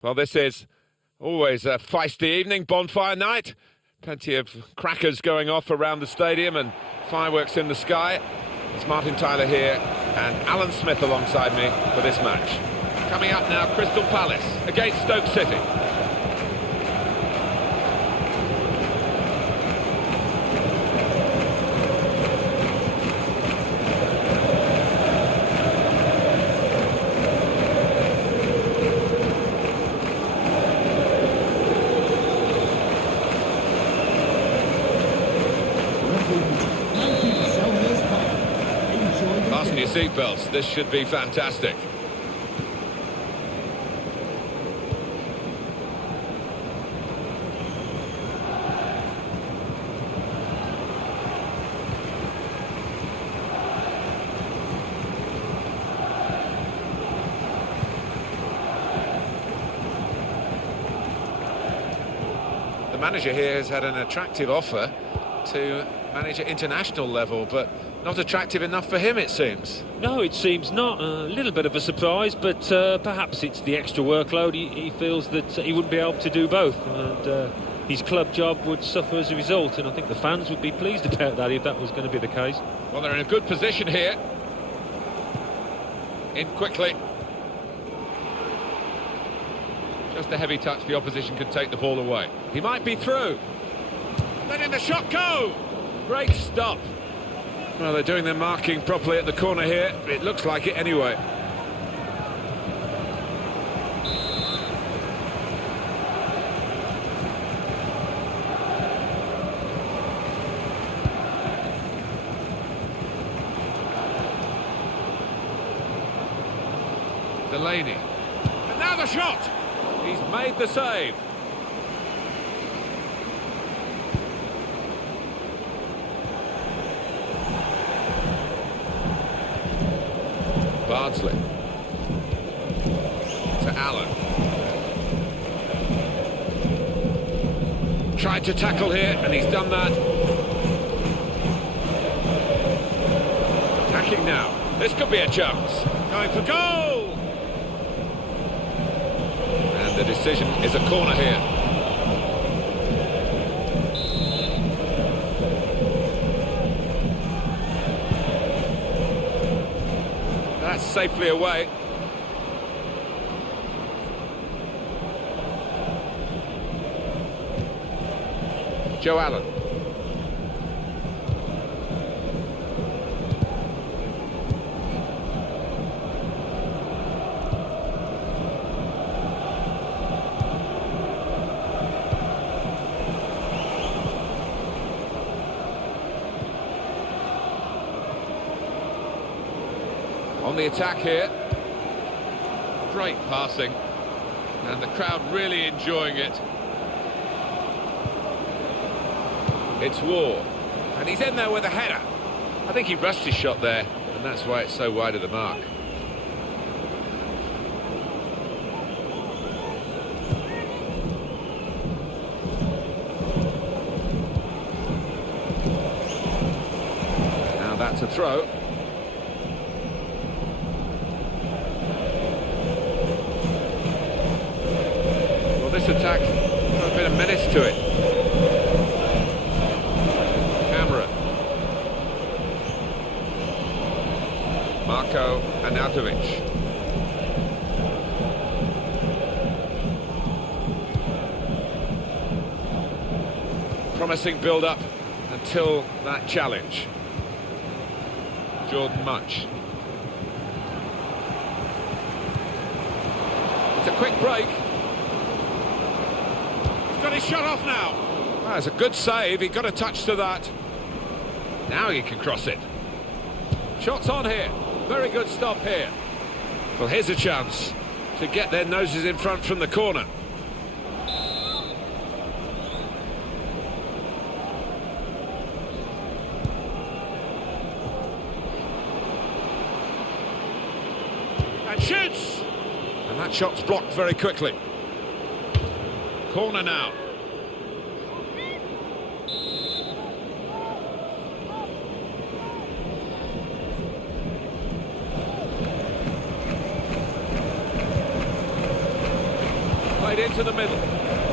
Well, this is always a feisty evening, bonfire night. Plenty of crackers going off around the stadium and fireworks in the sky. It's Martin Tyler here and Alan Smith alongside me for this match. Coming up now, Crystal Palace against Stoke City. Fasten your seatbelts, this should be fantastic. The manager here has had an attractive offer to manage at international level, but not attractive enough for him, it seems. No, it seems not. A little bit of a surprise, but perhaps it's the extra workload. He feels that he wouldn't be able to do both, and his club job would suffer as a result, and I think the fans would be pleased about that if that was going to be the case. Well, they're in a good position here. In quickly. Just a heavy touch, the opposition could take the ball away. He might be through. Letting the shot go! Great stop. Well, they're doing their marking properly at the corner here. It looks like it anyway. Delaney. And now the shot! He's made the save. Bardsley to Allen. Tried to tackle here, and he's done that. Attacking now. This could be a chance. Going for goal! And the decision is a corner here. That's safely away. Joe Allen. On the attack here. Great passing. And the crowd really enjoying it. It's War. And he's in there with a header. I think he rushed his shot there, and that's why it's so wide of the mark. Now that's a throw. This attack got a bit of menace to it. Cameron. Marko Arnautovic. Promising build-up until that challenge. Jordan Much. It's a quick break. Got his shot off now. That's a good save. He got a touch to that. Now he can cross it. Shots on here. Very good stop here. Well, here's a chance to get their noses in front from the corner. And shoots. And that shot's blocked very quickly. Corner now. Played into the middle.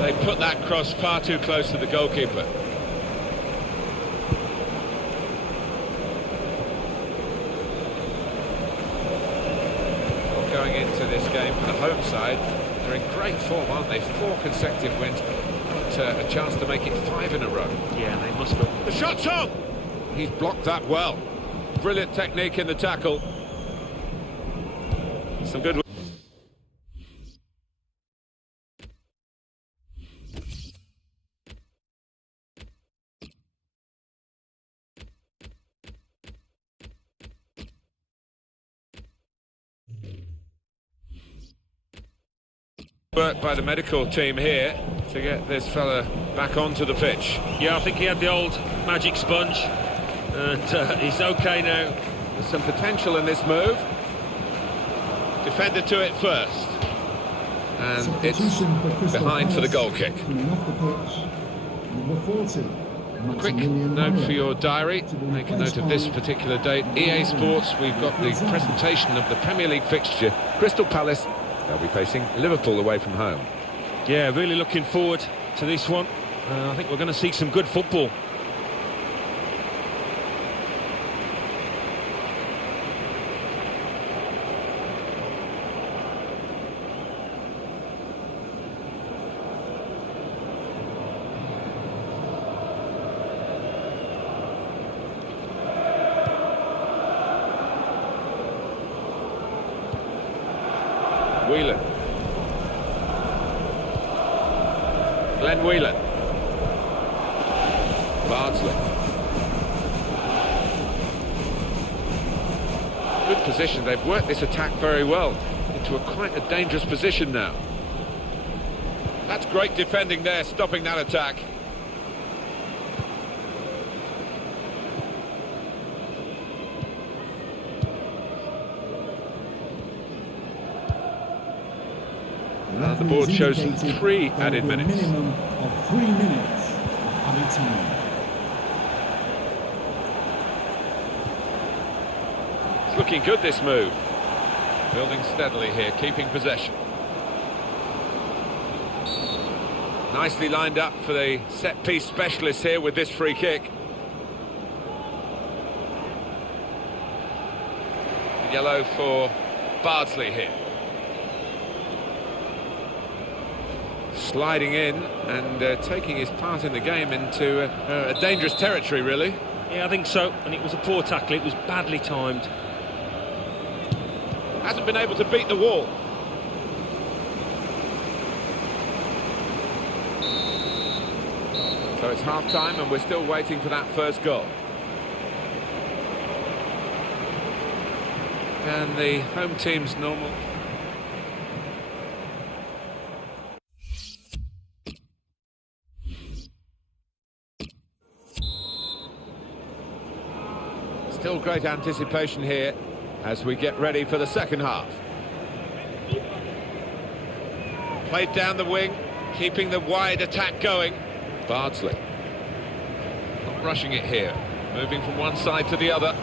They put that cross far too close to the goalkeeper. Going into this game for the home side, they're in great form, aren't they? 4 consecutive wins, got a chance to make it 5 in a row. Yeah, they must be. The shot's on! He's blocked that well. Brilliant technique in the tackle. Some good. Work by the medical team here to get this fella back onto the pitch. Yeah, I think he had the old magic sponge, and he's okay now. There's some potential in this move. Defender to it first, and it's behind for the goal kick. Quick note for your diary, make a note of this particular date. EA Sports, we've got the presentation of the Premier League fixture. Crystal Palace, they'll be facing Liverpool away from home. Yeah, really looking forward to this one. I think we're going to see some good football. Whelan. Glenn Whelan. Bardsley. Good position. They've worked this attack very well into quite a dangerous position now. That's great defending there, stopping that attack. And the board shows 3 added minutes. Minimum of 3 minutes added time. It's looking good, this move. Building steadily here, keeping possession. Nicely lined up for the set-piece specialist here with this free kick. Yellow for Bardsley here. Sliding in and taking his part in the game into a dangerous territory, really. Yeah, I think so, and it was a poor tackle. It was badly timed. Hasn't been able to beat the wall. So it's half-time and we're still waiting for that first goal. And the home team's normal. Still great anticipation here as we get ready for the second half. Played down the wing, keeping the wide attack going. Bardsley. Not rushing it here. Moving from one side to the other.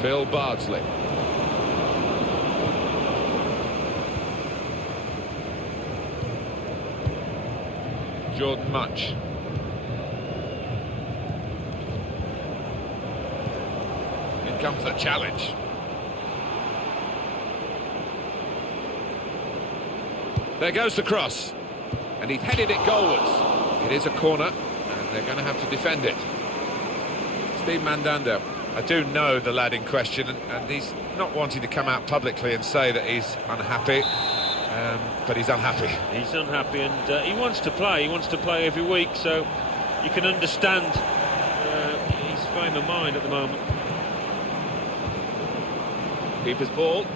Phil Bardsley. Jordan Much. Comes the challenge. There goes the cross, and he's headed it goalwards. It is a corner, and they're going to have to defend it. Steve Mandanda. I do know the lad in question, and he's not wanting to come out publicly and say that he's unhappy, but he's unhappy. He's unhappy, and he wants to play. He wants to play every week, so you can understand his frame of mind at the moment. Keeper's ball.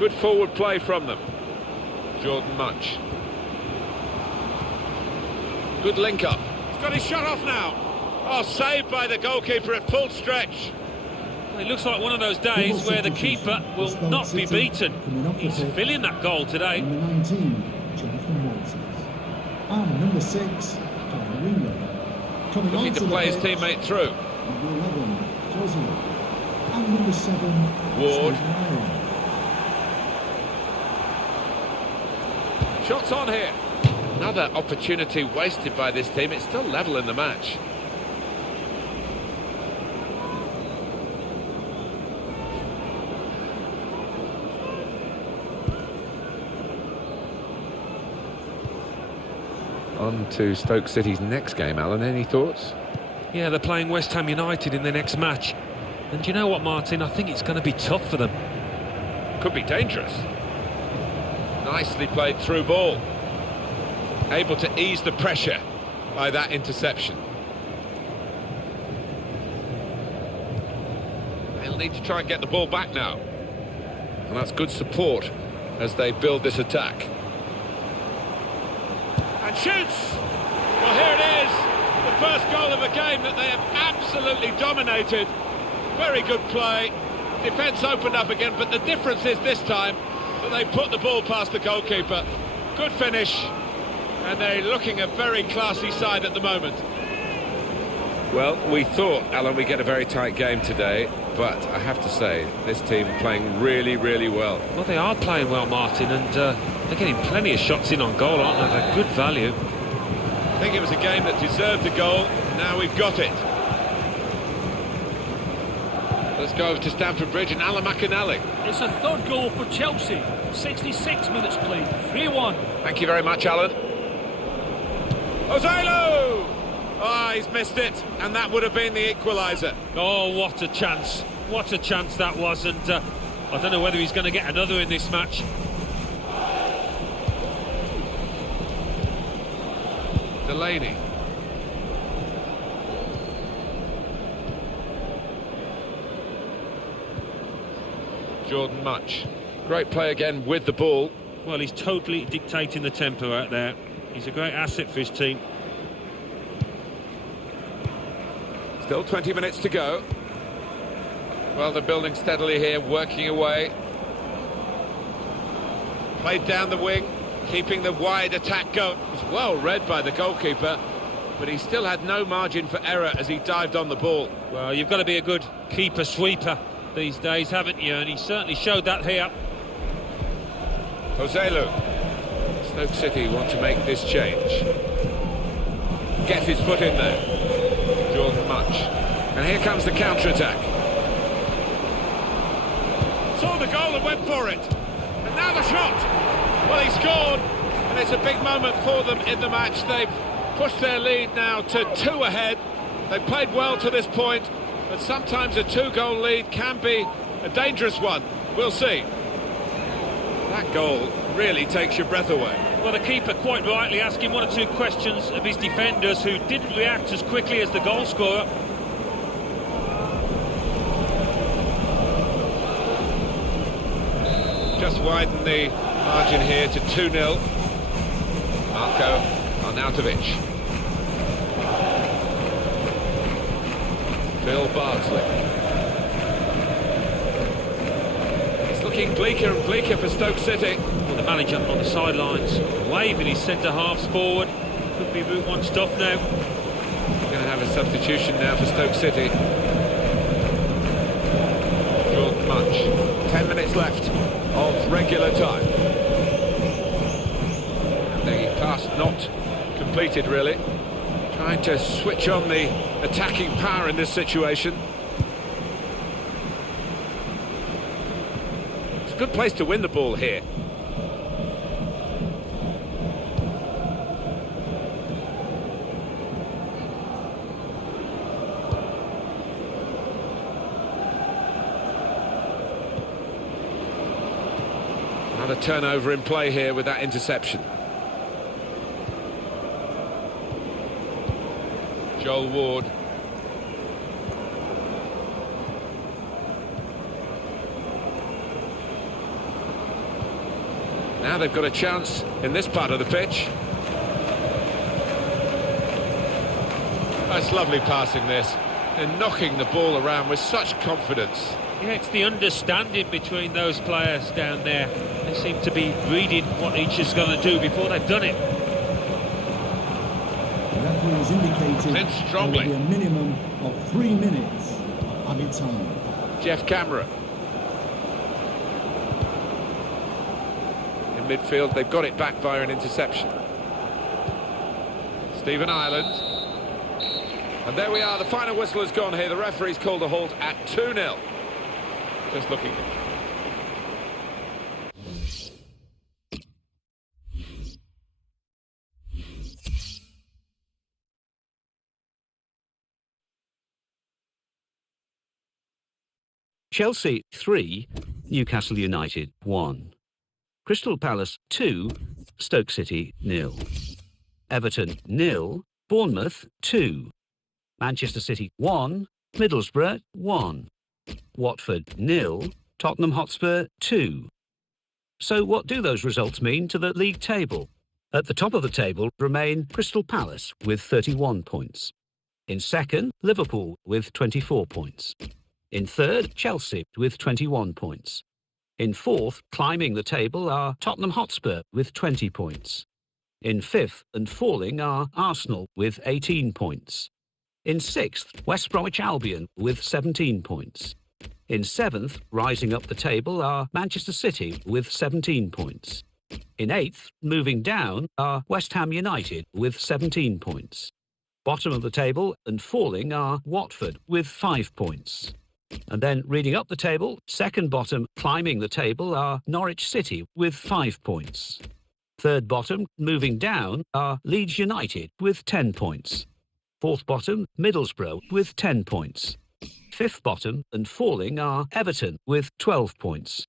Good forward play from them. Jordan Much. Good link up. He's got his shot off now. Oh, saved by the goalkeeper at full stretch. It looks like one of those days where the keeper will not be beaten. He's filling that goal today. Number 19, Jonathan Walters. And number 6, Tom Whelan. Looking to play his teammate through. Number 11, Ozil. And number 7, Ward. Stephen Ireland. Shots on here. Another opportunity wasted by this team. It's still level in the match. On to Stoke City's next game, Alan. Any thoughts? Yeah, they're playing West Ham United in their next match. And do you know what, Martin? I think it's going to be tough for them. Could be dangerous. Nicely played through ball. Able to ease the pressure by that interception. They'll need to try and get the ball back now. And that's good support as they build this attack. And shoots! Well, here it is. The first goal of a game that they have absolutely dominated. Very good play. Defence opened up again, but the difference is this time that they put the ball past the goalkeeper. Good finish. And they're looking a very classy side at the moment. Well, we thought, Alan, we'd get a very tight game today, but I have to say, this team playing really, really well. Well, they are playing well, Martin, and they're getting plenty of shots in on goal, aren't they? They're good value. I think it was a game that deserved a goal. Now we've got it. Let's go over to Stamford Bridge and Alan McInally. It's a third goal for Chelsea. 66 minutes played, 3-1. Thank you very much, Alan. Ozilo! Ah, he's missed it, and that would have been the equaliser. Oh, what a chance. What a chance that was, and I don't know whether he's going to get another in this match. Delaney. Jordan Much. Great play again with the ball. Well, he's totally dictating the tempo out there. He's a great asset for his team. Still 20 minutes to go. Well, they're building steadily here, working away. Played down the wing, keeping the wide attack going. It was well read by the goalkeeper, but he still had no margin for error as he dived on the ball. Well, you've got to be a good keeper-sweeper these days, haven't you? And he certainly showed that here. Ozilo. Stoke City want to make this change. Gets his foot in there. Jordan Much. And here comes the counter-attack. Saw the goal and went for it. And now the shot. Well, he scored. And it's a big moment for them in the match. They've pushed their lead now to 2 ahead. They've played well to this point, but sometimes a 2-goal lead can be a dangerous one. We'll see. That goal really takes your breath away. Well, the keeper quite rightly asking 1 or 2 questions of his defenders, who didn't react as quickly as the goal scorer. Just widen the margin here to 2-0. Marco Arnautovic. Phil Bardsley. Looking bleaker and bleaker for Stoke City. Well, the manager on the sidelines waving his centre-halves forward. Could be Route 1 stuff now. We're going to have a substitution now for Stoke City. Jordan Much. 10 minutes left of regular time. And the pass not completed, really. Trying to switch on the attacking power in this situation. Good place to win the ball here. Another turnover in play here with that interception. Joel Ward. Now they've got a chance in this part of the pitch. That's lovely passing this. They're knocking the ball around with such confidence. Yeah, it's the understanding between those players down there. They seem to be reading what each is going to do before they've done it. The referee has indicated In strongly. there will be a minimum of 3 minutes. time. Jeff Cameron. In midfield, they've got it back via an interception. Stephen Ireland. And there we are, the final whistle has gone here. The referee's called a halt at 2-0. Just looking. Chelsea 3, Newcastle United 1. Crystal Palace 2, Stoke City 0. Everton 0, Bournemouth 2. Manchester City 1, Middlesbrough 1. Watford 0, Tottenham Hotspur 2. So what do those results mean to the league table? At the top of the table remain Crystal Palace with 31 points. In second, Liverpool with 24 points. In third, Chelsea with 21 points. In fourth, climbing the table, are Tottenham Hotspur with 20 points. In fifth and falling are Arsenal with 18 points. In sixth, West Bromwich Albion with 17 points. In seventh, rising up the table, are Manchester City with 17 points. In eighth, moving down, are West Ham United with 17 points. Bottom of the table and falling are Watford with 5 points. And then reading up the table, second bottom climbing the table are Norwich City with 5 points. Third bottom moving down are Leeds United with 10 points. Fourth bottom, Middlesbrough with 10 points. Fifth bottom and falling are Everton with 12 points.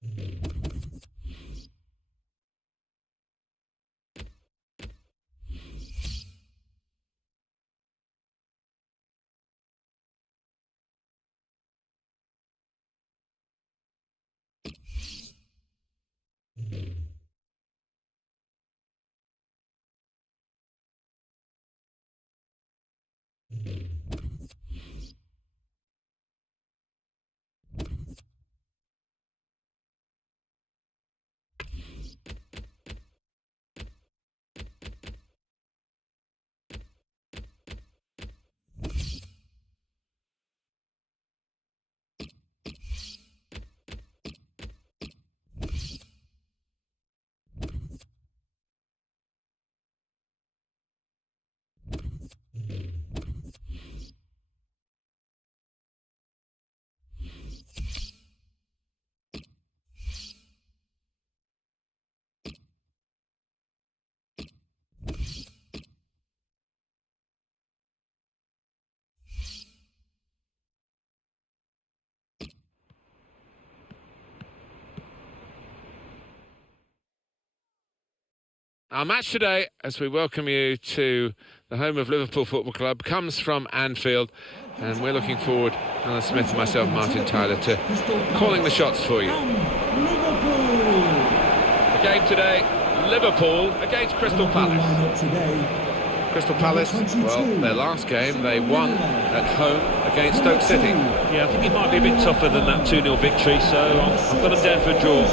Our match today, as we welcome you to the home of Liverpool Football Club, comes from Anfield, and we're looking forward, Alan Smith and myself, Martin Tyler, to calling the shots for you. The game today, Liverpool against Crystal Palace. Crystal Palace, well, their last game, they won at home against Stoke City. Yeah, I think it might be a bit tougher than that 2-0 victory, so I've got them down for a draw.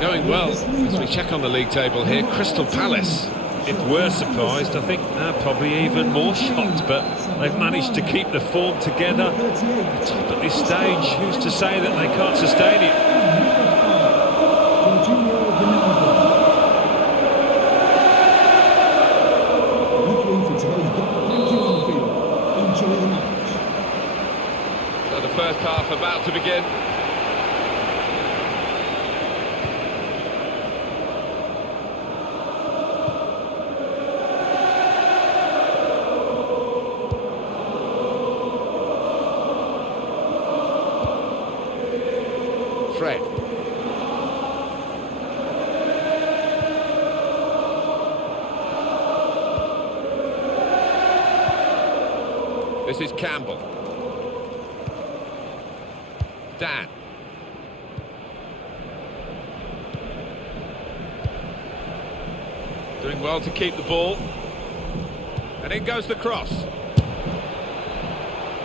Going well as we check on the league table here. Crystal Palace, If we're surprised, I think they're probably even more shocked, but they've managed to keep the form together. Top at this stage, who's to say that they can't sustain it? So the first half about to begin. Fred. This is Campbell. Dan. Doing well to keep the ball. And in goes the cross.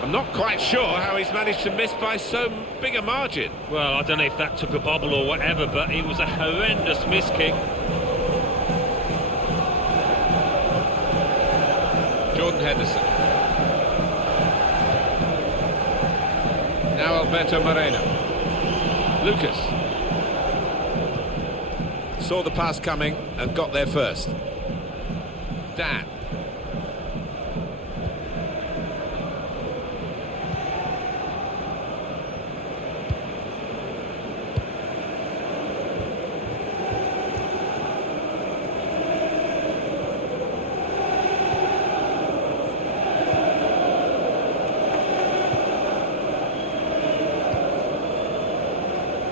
I'm not quite sure how he's managed to miss by so big a margin. Well, I don't know if that took a bobble or whatever, but it was a horrendous miss kick. Jordan Henderson. Now Alberto Moreno. Lucas. Saw the pass coming and got there first. Dan.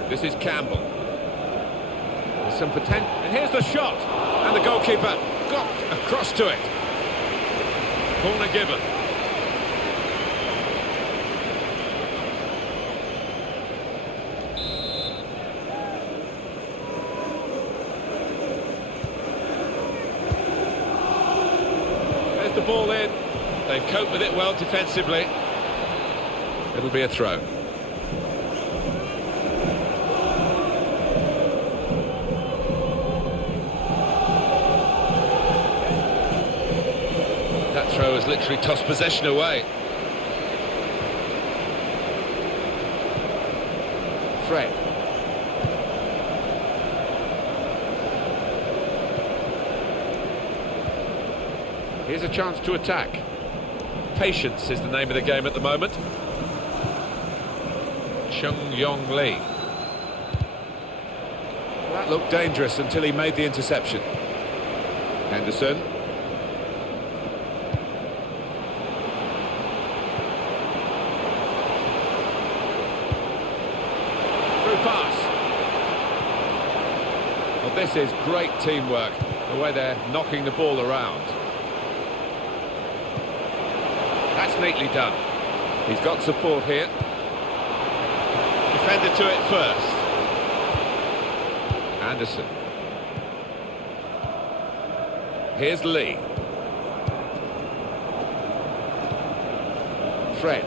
This is Campbell. There's some potential. And here's the shot. And the goalkeeper got across to it. Corner given. There's the ball in. They've coped with it well defensively. It'll be a throw. Throw has literally tossed possession away. Fred. Here's a chance to attack. Patience is the name of the game at the moment. Chung Yong Lee. That looked dangerous until he made the interception. Henderson. Pass. Well, this is great teamwork, the way they're knocking the ball around. That's neatly done. He's got support here. Defender to it first. Anderson. Here's Lee. Fred.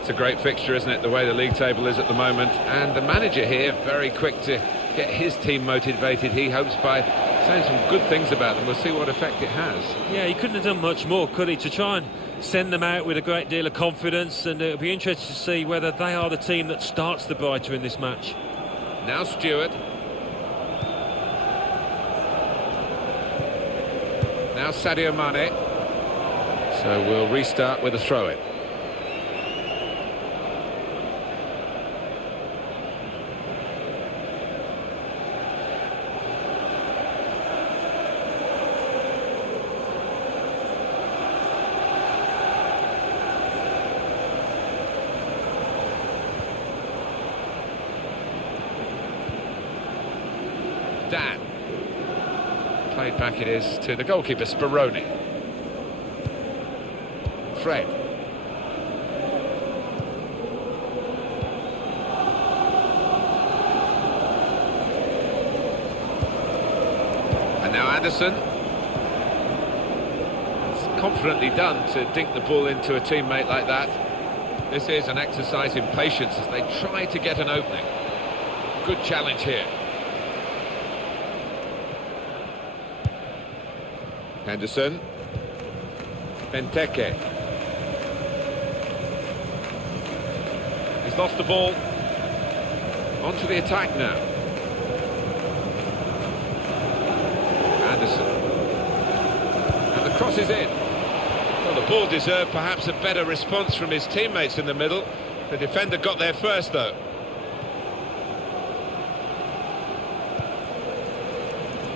It's a great fixture, isn't it, the way the league table is at the moment, and the manager here very quick to get his team motivated. He hopes by saying some good things about them. We'll see what effect it has. Yeah, he couldn't have done much more, could he, to try and send them out with a great deal of confidence, and it'll be interesting to see whether they are the team that starts the brighter in this match. Now Stewart. Now Sadio Mane. So we'll restart with a throw-in. Dan. Played back it is to the goalkeeper, Speroni. Fred. And now Anderson. It's confidently done to dink the ball into a teammate like that. This is an exercise in patience as they try to get an opening. Good challenge here. Henderson. Benteke. He's lost the ball. On to the attack now. Anderson. And the cross is in. Well, the ball deserved perhaps a better response from his teammates in the middle. The defender got there first, though.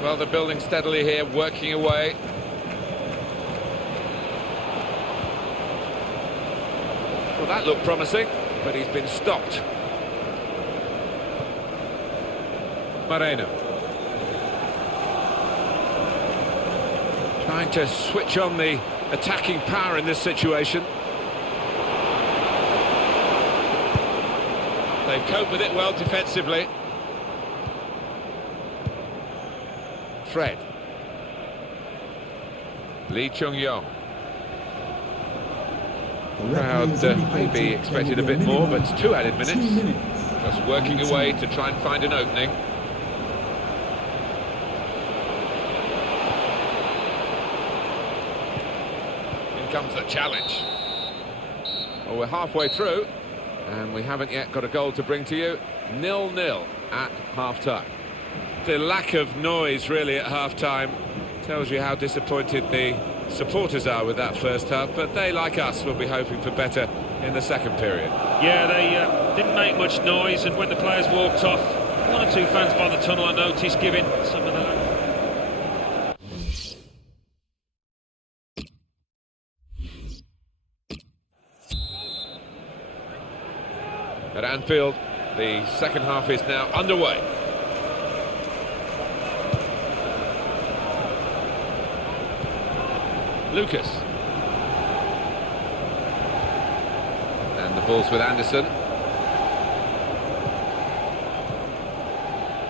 Well, they're building steadily here, working away. Well, that looked promising, but he's been stopped. Moreno. Trying to switch on the attacking power in this situation. They've coped with it well defensively. Fred. Lee Chung-yong. Crowd maybe expected a bit more, but it's 2 added minutes. Just working away to try and find an opening. comes the challenge. Well, we're halfway through, and we haven't yet got a goal to bring to you. 0-0 at half-time. The lack of noise, really, at half-time tells you how disappointed the supporters are with that first half, but they, like us, will be hoping for better in the second period. Yeah, they didn't make much noise, and when the players walked off, one or two fans by the tunnel I noticed giving some of the... At Anfield, the second half is now underway. Lucas. And the ball's with Anderson.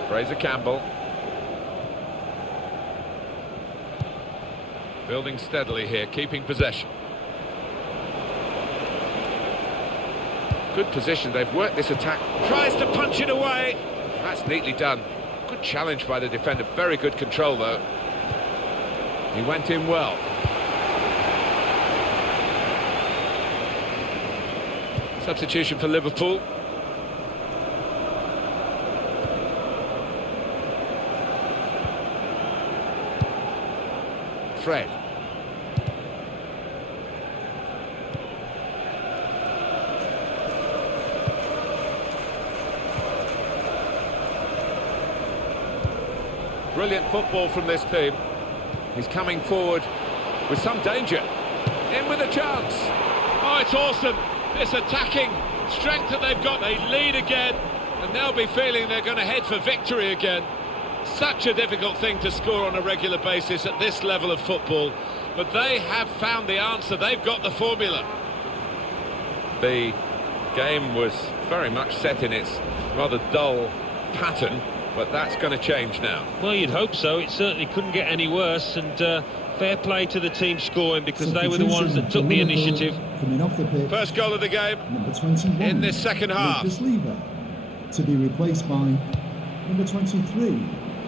Fraser Campbell. Building steadily here, keeping possession. Good position, they've worked this attack. Tries to punch it away. That's neatly done. Good challenge by the defender, very good control though. He went in well. Substitution for Liverpool. Fred. Brilliant football from this team. He's coming forward with some danger. In with a chance. Oh, it's awesome. This attacking strength that they've got. They lead again, and they'll be feeling they're going to head for victory again. Such a difficult thing to score on a regular basis at this level of football, but they have found the answer. They've got the formula. The game was very much set in its rather dull pattern, but that's going to change now. Well, you'd hope so. It certainly couldn't get any worse, and fair play to the team scoring, because they were the ones that took the initiative. Off the pitch, First goal of the game number 21, in this second half. Lever, to be replaced by number 23,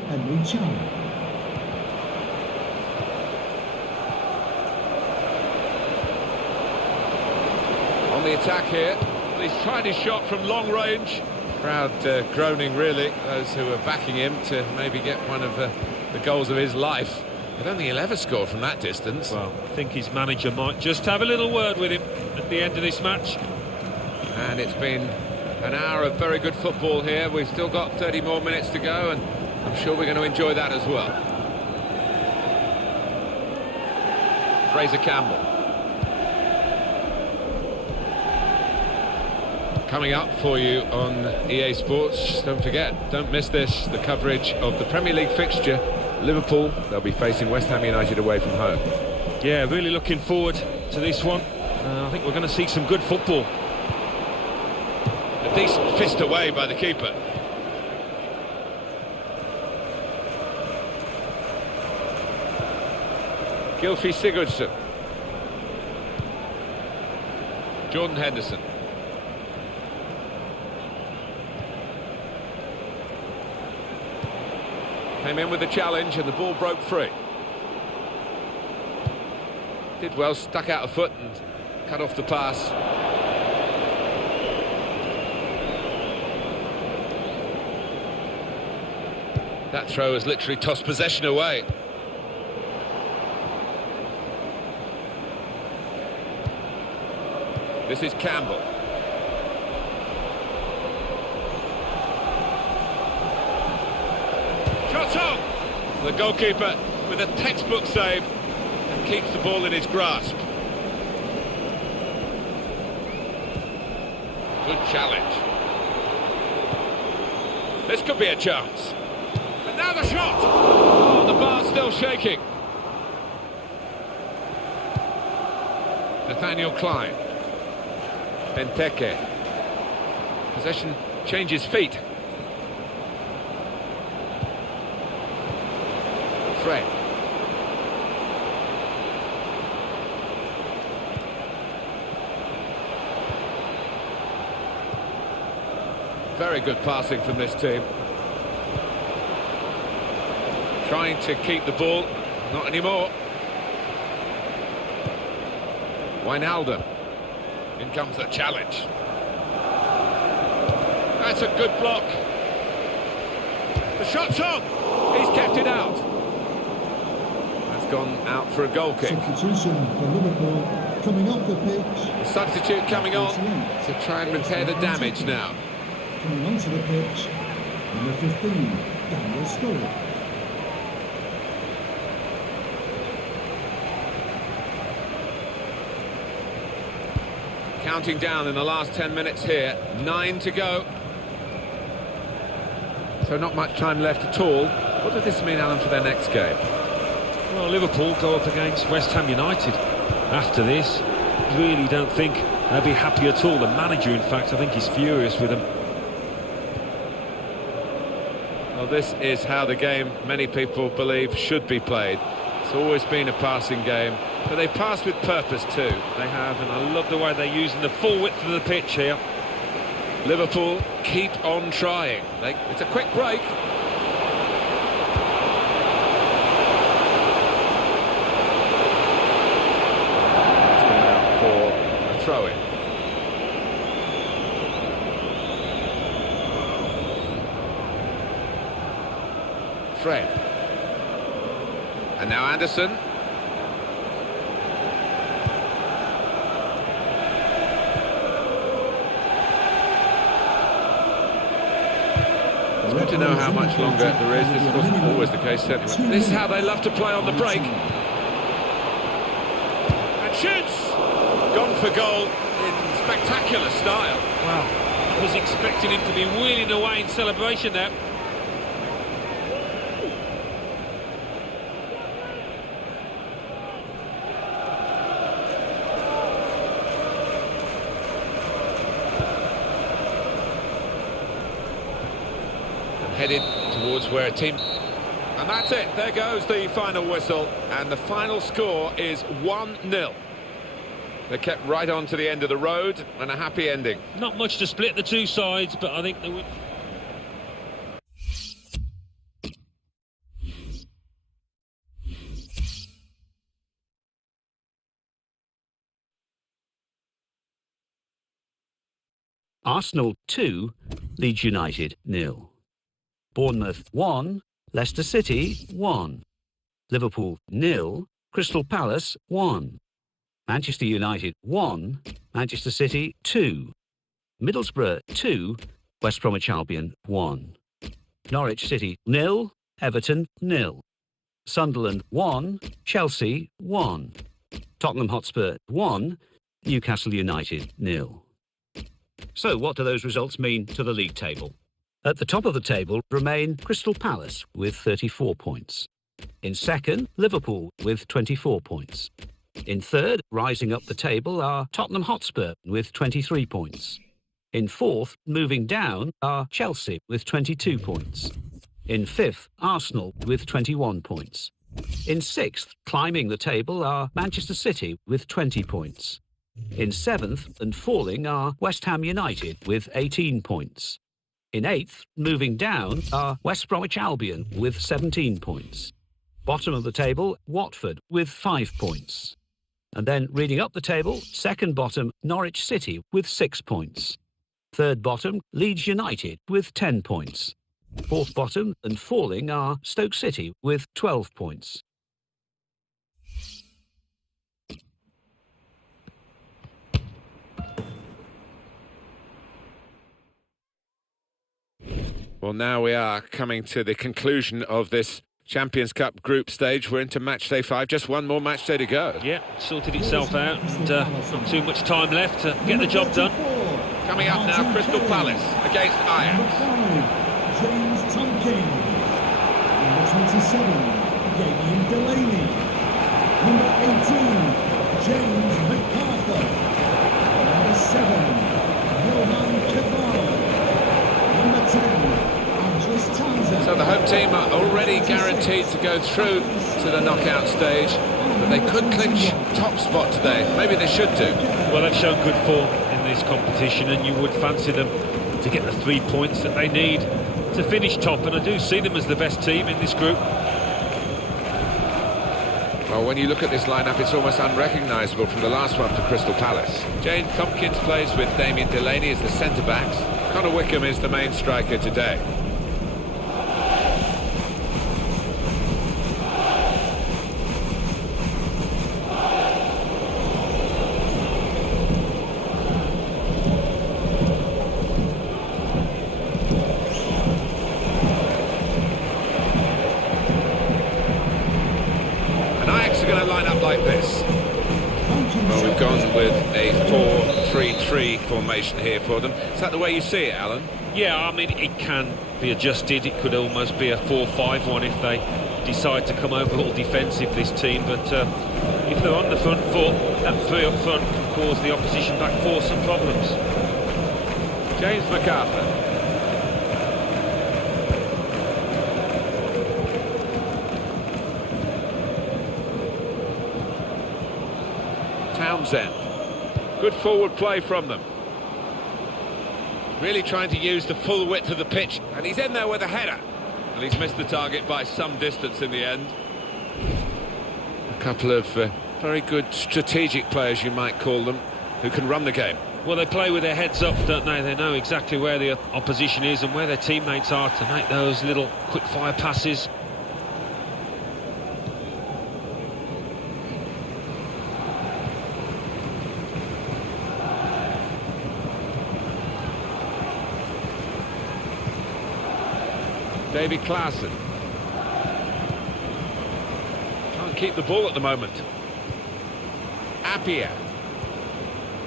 Henry Chan. On the attack here. He's tried his shot from long range. Crowd groaning, really, those who are backing him to maybe get one of the goals of his life. I don't think he'll ever score from that distance. Well, I think his manager might just have a little word with him at the end of this match. And it's been an hour of very good football here. We've still got 30 more minutes to go, and I'm sure we're going to enjoy that as well. Fraser Campbell. Coming up for you on EA Sports, don't forget, don't miss this, the coverage of the Premier League fixture. Liverpool, they'll be facing West Ham United away from home. Yeah, really looking forward to this one. I think we're going to see some good football. A decent fist away by the keeper. Gylfi Sigurdsson. Jordan Henderson. Came in with the challenge and the ball broke free. Did well, stuck out a foot and cut off the pass. That throw has literally tossed possession away. This is Campbell. The goalkeeper with a textbook save and keeps the ball in his grasp. Good challenge. This could be a chance. And now the shot! Oh, the bar's still shaking. Nathaniel Klein. Benteke. Possession changes feet. Fred. Very good passing from this team. Trying to keep the ball, not anymore. Wijnaldum. In comes the challenge. That's a good block. The shot's on. He's kept it out. That's gone out for a goal kick. Substitution for Liverpool coming off the pitch. The substitute coming on to try and repair the damage now. Coming onto the pitch, number 15, Daniel Stoke. Counting down in the last 10 minutes here. 9 to go. So not much time left at all. What does this mean, Alan, for their next game? Well, Liverpool go up against West Ham United after this. Really don't think they'll be happy at all. The manager, in fact, I think he's furious with them. Well, this is how the game, many people believe, should be played. It's always been a passing game, but they pass with purpose too. They have, and I love the way they're using the full width of the pitch here. Liverpool keep on trying. It's a quick break. It's gone out for a throw-in. Fred. And now Anderson. It's good to know how much longer there is. This wasn't always the case, certainly. This is how they love to play on the break. And shoots! Gone for goal in spectacular style. Wow, I was expecting him to be wheeling away in celebration there. Headed towards where a team... And that's it, there goes the final whistle. And the final score is 1-0. They kept right on to the end of the road, and a happy ending. Not much to split the two sides, but I think they would... Arsenal 2, Leeds United 0. Bournemouth 1, Leicester City 1. Liverpool 0, Crystal Palace 1. Manchester United 1, Manchester City 2. Middlesbrough 2, West Bromwich Albion 1. Norwich City 0, Everton 0. Sunderland 1, Chelsea 1. Tottenham Hotspur 1, Newcastle United 0. So what do those results mean to the league table? At the top of the table remain Crystal Palace with 34 points. In second, Liverpool with 24 points. In third, rising up the table, are Tottenham Hotspur with 23 points. In fourth, moving down, are Chelsea with 22 points. In fifth, Arsenal with 21 points. In sixth, climbing the table, are Manchester City with 20 points. In seventh and falling are West Ham United with 18 points. In eighth, moving down, are West Bromwich Albion with 17 points. Bottom of the table, Watford with 5 points. And then reading up the table, second bottom, Norwich City with 6 points. Third bottom, Leeds United with 10 points. Fourth bottom and falling are Stoke City with 12 points. Well, now we are coming to the conclusion of this Champions Cup group stage. We're into match day 5, just one more match day to go. Yeah, sorted itself out, and not too much time left to get the job done. Coming up now, Crystal Palace against Ajax. James Tomkin. Number 27, Damien Delaney. Number 18, James McArthur. Number 7, Johan Kevar. Number 10, So the home team are already guaranteed to go through to the knockout stage, but they could clinch top spot today. Maybe they should do. Well, they've shown good form in this competition, and you would fancy them to get the 3 points that they need to finish top, and I do see them as the best team in this group. Oh, when you look at this lineup, it's almost unrecognisable from the last one for Crystal Palace. James Tompkins plays with Damien Delaney as the centre-backs. Connor Wickham is the main striker today. Like this. Well, we've gone with a 4-3-3 formation here for them. Is that the way you see it, Alan? Yeah, I mean, it can be adjusted. It could almost be a 4-5-1 if they decide to come over all defensive, this team. But if they're on the front foot, that three up front can cause the opposition back four some problems. James MacArthur. Townsend. Good forward play from them. Really trying to use the full width of the pitch, and he's in there with a header. And he's missed the target by some distance in the end. A couple of very good strategic players, you might call them, who can run the game. Well, they play with their heads up, don't they? They know exactly where the opposition is and where their teammates are to make those little quick-fire passes. Davy Klaassen. Can't keep the ball at the moment. Appiah.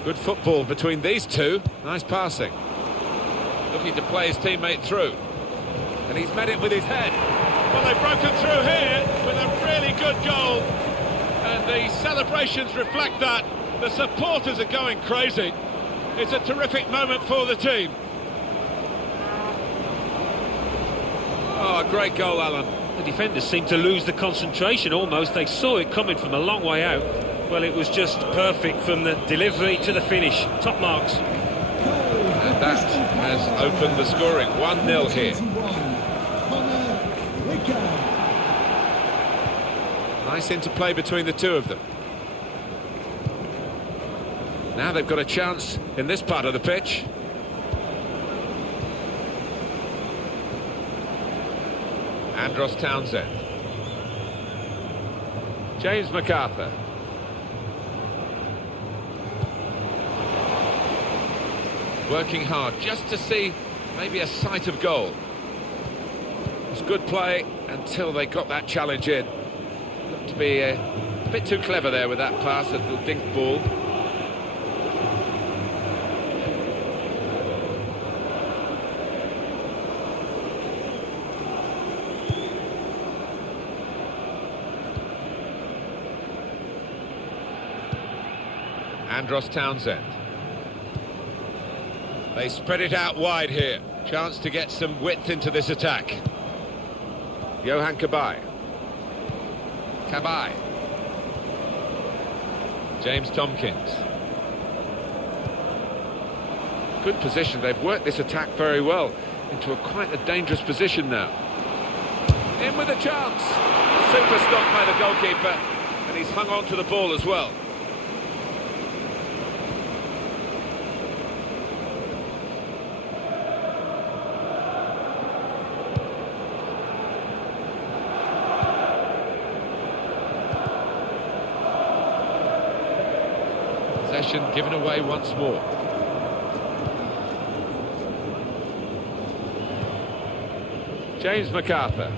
Good football between these two. Nice passing. Looking to play his teammate through. And he's met it with his head. Well, they've broken through here with a really good goal. And the celebrations reflect that. The supporters are going crazy. It's a terrific moment for the team. Oh, a great goal, Alan. The defenders seemed to lose the concentration almost. They saw it coming from a long way out. Well, it was just perfect from the delivery to the finish. Top marks. And that has opened the scoring. 1-0 here. Nice interplay between the two of them. Now they've got a chance in this part of the pitch. Andros Townsend. James MacArthur. Working hard just to see maybe a sight of goal. It was good play until they got that challenge in. Looked to be a bit too clever there with that pass, that little dink ball. Andros Townsend. They spread it out wide here. Chance to get some width into this attack. Johan Cabaye. Cabaye. James Tompkins. Good position. They've worked this attack very well into quite a dangerous position now. In with a chance. Super stop by the goalkeeper, and he's hung on to the ball as well. Possession given away once more. James MacArthur.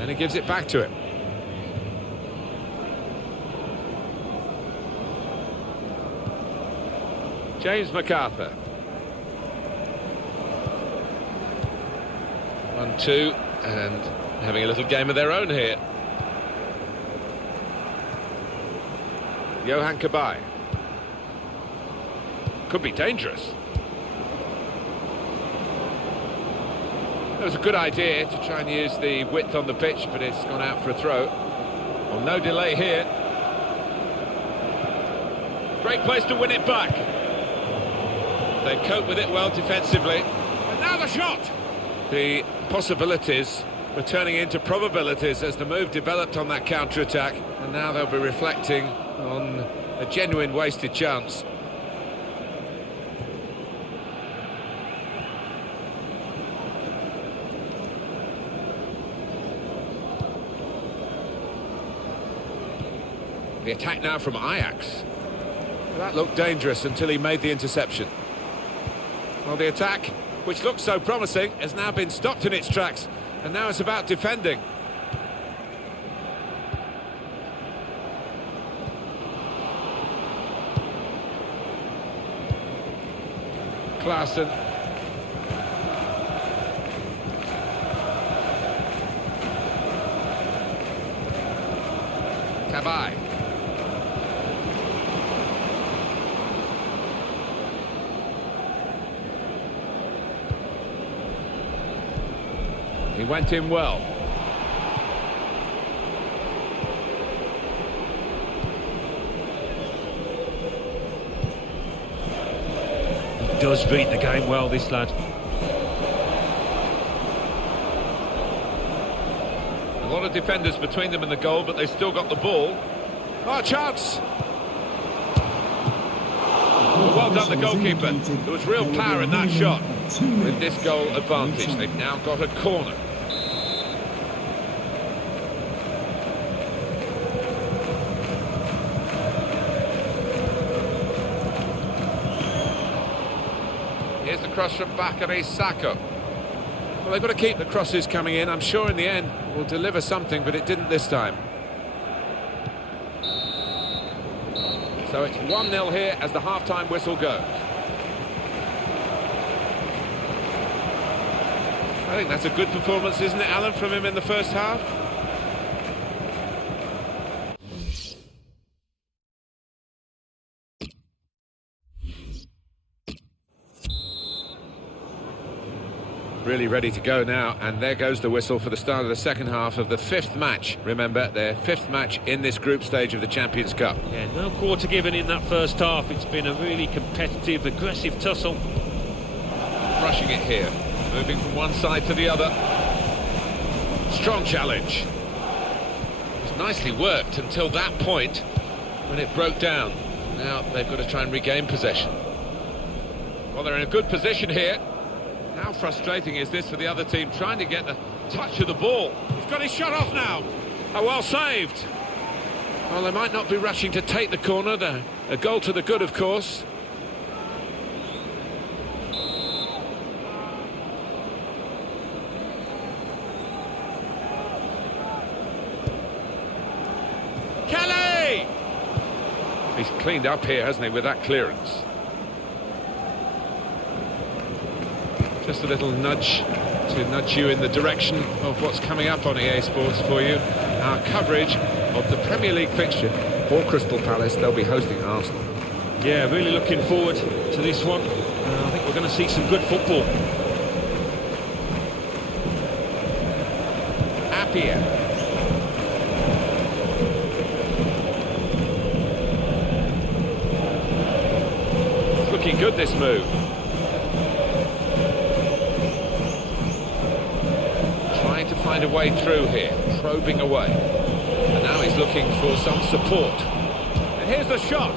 And he gives it back to him. James MacArthur. 1-2, and having a little game of their own here. Johan Cabaye. Could be dangerous. It was a good idea to try and use the width on the pitch, but it's gone out for a throw. Well, no delay here. Great place to win it back. They cope with it well defensively. And now the shot! The possibilities were turning into probabilities as the move developed on that counter-attack, and now they'll be reflecting on a genuine wasted chance. The attack now from Ajax. That looked dangerous until he made the interception. Well, the attack, which looked so promising, has now been stopped in its tracks, and now it's about defending. Klaassen. Cabaye. He went in well. He does read the game well, this lad. A lot of defenders between them and the goal, but they still got the ball. Oh, chance! Well done, the goalkeeper. There was real power in that shot. With this goal advantage, they've now got a corner. Here's the cross from Bakary Sakho. Well, they've got to keep the crosses coming in. I'm sure in the end will deliver something, but it didn't this time. So it's 1-0 here as the half-time whistle goes. I think that's a good performance, isn't it, Alan, from him in the first half? Really ready to go now, and there goes the whistle for the start of the second half of the fifth match. Remember, their fifth match in this group stage of the Champions Cup. Yeah, no quarter given in that first half. It's been a really competitive, aggressive tussle. Rushing it here, moving from one side to the other. Strong challenge. It was nicely worked until that point when it broke down. Now they've got to try and regain possession. Well, they're in a good position here. How frustrating is this for the other team, trying to get the touch of the ball? He's got his shot off now. Oh, well saved. Well, they might not be rushing to take the corner. A goal to the good, of course. Kelly! He's cleaned up here, hasn't he, with that clearance? Just a little nudge to nudge you in the direction of what's coming up on EA Sports for you. Our coverage of the Premier League fixture for Crystal Palace. They'll be hosting Arsenal. Yeah, really looking forward to this one. I think we're going to see some good football. Appiah. It's looking good, this move. To find a way through here, probing away, and now he's looking for some support, and here's the shot.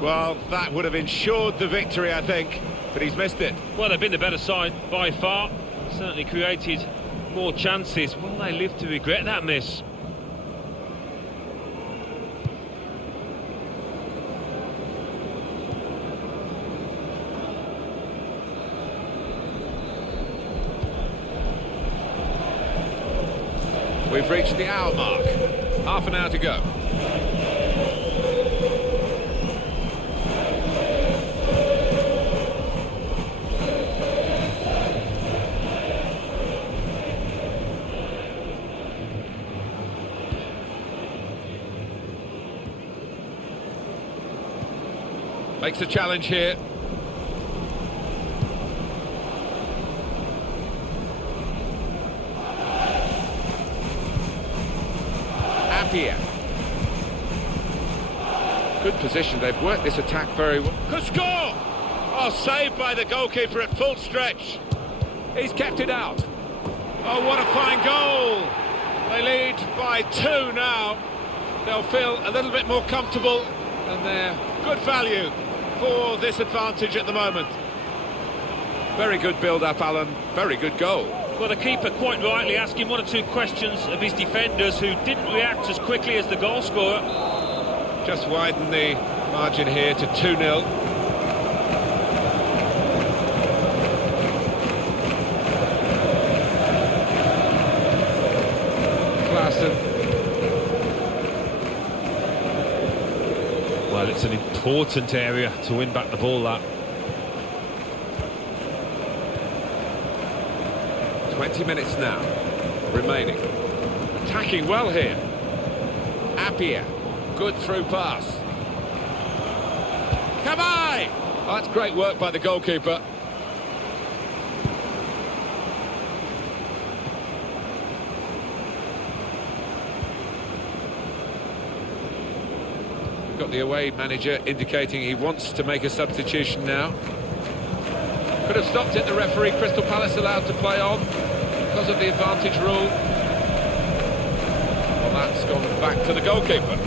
Well, that would have ensured the victory, I think, but he's missed it. Well, they've been the better side by far, certainly created more chances. Will they live to regret that miss? We've reached the hour mark. Half an hour to go. Makes a challenge here. Here. Good position, they've worked this attack very well. Could score! Oh, saved by the goalkeeper at full stretch. He's kept it out. Oh, what a fine goal! They lead by 2 now. They'll feel a little bit more comfortable, and they're good value for this advantage at the moment. Very good build-up, Alan. Very good goal. Well, the keeper quite rightly asking 1 or 2 questions of his defenders, who didn't react as quickly as the goal scorer. Just widen the margin here to 2-0. Well, it's an important area to win back the ball, that. 20 minutes now remaining. Attacking well here. Appiah, good through pass. Kabay! Oh, that's great work by the goalkeeper. We've got the away manager indicating he wants to make a substitution now. Could have stopped it, the referee. Crystal Palace allowed to play on because of the advantage rule. Well, that's gone back to the goalkeeper.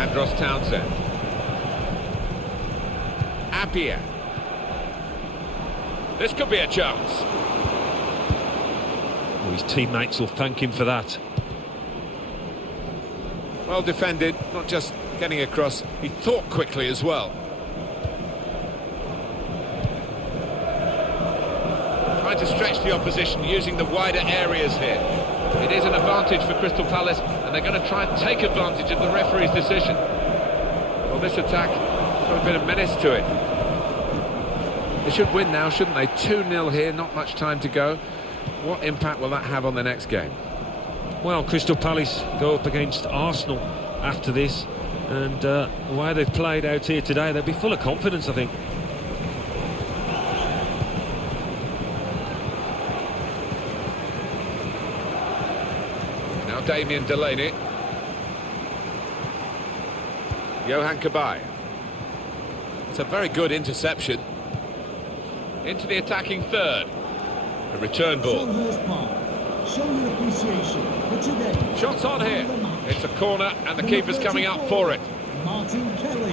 Andros Townsend. Appiah. This could be a chance. Well, his teammates will thank him for that. Well defended, not just getting across, he thought quickly as well. Trying to stretch the opposition using the wider areas here. It is an advantage for Crystal Palace, and they're going to try and take advantage of the referee's decision. Well, this attack got a bit of menace to it. They should win now, shouldn't they? 2-0 here, not much time to go. What impact will that have on the next game? Well, Crystal Palace go up against Arsenal after this, and the way they've played out here today, they'll be full of confidence, I think. Now Damien Delaney. Johan Kabay. It's a very good interception. Into the attacking third. A return ball. Show your appreciation for today. Shots on here. It's a corner and the keeper's coming up for it. Martin Kelly.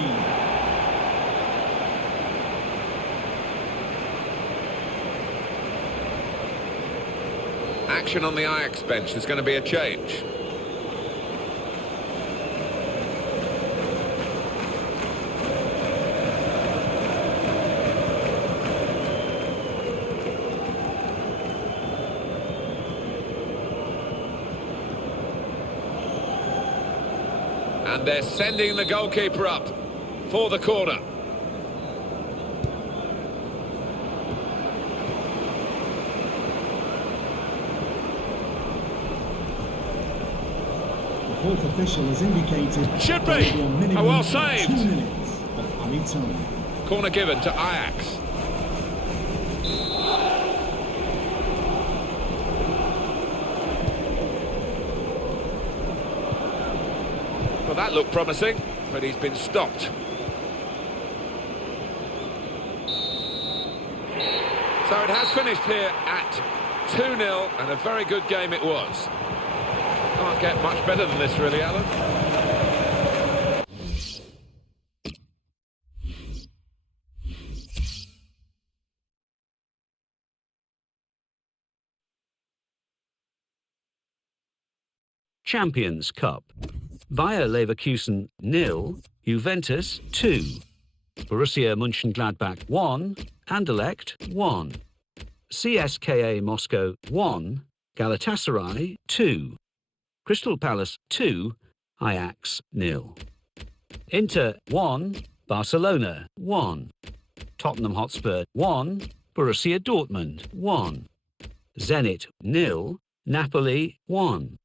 Action on the Ajax bench. There's going to be a change. And they're sending the goalkeeper up for the corner. The fourth official has indicated Should be. there will a minimum Oh, well of saved. 2 minutes of added time. Corner given to Ajax. Well, that looked promising, but he's been stopped. So it has finished here at 2-0, and a very good game it was. Can't get much better than this, really, Alan. Champions Cup. Bayer Leverkusen 0, Juventus 2, Borussia Mönchengladbach 1, Anderlecht 1, CSKA Moscow 1, Galatasaray 2, Crystal Palace 2, Ajax 0, Inter 1, Barcelona 1, Tottenham Hotspur 1, Borussia Dortmund 1, Zenit 0, Napoli 1.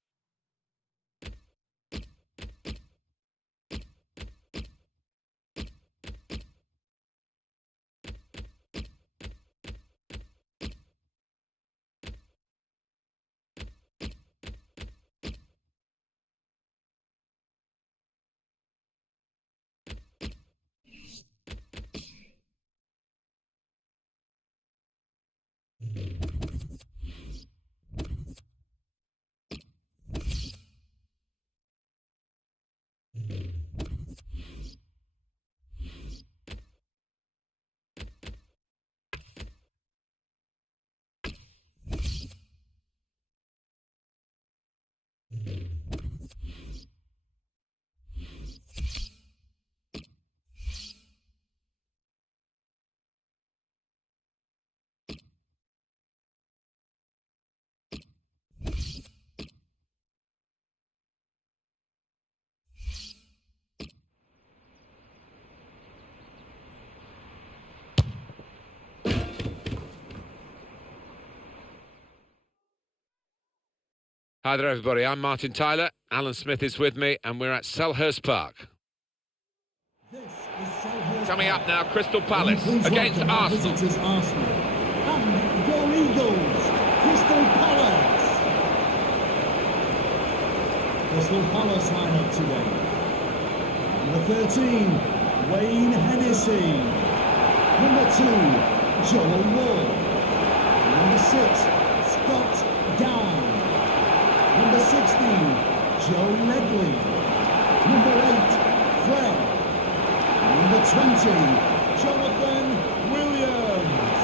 Hi there, everybody. I'm Martin Tyler. Alan Smith is with me, and we're at Selhurst Park. Coming up now, Crystal Palace against Arsenal. Arsenal. And your Eagles, Crystal Palace. Crystal Palace line up today. Number 13, Wayne Hennessy. Number 2, Joel Ward. Number 6, Scott Down. Number 16, Joe Ledley. Number 8, Fred. Number 20, Jonathan Williams.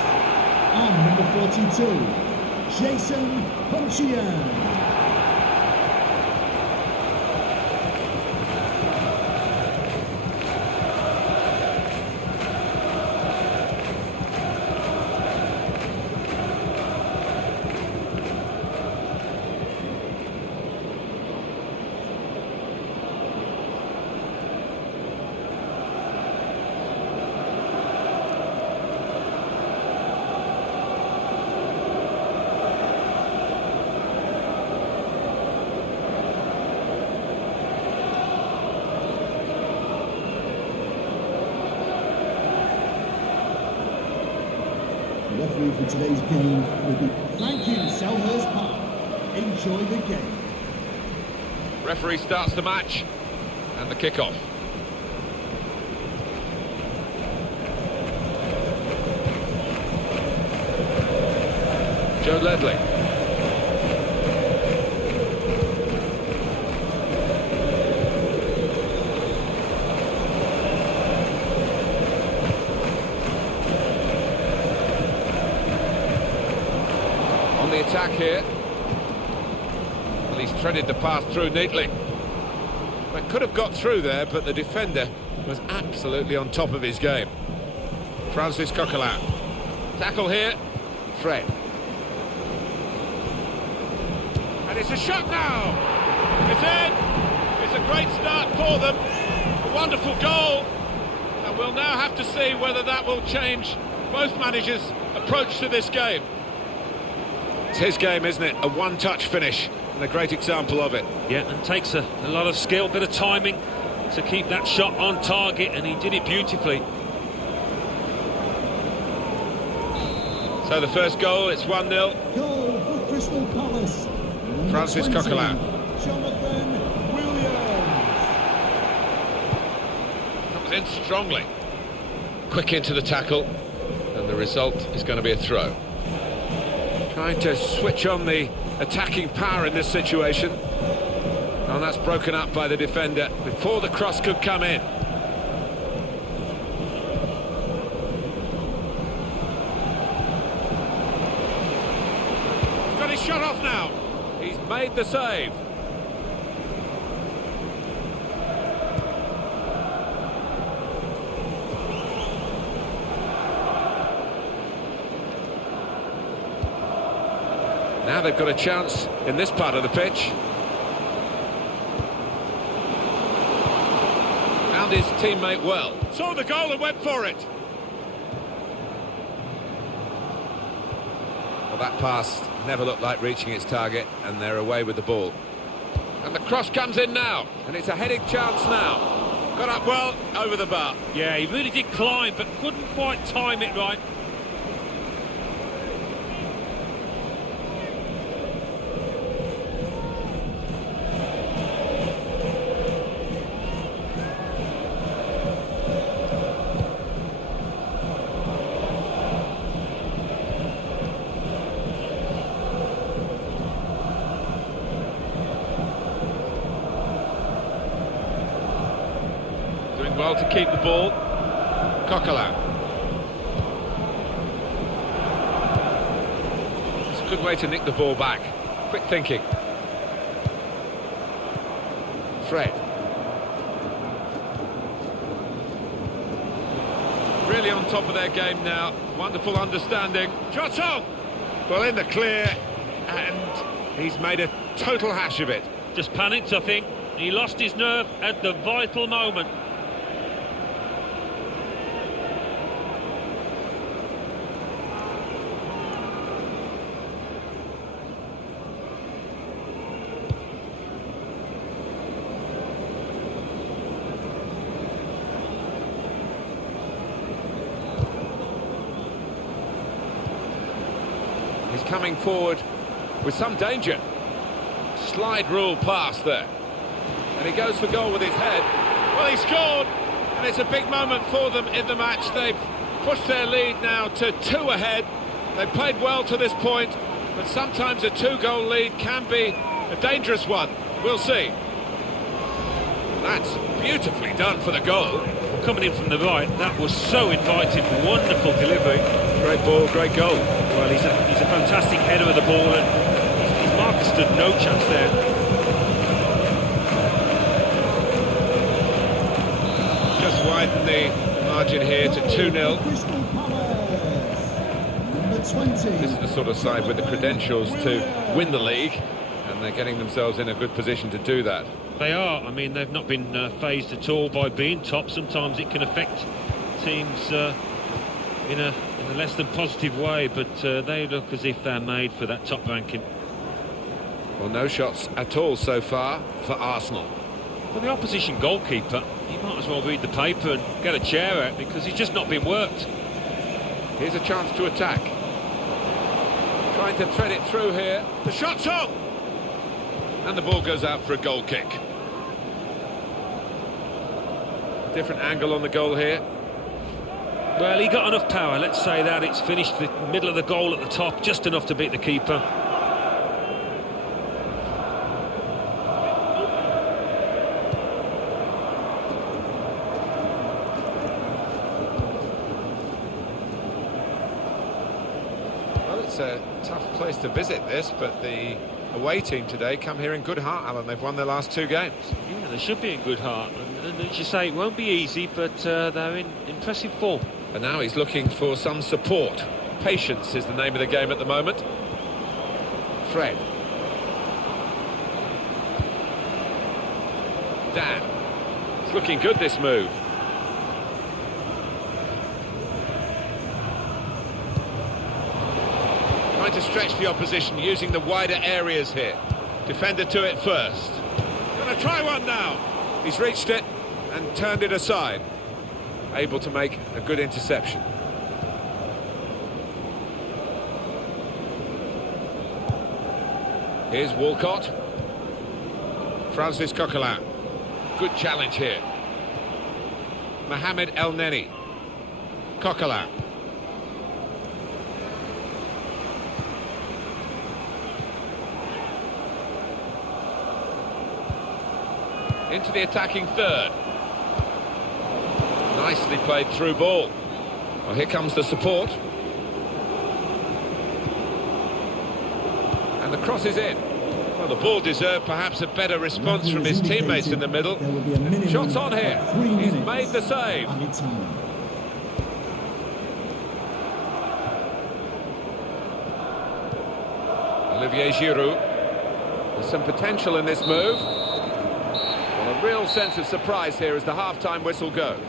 And number 42, Jason Punchian. The referee for today's game will be thank you, Selhurst Park. Enjoy the game. Referee starts the match and the kick-off. Joe Ledley. On the attack here. Well, he's threaded the pass through neatly. Well, could have got through there, but the defender was absolutely on top of his game. Francis Coquelin. Tackle here. Fred. And it's a shot now. It's in. It's a great start for them. A wonderful goal. And we'll now have to see whether that will change both managers' approach to this game. It's his game, isn't it? A one-touch finish, and a great example of it. Yeah, and takes a lot of skill, bit of timing to keep that shot on target, and he did it beautifully. So the first goal, it's 1-0. Goal for Crystal Palace. Francis 20, Coquelin. Jonathan Williams. Comes in strongly. Quick into the tackle, and the result is going to be a throw. Trying to switch on the attacking power in this situation. And that's broken up by the defender before the cross could come in. He's got his shot off now. He's made the save. Now they've got a chance in this part of the pitch. Found his teammate well. Saw the goal and went for it. Well, that pass never looked like reaching its target, and they're away with the ball. And the cross comes in now, and it's a heading chance now. Got up well, over the bar. Yeah, he really did climb, but couldn't quite time it right. Well to keep the ball. Coquelin. It's a good way to nick the ball back. Quick thinking. Fred. Really on top of their game now. Wonderful understanding. Shot on! Well, in the clear, and he's made a total hash of it. Just panicked, I think. He lost his nerve at the vital moment. coming forward with some danger. Slide rule pass there. And he goes for goal with his head. Well, he scored, and it's a big moment for them in the match. They've pushed their lead now to 2 ahead. They've played well to this point, but sometimes a 2-goal lead can be a dangerous one. We'll see. That's beautifully done for the goal. Coming in from the right, that was so inviting. Wonderful delivery. Great ball, great goal. Well, he's a fantastic header of the ball, and his marker stood no chance there. Just widen the margin here to 2-0. Crystal Palace, number 20. This is the sort of side with the credentials to win the league, and they're getting themselves in a good position to do that. They are. I mean, they've not been fazed at all by being top. Sometimes it can affect teams in a less than positive way, but they look as if they're made for that top ranking. Well, no shots at all so far for Arsenal. For the opposition goalkeeper, he might as well read the paper and get a chair out, because he's just not been worked. Here's a chance to attack. Trying to thread it through here. The shot's on! And the ball goes out for a goal kick. Different angle on the goal here. Well, he got enough power, let's say that. It's finished the middle of the goal at the top, just enough to beat the keeper. Well, it's a tough place to visit this, but the away team today come here in good heart, Alan. They've won their last 2 games. Yeah, they should be in good heart. And as you say, it won't be easy, but they're in impressive form. And now he's looking for some support. Patience is the name of the game at the moment. Fred. Dan. It's looking good, this move. Trying to stretch the opposition using the wider areas here. Defender to it first. Gonna try one now. He's reached it and turned it aside. Able to make a good interception. Here's Walcott. Francis Coquelin. Good challenge here. Mohamed El Neni. Coquelin. Into the attacking third. Nicely played through ball. Well, here comes the support. And the cross is in. Well, the ball deserved perhaps a better response from his teammates in the middle. Shots on here. He's made the save. Olivier Giroud. There's some potential in this move. Well, a real sense of surprise here as the half-time whistle goes.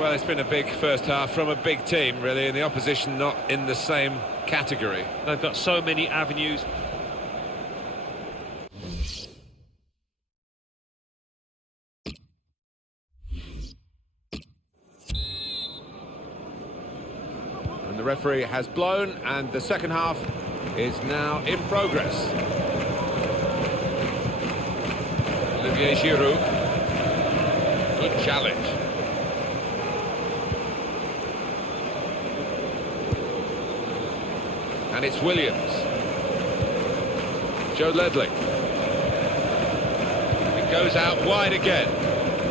Well, it's been a big first half from a big team, really, and the opposition not in the same category. They've got so many avenues. And the referee has blown, and the second half is now in progress. Olivier Giroud. Good challenge. And it's Williams. Joe Ledley. It goes out wide again.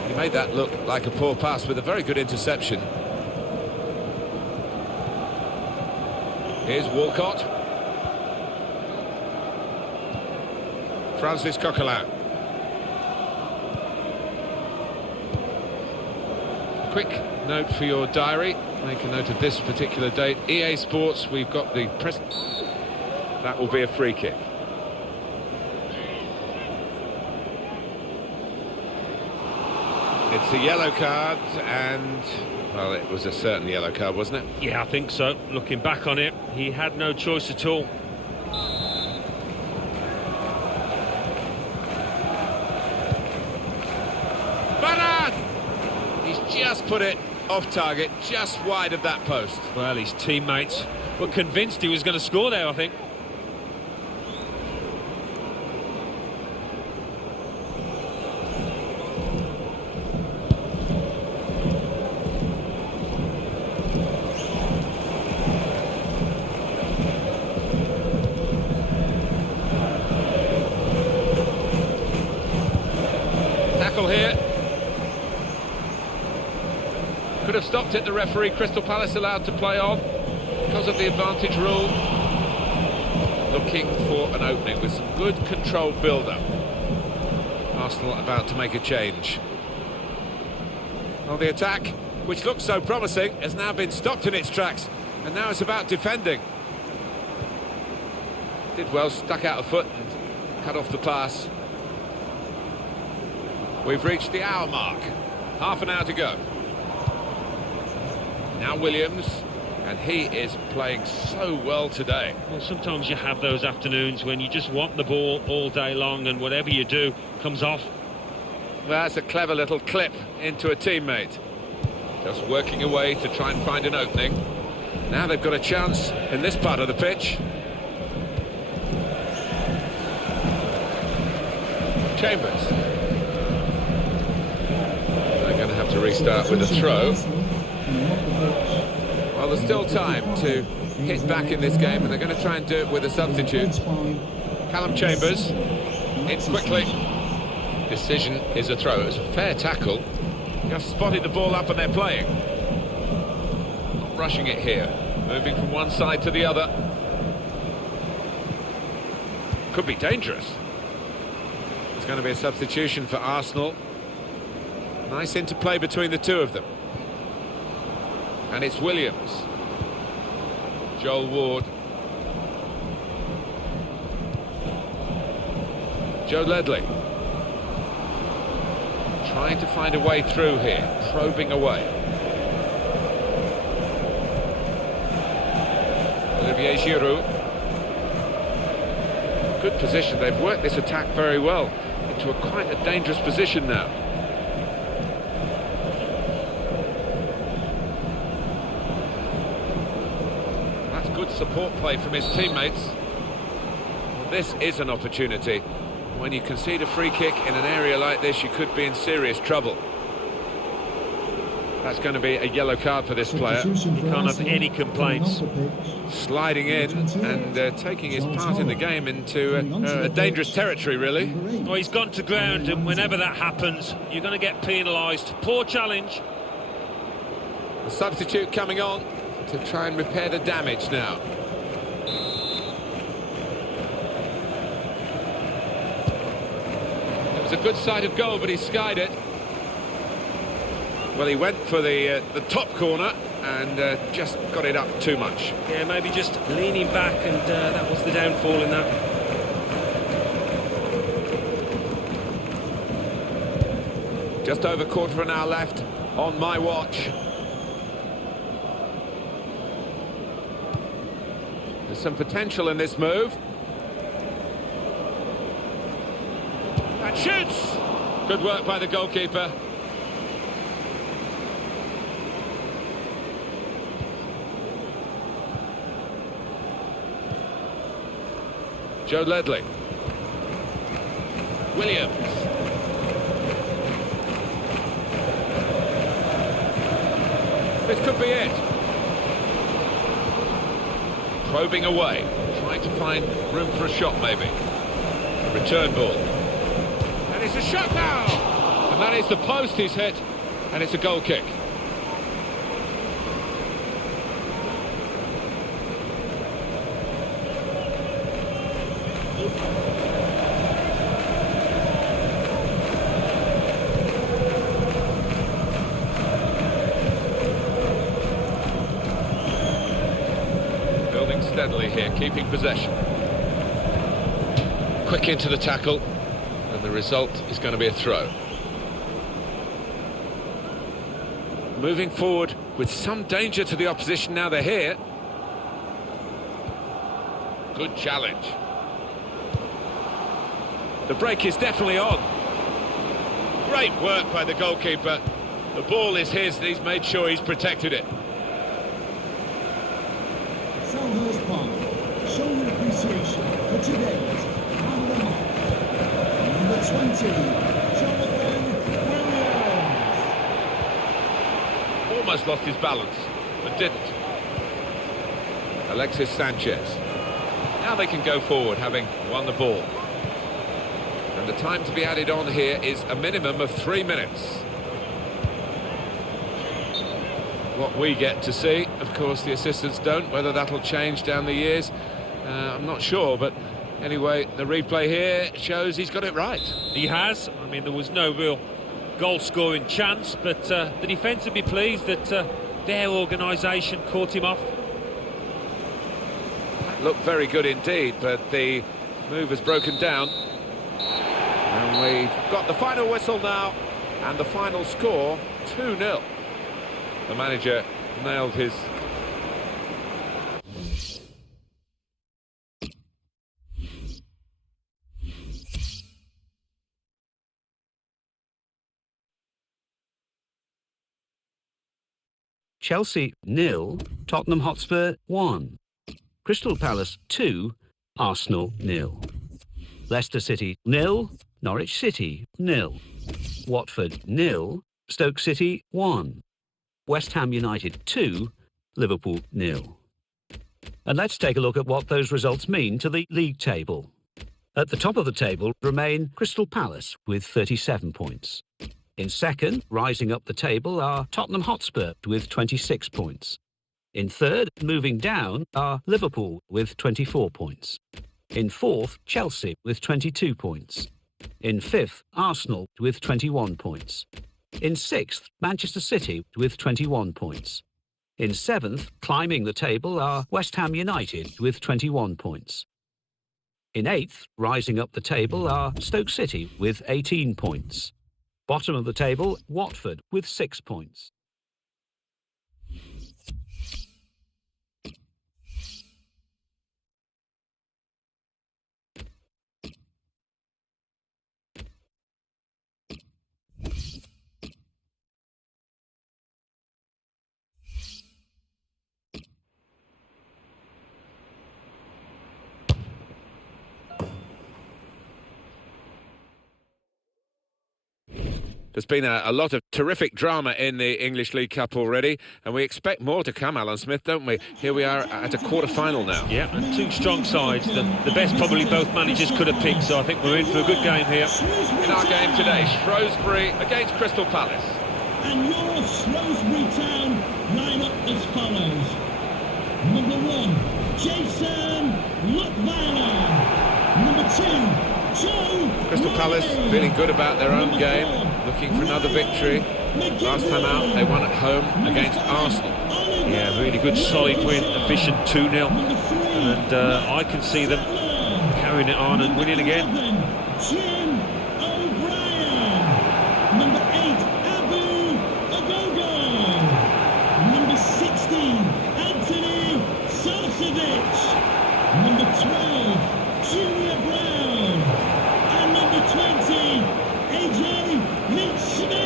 He made that look like a poor pass with a very good interception. Here's Walcott. Francis Coquelin. Quick note for your diary. Make a note of this particular date. EA Sports, we've got the present. That will be a free kick. It's a yellow card, and, well, it was a certain yellow card, wasn't it? Yeah, I think so. Looking back on it, he had no choice at all. Baran! He's just put it off target, just wide of that post. Well, his teammates were convinced he was going to score there, I think. Tackle here. Could have stopped it, the referee. Crystal Palace allowed to play on because of the advantage rule. Looking for an opening with some good controlled build-up. Arsenal about to make a change. Well, the attack, which looked so promising, has now been stopped in its tracks, and now it's about defending. Did well, stuck out a foot and cut off the pass. We've reached the hour mark. Half an hour to go. Now Williams, and he is playing so well today. Well, sometimes you have those afternoons when you just want the ball all day long and whatever you do comes off. Well, that's a clever little clip into a teammate. Just working away to try and find an opening. Now they've got a chance in this part of the pitch. Chambers. They're going to have to restart with a throw. Well, there's still time to hit back in this game, and they're going to try and do it with a substitute. Callum Chambers, in quickly. Decision is a throw. It was a fair tackle. Just spotted the ball up and they're playing. Not rushing it here. Moving from one side to the other. Could be dangerous. It's going to be a substitution for Arsenal. Nice interplay between the two of them. And it's Williams. Joel Ward. Joe Ledley. Trying to find a way through here. Probing away. Olivier Giroud. Good position. They've worked this attack very well into quite a dangerous position now. Support play from his teammates. Well, this is an opportunity. When you concede a free kick in an area like this, you could be in serious trouble. That's going to be a yellow card for this player. You can't have any complaints. Sliding in and taking his part in the game into a dangerous territory, really. Well, he's gone to ground, and whenever that happens, you're going to get penalised. Poor challenge. The substitute coming on to try and repair the damage now. It was a good sight of goal, but he skied it. Well, he went for the top corner and just got it up too much. Yeah, maybe just leaning back, and that was the downfall in that. Just over quarter of an hour left on my watch. There's some potential in this move. And shoots! Good work by the goalkeeper. Joe Ledley. Williams. This could be it. Probing away, trying to find room for a shot maybe. A return ball. And it's a shot now! And that is the post he's hit, and it's a goal kick. Steadily here, keeping possession. Quick into the tackle, and the result is going to be a throw. Moving forward with some danger to the opposition now they're here. Good challenge. The break is definitely on. Great work by the goalkeeper. The ball is his, and he's made sure he's protected it. Selhurst Park, show your appreciation for today's man of the match. Number 20, Jonathan Williams. Almost lost his balance, but didn't. Alexis Sanchez. Now they can go forward, having won the ball. And the time to be added on here is a minimum of 3 minutes. What we get to see, of course the assistants don't. Whether that'll change down the years, I'm not sure, but anyway, the replay here shows he's got it right. He has. I mean, there was no real goal-scoring chance, but the defence would be pleased that their organisation caught him off. Looked very good indeed, but the move has broken down. And we've got the final whistle now, and the final score, 2-0. The manager nailed his... Chelsea 0, Tottenham Hotspur 1. Crystal Palace 2, Arsenal 0. Leicester City 0, Norwich City 0. Watford 0, Stoke City 1. West Ham United 2, Liverpool 0. And let's take a look at what those results mean to the league table. At the top of the table remain Crystal Palace with 37 points. In second, rising up the table, are Tottenham Hotspur with 26 points. In third, moving down, are Liverpool with 24 points. In fourth, Chelsea with 22 points. In fifth, Arsenal with 21 points. In sixth, Manchester City with 21 points. In seventh, climbing the table, are West Ham United with 21 points. In eighth, rising up the table, are Stoke City with 18 points. Bottom of the table, Watford with 6 points. There's been a lot of terrific drama in the English League Cup already, and we expect more to come, Alan Smith, don't we? Here we are at a quarter-final now. Yeah, and two strong sides. The best probably both managers could have picked, so I think we're in for a good game here. In our game today, Shrewsbury against Crystal Palace. And your Shrewsbury Town line up as follows. Number 1, Jason Lutweiler. Number 2, Joe Crystal Palace feeling good about their own game, looking for another victory. Last time out, they won at home against Arsenal. Yeah, really good, solid win, efficient 2-0. And I can see them carrying it on and winning again. Jim O'Brien. Number 8, Abu Agogo. Number 16, Anthony Sarcevic. Number 12, Julia Brown. And number 20, AJ Smith.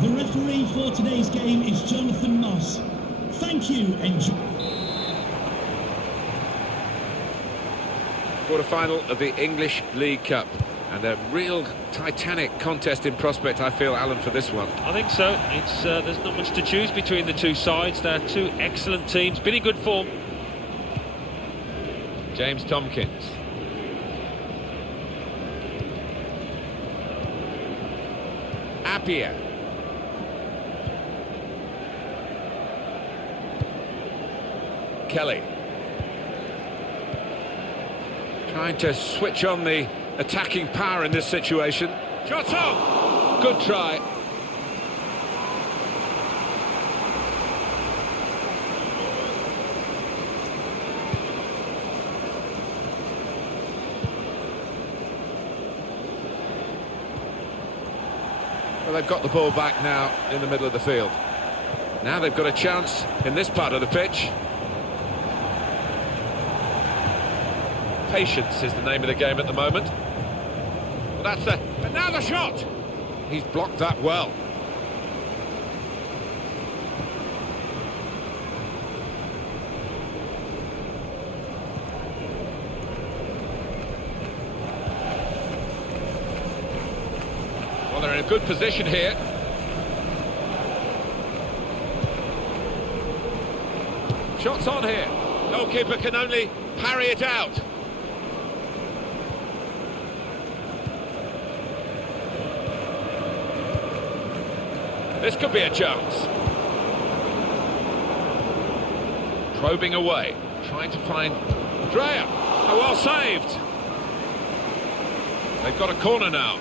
The referee for today's game is Jonathan Moss. Thank you, enjoy. Quarter-final of the English League Cup. And a real titanic contest in prospect, I feel, Alan, for this one. I think so. It's there's not much to choose between the two sides. They're two excellent teams, been in good form. James Tompkins. Appiah. Kelly. Trying to switch on the attacking power in this situation. Shot on! Good try. Well, they've got the ball back now in the middle of the field. Now they've got a chance in this part of the pitch. Patience is the name of the game at the moment. Well, that's and now the shot! He's blocked that well. Well, they're in a good position here. Shots on here. Goalkeeper can only parry it out. This could be a chance. Probing away, trying to find Dreyer. Oh, well saved. They've got a corner now.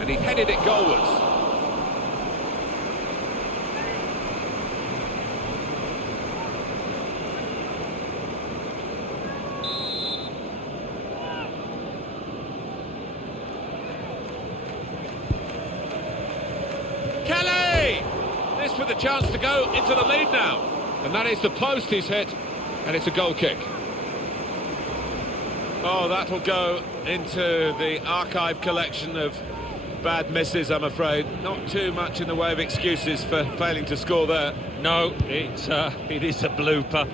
And he headed it goalwards. Kelly! This with a chance to go into the lead now. And that is the post he's hit, and it's a goal kick. Oh, that'll go into the archive collection of bad misses, I'm afraid. Not too much in the way of excuses for failing to score there. No, it is a blooper,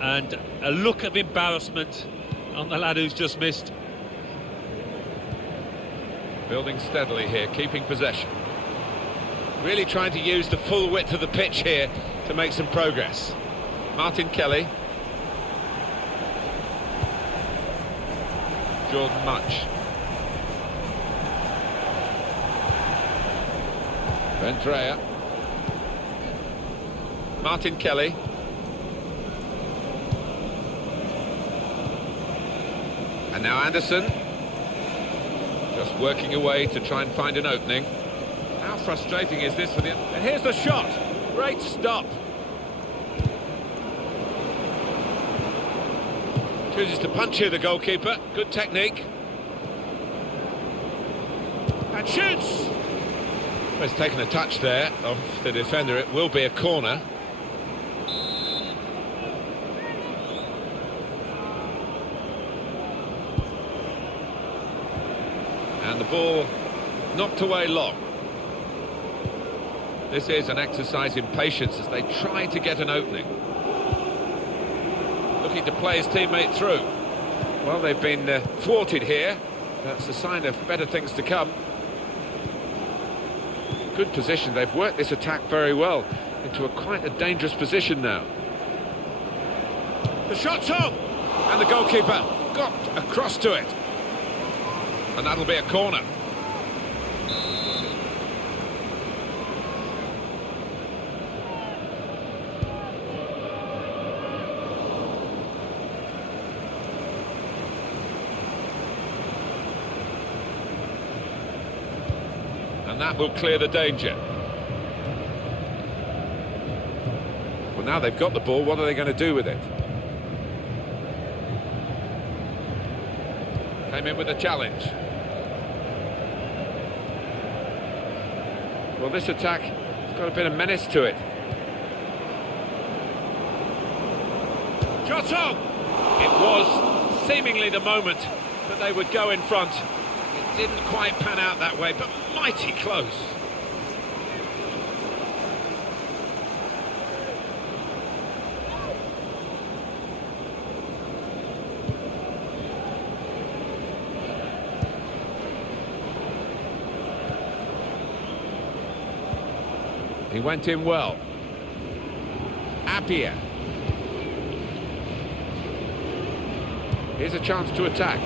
and a look of embarrassment on the lad who's just missed. Building steadily here, keeping possession. Really trying to use the full width of the pitch here to make some progress. Martin Kelly. Jordan Much. Ben Dreyer. Martin Kelly. And now Anderson. Just working away to try and find an opening. How frustrating is this for the... And here's the shot. Great stop. Chooses to punch here, the goalkeeper. Good technique. And shoots! Well, he's taken a touch there of the defender. It will be a corner. And the ball knocked away long. This is an exercise in patience as they try to get an opening. Looking to play his teammate through. Well, they've been thwarted here. That's a sign of better things to come. Good position. They've worked this attack very well into quite a dangerous position now. The shot's on! And the goalkeeper got across to it. And that'll be a corner. And that will clear the danger. Well, now they've got the ball, what are they going to do with it? Came in with a challenge. Well, this attack has got a bit of menace to it. Shot on! It was seemingly the moment that they would go in front. It didn't quite pan out that way, but mighty close. He went in well. Appiah. Here's a chance to attack.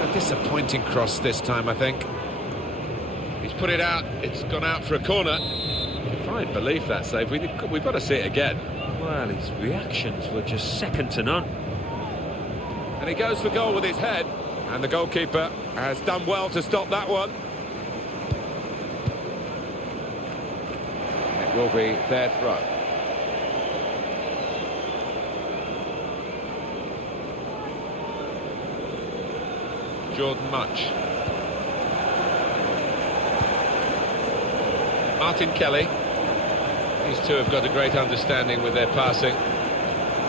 A disappointing cross this time, I think. He's put it out. It's gone out for a corner. Fine belief that save. We've got to see it again. Well, his reactions were just second to none. And he goes for goal with his head. And the goalkeeper has done well to stop that one. It will be their throw. Jordan Much. Martin Kelly. These two have got a great understanding with their passing.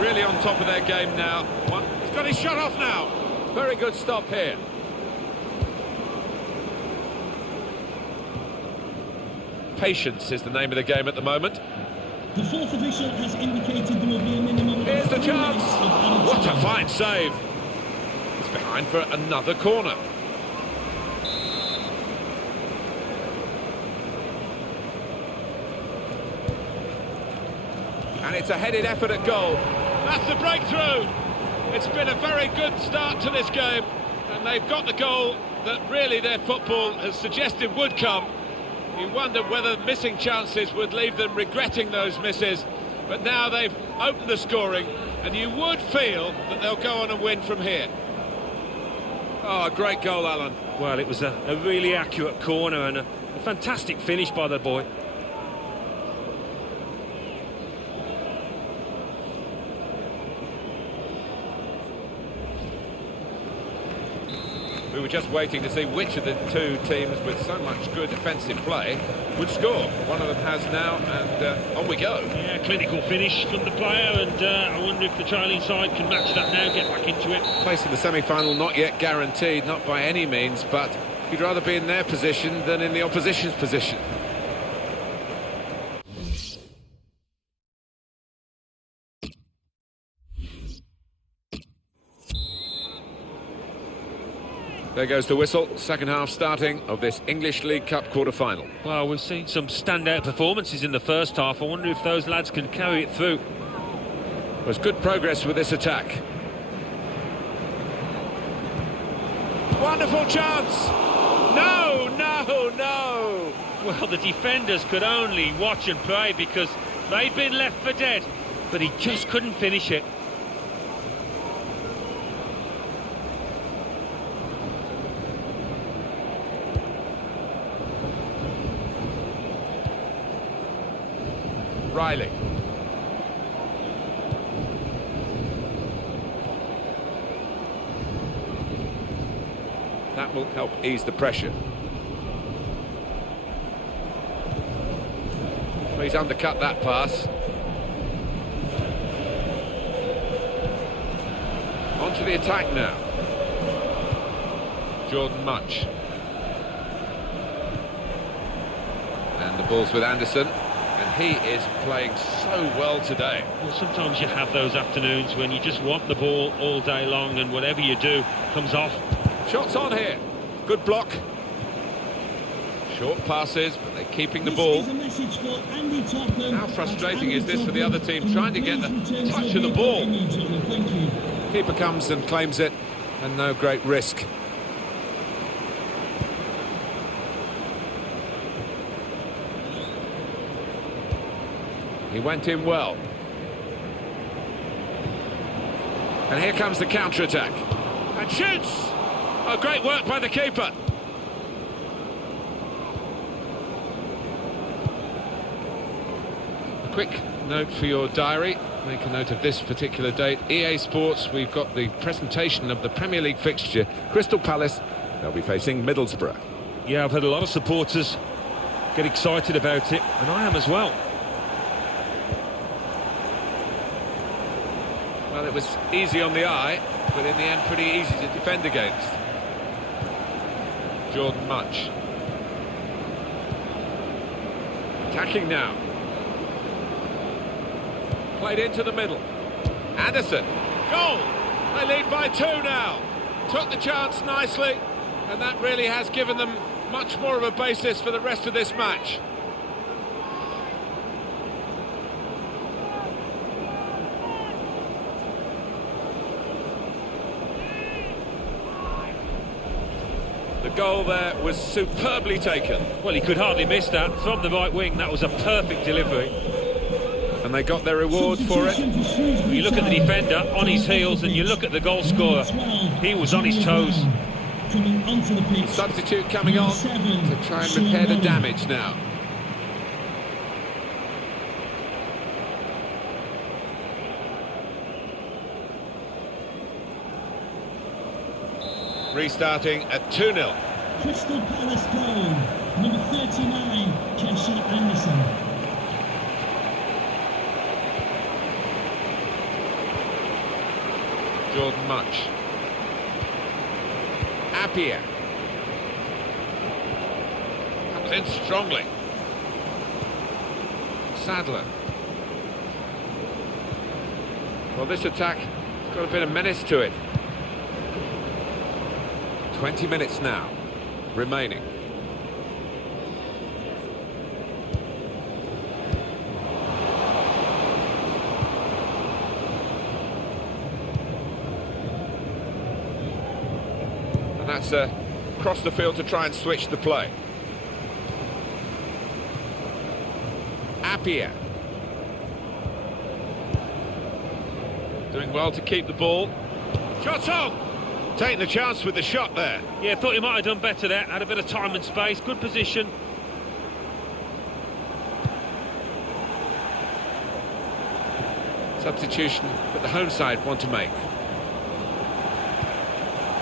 Really on top of their game now. He's got his shot off now. Very good stop here. Patience is the name of the game at the moment. The fourth official has indicated there will be a minimum of Here's the 3 chance. minutes of added What a time. fine save. It's behind for another corner. And it's a headed effort at goal. That's the breakthrough. It's been a very good start to this game, and they've got the goal that really their football has suggested would come. You wondered whether missing chances would leave them regretting those misses, but now they've opened the scoring, and you would feel that they'll go on and win from here. Oh, great goal, Alan. Well, it was a really accurate corner and a fantastic finish by the boy. We were just waiting to see which of the two teams with so much good defensive play would score. One of them has now, and on we go. Yeah, clinical finish from the player, and I wonder if the trailing side can match that now, get back into it. Place in the semi-final not yet guaranteed, not by any means, but you'd rather be in their position than in the opposition's position. There goes the whistle, second half starting of this English League Cup quarter-final. Well, we've seen some standout performances in the first half. I wonder if those lads can carry it through. There's good progress with this attack. Wonderful chance! No, no, no! Well, the defenders could only watch and pray because they'd been left for dead, but he just couldn't finish it. Riley. That will help ease the pressure. Well, he's undercut that pass. On to the attack now. Jordan Much. And the ball's with Anderson. And he is playing so well today. Well, sometimes you have those afternoons when you just want the ball all day long and whatever you do comes off. Shots on here. Good block. Short passes, but they're keeping the ball. How frustrating is this for the other team, trying to get the touch of the ball? Keeper comes and claims it, and no great risk. He went in well. And here comes the counter-attack. And shoots! Oh, great work by the keeper. A quick note for your diary. Make a note of this particular date. EA Sports, we've got the presentation of the Premier League fixture. Crystal Palace, they'll be facing Middlesbrough. Yeah, I've had a lot of supporters get excited about it, and I am as well. Well, it was easy on the eye, but in the end pretty easy to defend against. Jordan Much. Attacking now. Played into the middle. Anderson. Goal! They lead by 2 now. Took the chance nicely, and that really has given them much more of a basis for the rest of this match. The goal there was superbly taken. Well, he could hardly miss that. From the right wing, that was a perfect delivery. And they got their reward for it. You look at the defender on his heels and you look at the goal scorer. He was on his toes. Substitute coming on to try and repair the damage now. restarting at 2-0. Crystal Palace goal, number 39, Keshi Anderson. Jordan Much. Appiah. Comes in strongly. Sadler. Well, this attack has got a bit of menace to it. 20 minutes now remaining. And that's across the field to try and switch the play. Appiah. Doing well to keep the ball. Shots on! Taking the chance with the shot there. Yeah, thought he might have done better there. Had a bit of time and space. Good position. Substitution that the home side want to make.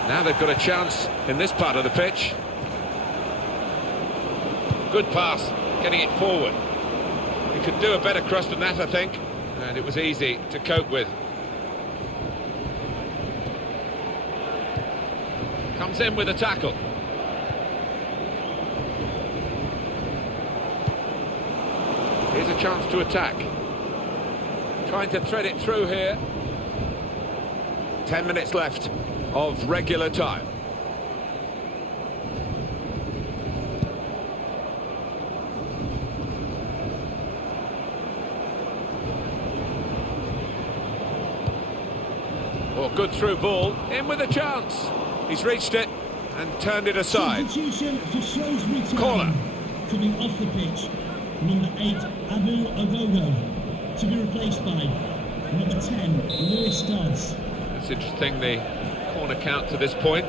Now they've got a chance in this part of the pitch. Good pass, getting it forward. He could do a better cross than that, I think. And it was easy to cope with. Comes in with a tackle. Here's a chance to attack. Trying to thread it through here. 10 minutes left of regular time. Oh, good through ball. In with a chance. He's reached it and turned it aside. Substitution for Shrewsbury Town. Corner. Coming off the pitch, number 8, Abu Ogogo. To be replaced by number 10, Lewis Dodds. It's interesting, the corner count to this point.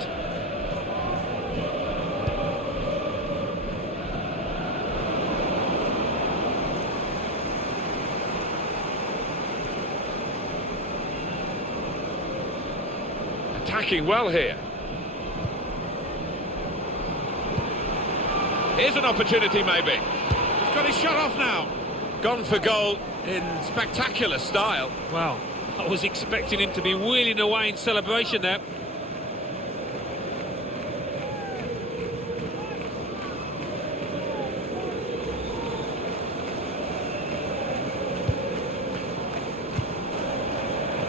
Attacking well here. Here's an opportunity, maybe. He's got his shot off now. Gone for goal in spectacular style. Wow, I was expecting him to be wheeling away in celebration there.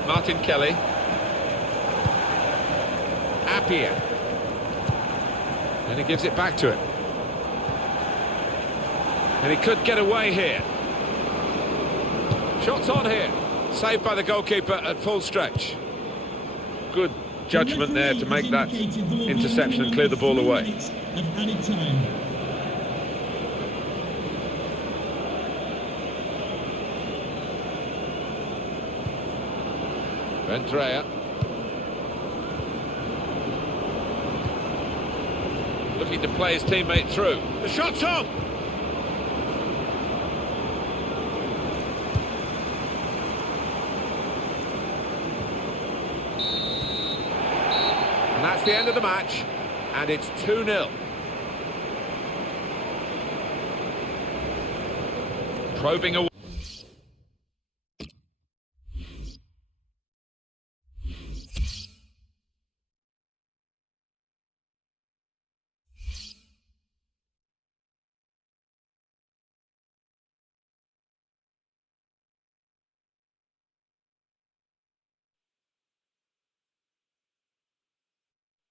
Martin Kelly. Appiah. And he gives it back to him. And he could get away here. Shots on here. Saved by the goalkeeper at full stretch. Good judgment there to make that interception and clear the ball away. Ventraya. Looking to play his teammate through. The shot's on! And that's the end of the match, and it's 2-0. Probing away.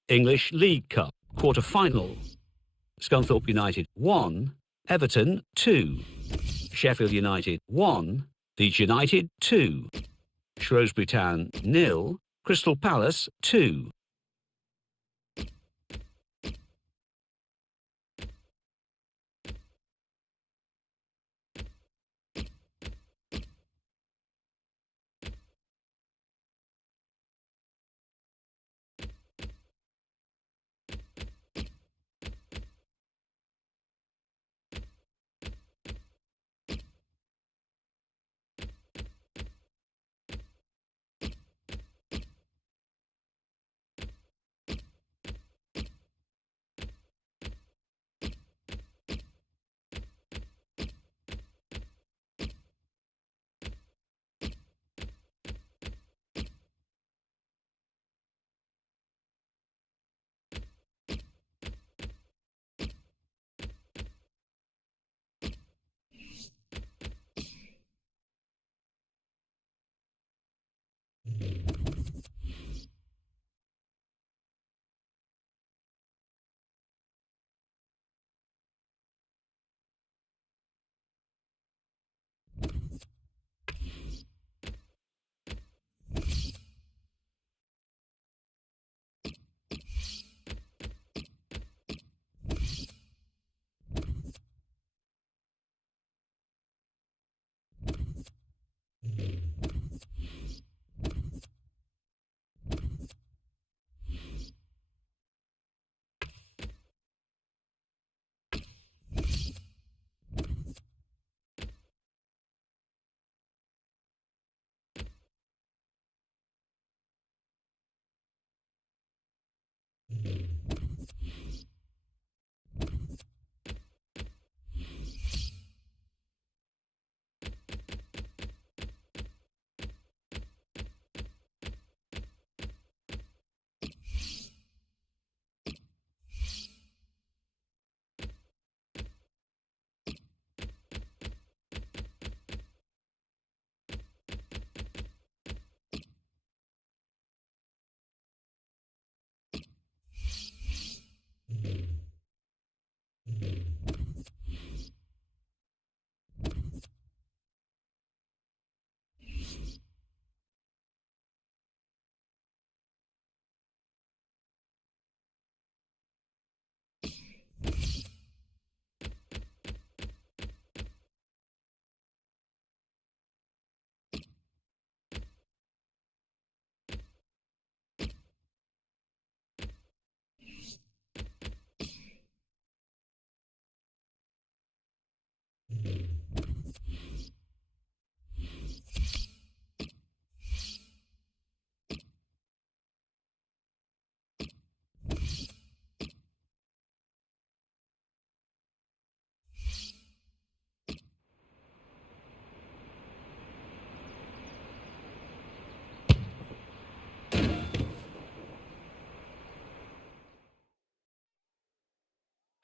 English League Cup quarter-final. Scunthorpe United 1, Everton 2, Sheffield United 1, Leeds United 2, Shrewsbury Town 0, Crystal Palace 2.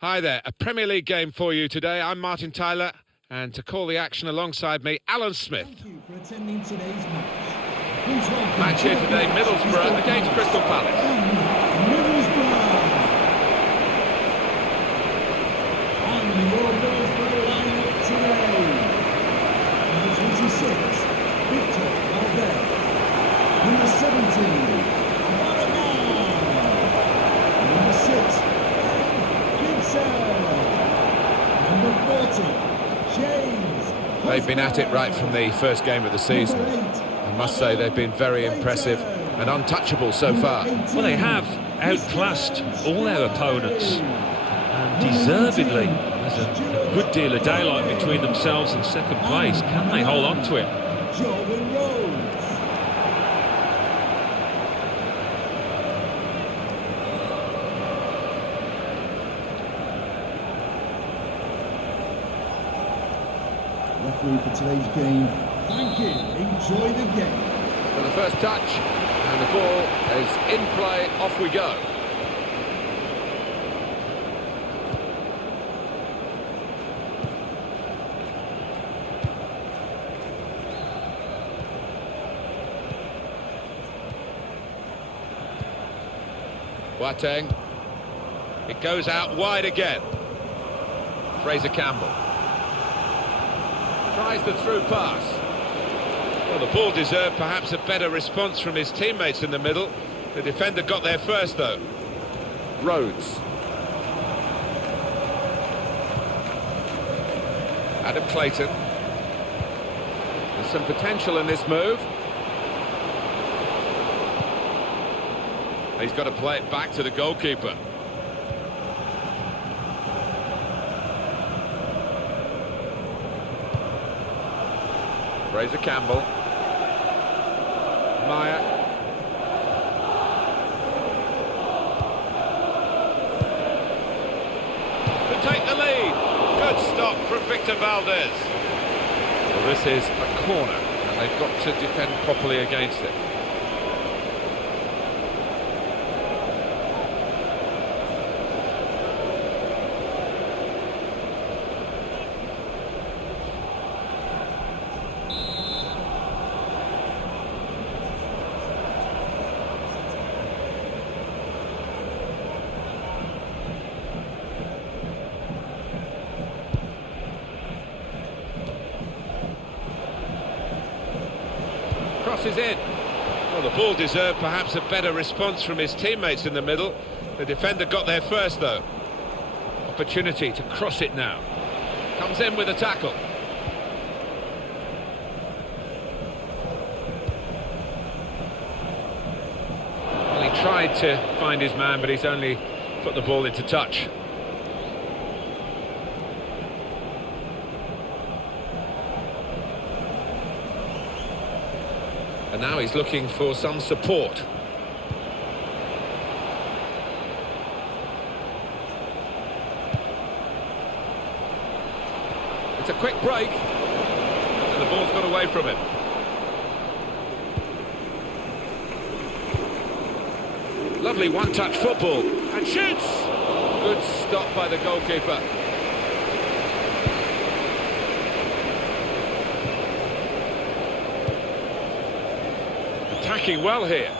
Hi there, a Premier League game for you today. I'm Martin Tyler, and to call the action alongside me, Alan Smith. Thank you for attending today's match. Please welcome Match here today, Middlesbrough against Crystal Palace. Middlesbrough. And your Middlesbrough lineup today. Number 26, Victor Valverde. Number 17, Number 6, Number 40, James. They've been at it right from the first game of the season. I must say they've been very impressive and untouchable so far. Well, they have outclassed all their opponents, and deservedly. There's a good deal of daylight between themselves and second place. Can they hold on to it? Jordan Rhodes. Referee for today's game. Thank you. Enjoy the game. For the first touch, and the ball is in play, off we go. Boateng. It goes out wide again. Fraser Campbell. Tries the through pass. Well, the ball deserved perhaps a better response from his teammates in the middle. The defender got there first, though. Rhodes. Adam Clayton. There's some potential in this move. He's got to play it back to the goalkeeper. Fraser Campbell. Maya. To take the lead. Good stop from Victor Valdez. Well, this is a corner, and they've got to defend properly against it. Crosses in. Well, the ball deserved perhaps a better response from his teammates in the middle. The defender got there first, though. Opportunity to cross it now. Comes in with a tackle. Well, he tried to find his man, but he's only put the ball into touch. And now he's looking for some support. It's a quick break, and the ball's got away from him. Lovely one-touch football, and shoots! Good stop by the goalkeeper. Attacking well here.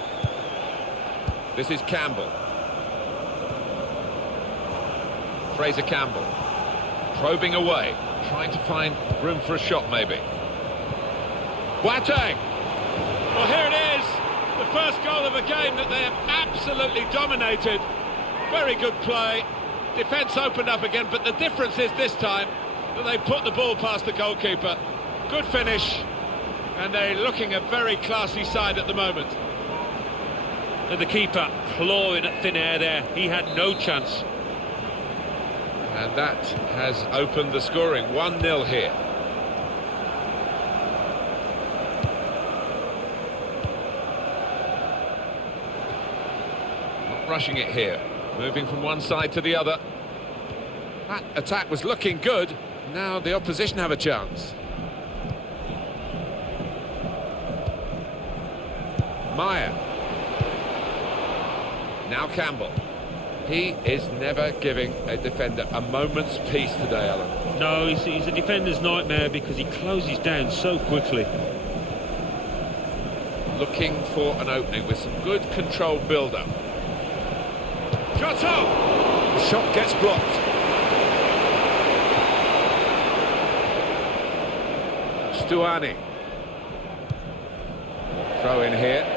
This is Campbell. Fraser Campbell. Probing away. Trying to find room for a shot, maybe. Boateng! Well, here it is. The first goal of a game that they have absolutely dominated. Very good play. Defence opened up again, but the difference is this time that they put the ball past the goalkeeper. Good finish. And they're looking a very classy side at the moment. And the keeper clawing at thin air there. He had no chance. And that has opened the scoring. 1-0 here. Not rushing it here. Moving from one side to the other. That attack was looking good. Now the opposition have a chance. Maya. Now Campbell. He is never giving a defender a moment's peace today, Alan. No, he's a defender's nightmare because he closes down so quickly. Looking for an opening with some good controlled build-up. Shots on! The shot gets blocked. Stuani. Throw in here.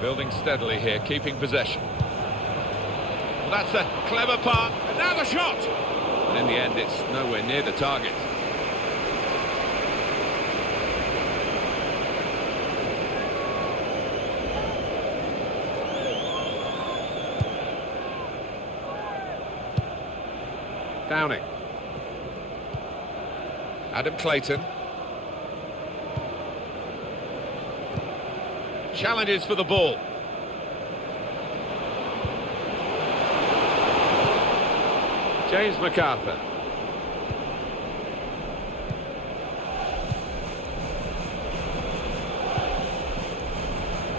Building steadily here, keeping possession. Well, that's a clever part. And now the shot! And in the end, it's nowhere near the target. Downing. Adam Clayton. Challenges for the ball. James MacArthur.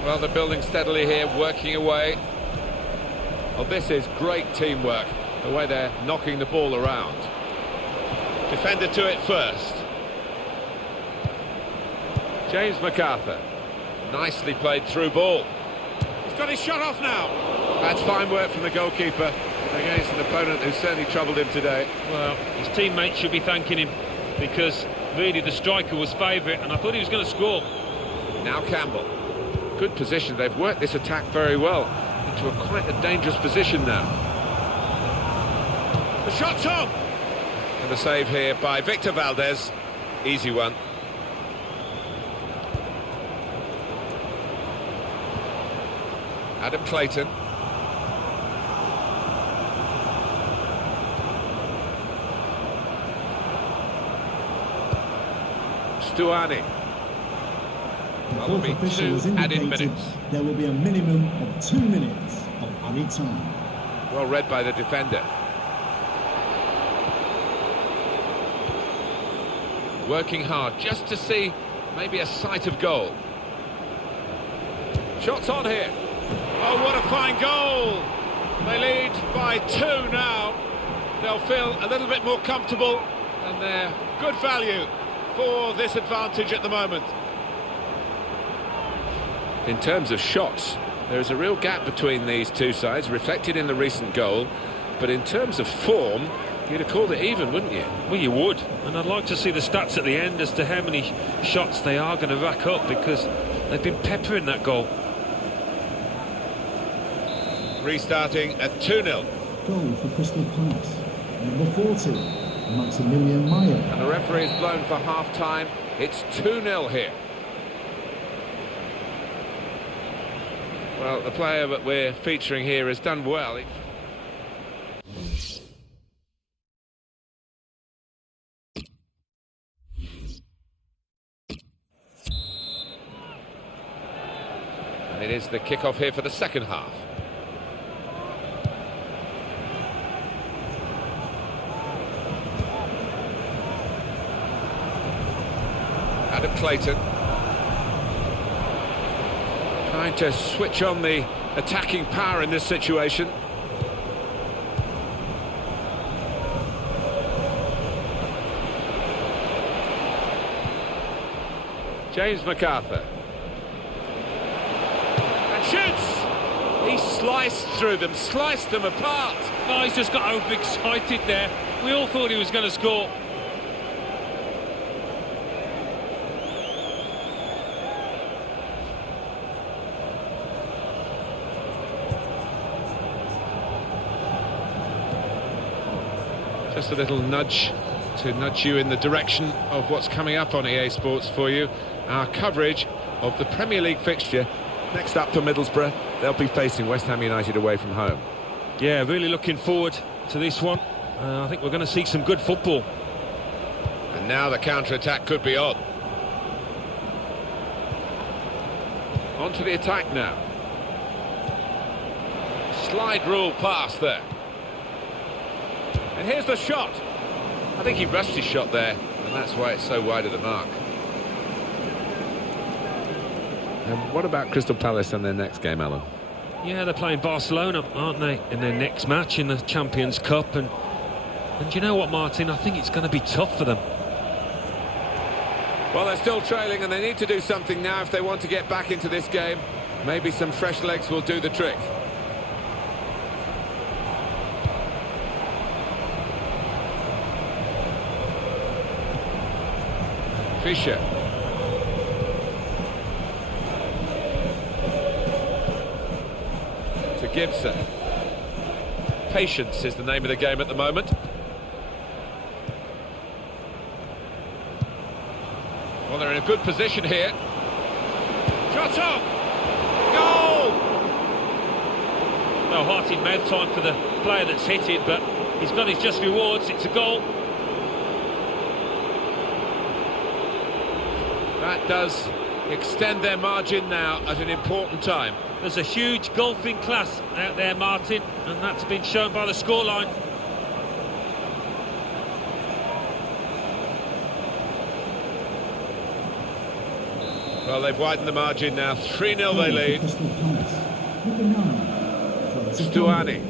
Well, they're building steadily here, working away. Well, this is great teamwork, the way they're knocking the ball around. Defender to it first. James MacArthur. Nicely played through ball. He's got his shot off now. That's fine work from the goalkeeper against an opponent who certainly troubled him today. Well, his teammates should be thanking him because really the striker was favourite and I thought he was going to score. Now Campbell. Good position. They've worked this attack very well into quite a dangerous position now. The shot's on! And the save here by Victor Valdez. Easy one. Adam Clayton. Stuani. Well, there'll be two added minutes. There will be a minimum of 2 minutes of added time. Well read by the defender. Working hard just to see maybe a sight of goal. Shots on here. Oh, what a fine goal! They lead by 2 now. They'll feel a little bit more comfortable and they're good value for this advantage at the moment. In terms of shots, there is a real gap between these two sides, reflected in the recent goal. But in terms of form, you'd have called it even, wouldn't you? Well, you would. And I'd like to see the stats at the end as to how many shots they are going to rack up because they've been peppering that goal. Restarting at 2-0. Goal for Crystal Palace. Number 40, Maximilian Meyer. And the referee is blown for half-time. It's 2-0 here. Well, the player that we're featuring here has done well. And it is the kick-off here for the second half. Adam Clayton. Trying to switch on the attacking power in this situation. James MacArthur. And shoots! He sliced through them, sliced them apart. Oh, he's just got overexcited there. We all thought he was going to score. Just a little nudge to nudge you in the direction of what's coming up on EA Sports for you. Our coverage of the Premier League fixture. Next up for Middlesbrough, they'll be facing West Ham United away from home. Yeah, really looking forward to this one. I think we're going to see some good football. And now the counter-attack could be on. On to the attack now. Slide rule pass there. And here's the shot. I think he rushed his shot there, and that's why it's so wide of the mark. And what about Crystal Palace and their next game, Alan? Yeah, they're playing Barcelona, aren't they, in their next match in the Champions Cup. And you know what, Martin, I think it's going to be tough for them. Well, they're still trailing, and they need to do something now if they want to get back into this game. Maybe some fresh legs will do the trick. Fisher. To Gibson. Patience is the name of the game at the moment. Well, they're in a good position here. Shot on! Goal! Well, heart in mouth time for the player that's hit it, but he's got his just rewards. It's a goal. That does extend their margin now at an important time. There's a huge golfing class out there, Martin, and that's been shown by the scoreline. Well, they've widened the margin now. 3-0 they lead. Stuani.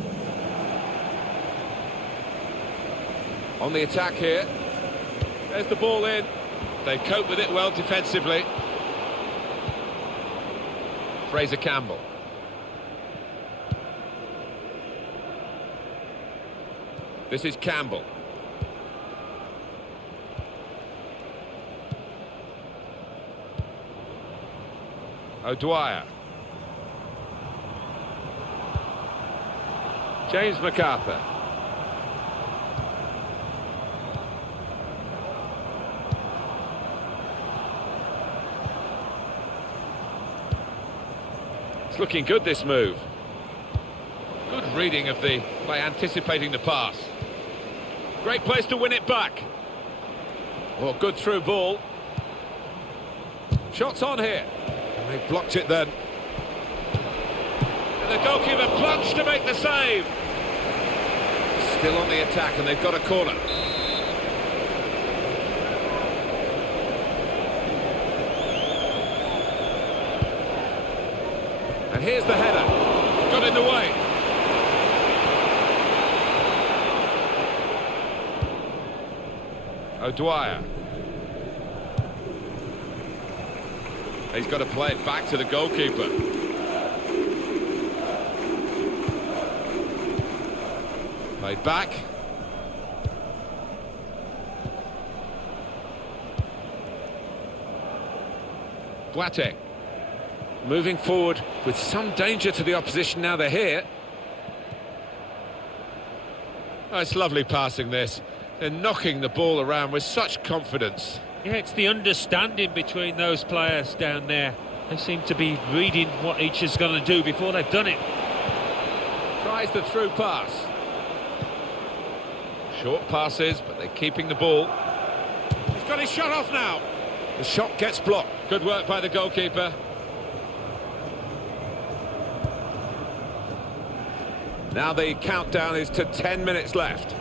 On the attack here. There's the ball in. They cope with it well defensively. Fraser Campbell. This is Campbell. O'Dwyer. James MacArthur. It's looking good, this move. Good reading of the by anticipating the pass. Great place to win it back. Well, good through ball. Shots on here. And they blocked it then. And the goalkeeper plunged to make the save. Still on the attack, and they've got a corner. And here's the header. Got in the way. O'Dwyer. He's got to play it back to the goalkeeper. Played back. Boateng. Moving forward with some danger to the opposition now they're here. Oh, it's lovely passing this. They're knocking the ball around with such confidence. Yeah, it's the understanding between those players down there. They seem to be reading what each is going to do before they've done it. Tries the through pass. Short passes, but they're keeping the ball. He's got his shot off now. The shot gets blocked. Good work by the goalkeeper. Now the countdown is to 10 minutes left.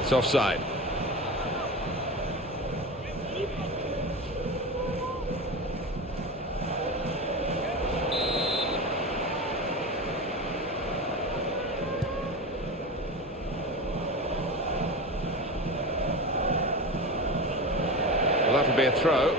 It's offside. Well, that'll be a throw.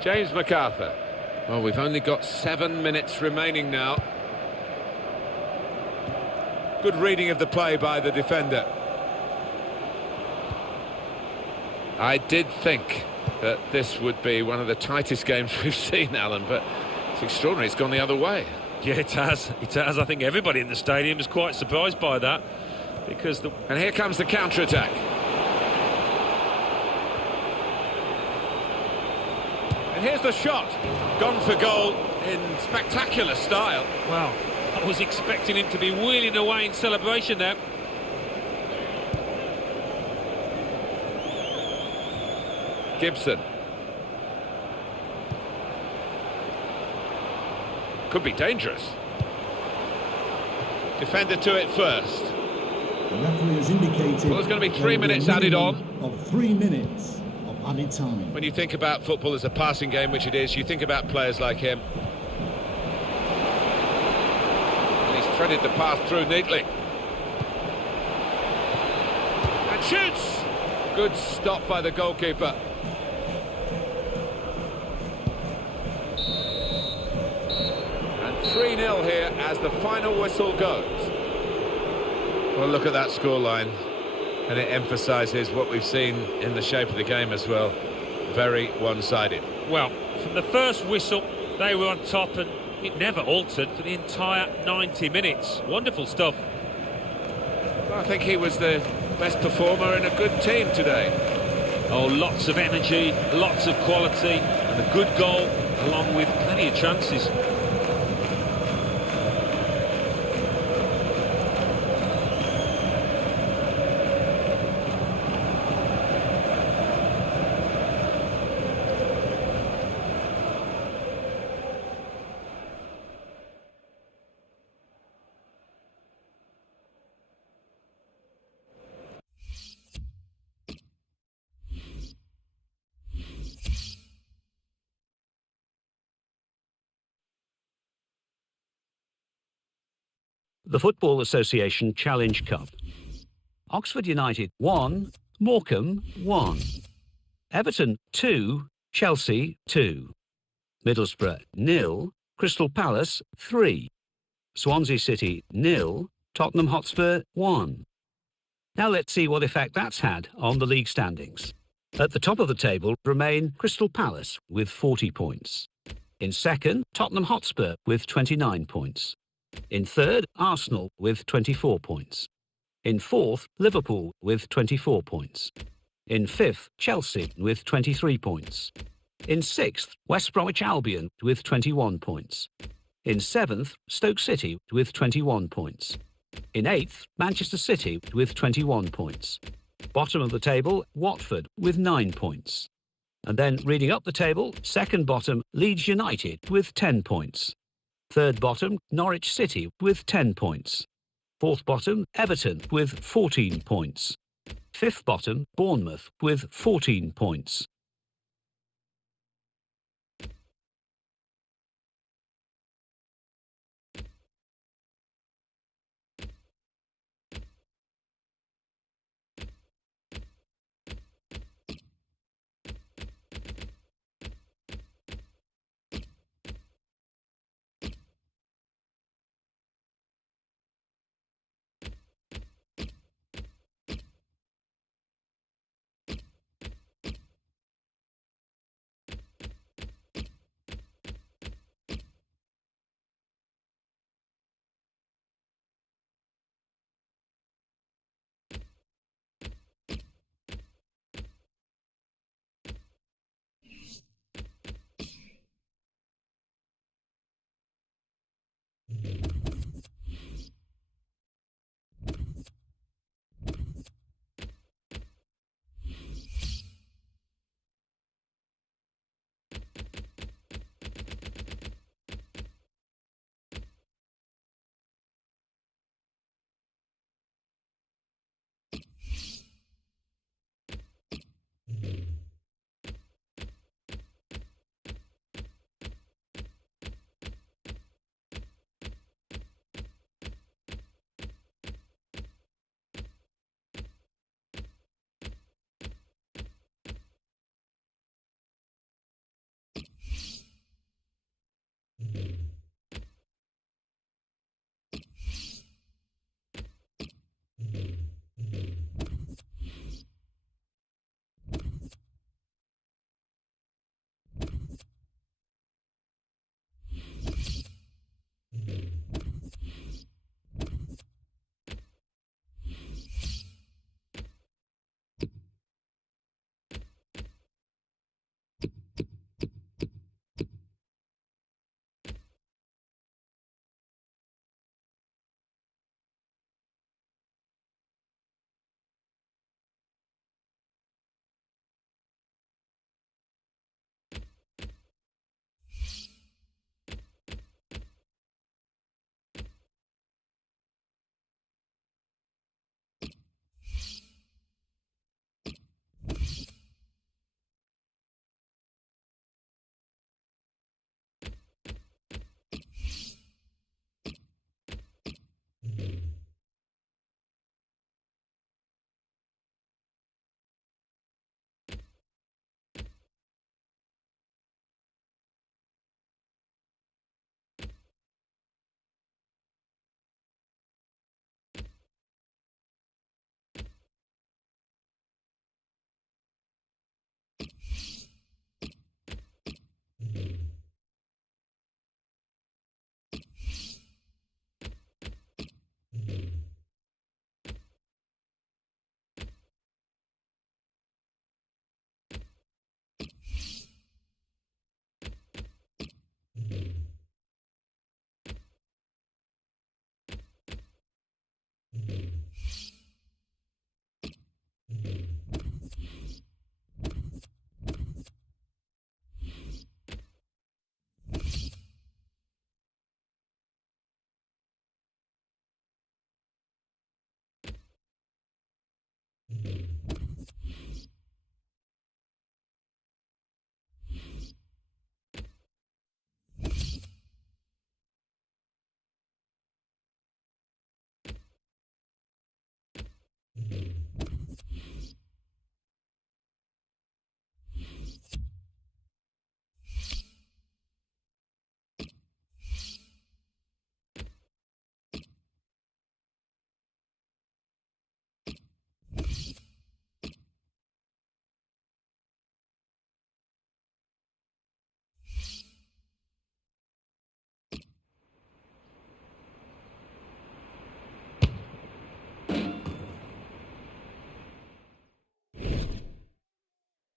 James MacArthur. Well, we've only got 7 minutes remaining now. Good reading of the play by the defender. I did think that this would be one of the tightest games we've seen, Alan, but it's extraordinary. It's gone the other way. Yeah, it has. It has. I think everybody in the stadium is quite surprised by that. Because And here comes the counter-attack. And here's the shot. Gone for goal. in spectacular style. Well, I was expecting him to be wheeling away in celebration there. Gibson. Could be dangerous. Defender to it first. The referee has indicated. Well, there's going to be 3 there will minutes a added on. minimum Of 3 minutes of added time. When you think about football as a passing game, which it is, you think about players like him. And he's threaded the path through neatly. And shoots! Good stop by the goalkeeper. And 3-0 here as the final whistle goes. Well, look at that scoreline. And it emphasises what we've seen in the shape of the game as well. Very one-sided. Well, from the first whistle, they were on top, and it never altered for the entire 90 minutes. Wonderful stuff. Well, I think he was the best performer in a good team today. Oh, lots of energy, lots of quality, and a good goal, along with plenty of chances. The Football Association Challenge Cup. Oxford United 1, Morecambe 1. Everton 2, Chelsea 2. Middlesbrough 0, Crystal Palace 3. Swansea City 0, Tottenham Hotspur 1. Now let's see what effect that's had on the league standings. At the top of the table remain Crystal Palace with 40 points. In second, Tottenham Hotspur with 29 points. In third, Arsenal with 24 points. In fourth, Liverpool with 24 points. In fifth, Chelsea with 23 points. In sixth, West Bromwich Albion with 21 points. In seventh, Stoke City with 21 points. In eighth, Manchester City with 21 points. Bottom of the table, Watford with 9 points. And then reading up the table, second bottom, Leeds United with 10 points. Third bottom, Norwich City with 10 points. Fourth bottom, Everton with 14 points. Fifth bottom, Bournemouth with 14 points.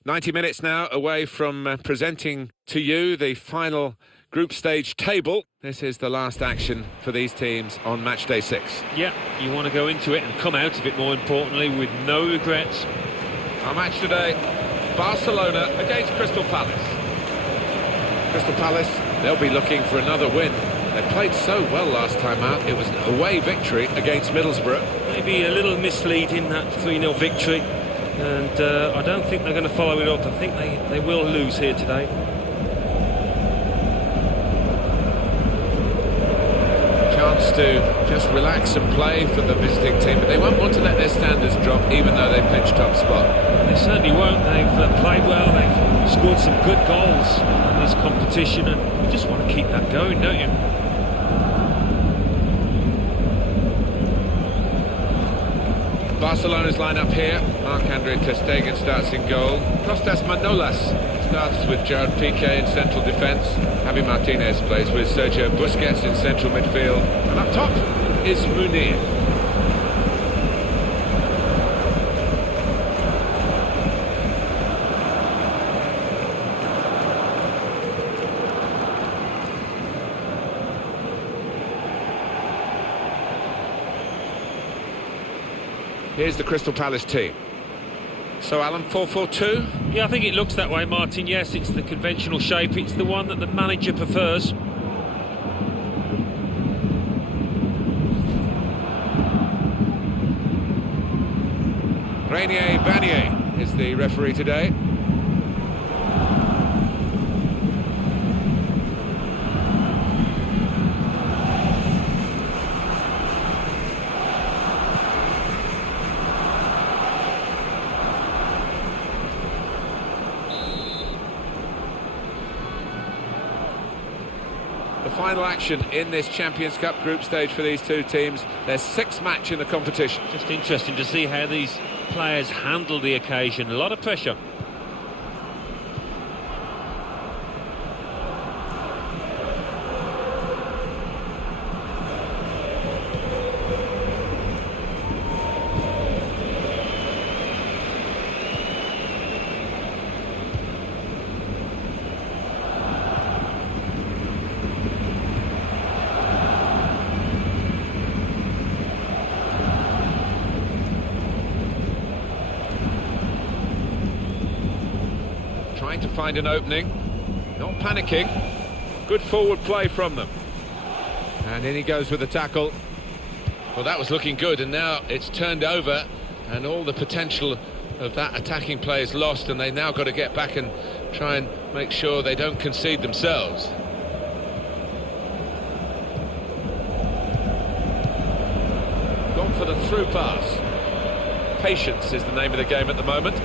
90 minutes now away from presenting to you the final group stage table. This is the last action for these teams on match day 6. Yeah, you want to go into it and come out of it, more importantly, with no regrets. Our match today, Barcelona against Crystal Palace. Crystal Palace, they'll be looking for another win. They played so well last time out. It was an away victory against Middlesbrough. Maybe a little misleading, that 3-0 victory. And I don't think they're going to follow it up. I think they will lose here today. Chance to just relax and play for the visiting team, but they won't want to let their standards drop, even though they pinched top spot. They certainly won't. They've played well. They've scored some good goals in this competition, and you just want to keep that going, don't you? Barcelona's lineup here. Marc-Andre ter Stegen starts in goal. Costas Manolas starts with Gerard Piqué in central defence. Javi Martinez plays with Sergio Busquets in central midfield. And up top is Munir. Here's the Crystal Palace team. So, Alan, 4-4-2? Yeah, I think it looks that way, Martin. Yes, it's the conventional shape. It's the one that the manager prefers. Renier Vanier is the referee today. The final action in this Champions Cup group stage for these two teams. Their 6th match in the competition. Just interesting to see how these players handle the occasion. A lot of pressure. Trying to find an opening, not panicking. Good forward play from them. And in he goes with the tackle. Well, that was looking good, and now it's turned over, and all the potential of that attacking play is lost, and they've now got to get back and try and make sure they don't concede themselves. Gone for the through pass. Patience is the name of the game at the moment.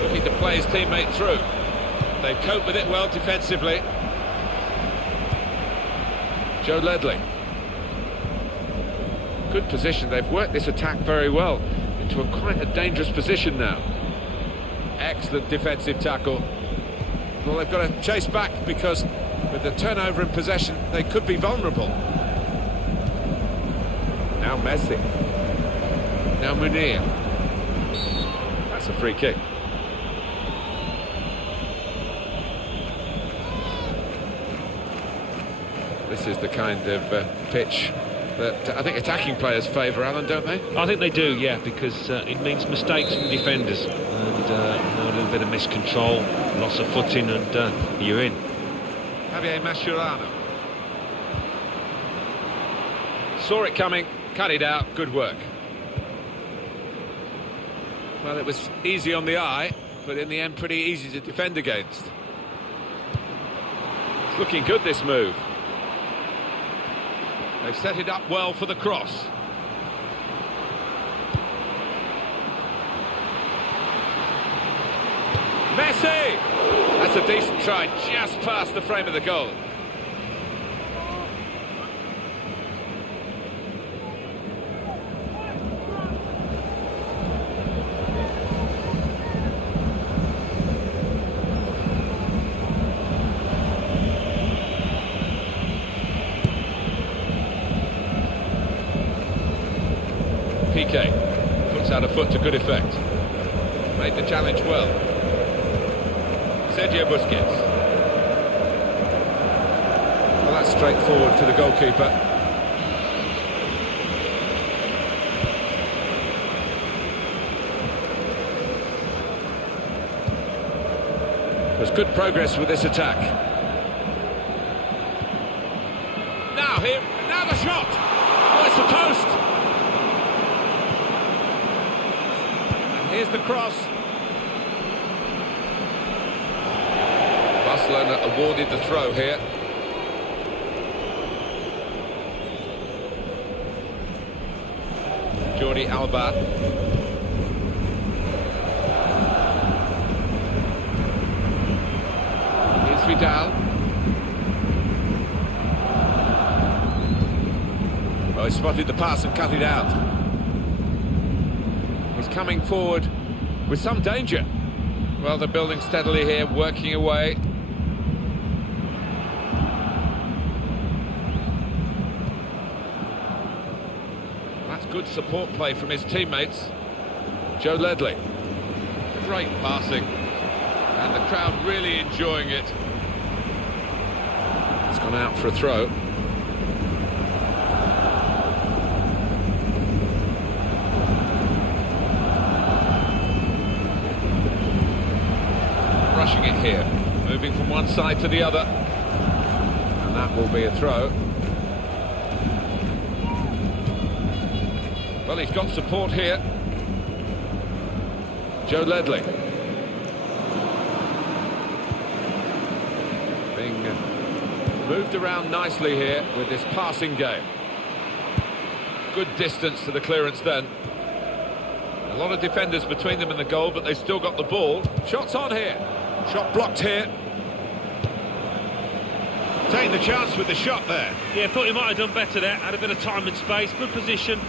Looking to play his teammate through. They've coped with it well defensively. Joe Ledley. Good position. They've worked this attack very well into quite a dangerous position now. Excellent defensive tackle. Well, they've got to chase back because with the turnover in possession, they could be vulnerable. Now Messi. Now Munir. That's a free kick. This is the kind of pitch that I think attacking players favour, Alan, don't they? I think they do, yeah, because it means mistakes from defenders and a little bit of miscontrol, loss of footing, and you're in. Javier Mascherano. Saw it coming, cut it out, good work. Well, it was easy on the eye, but in the end pretty easy to defend against. It's looking good, this move. They've set it up well for the cross. Messi! That's a decent try, just past the frame of the goal. Piqué puts out a foot to good effect. Made the challenge well. Sergio Busquets. Well, that's straightforward for the goalkeeper. There's good progress with this attack. Now the shot! Oh, it's the post! And here's the cross. Barcelona awarded the throw here. Jordi Alba. Here's Vidal. Oh, he spotted the pass and cut it out. He's coming forward with some danger. Well, they're building steadily here, working away. That's good support play from his teammates. Joe Ledley. Great passing. And the crowd really enjoying it. It's gone out for a throw. Rushing it here, moving from one side to the other, and that will be a throw. Well, he's got support here. Joe Ledley. Being moved around nicely here with this passing game. Good distance to the clearance then. A lot of defenders between them and the goal, but they've still got the ball. Shots on here. Shot blocked here. Taking the chance with the shot there. Yeah, thought he might have done better there. Had a bit of time and space. Good position.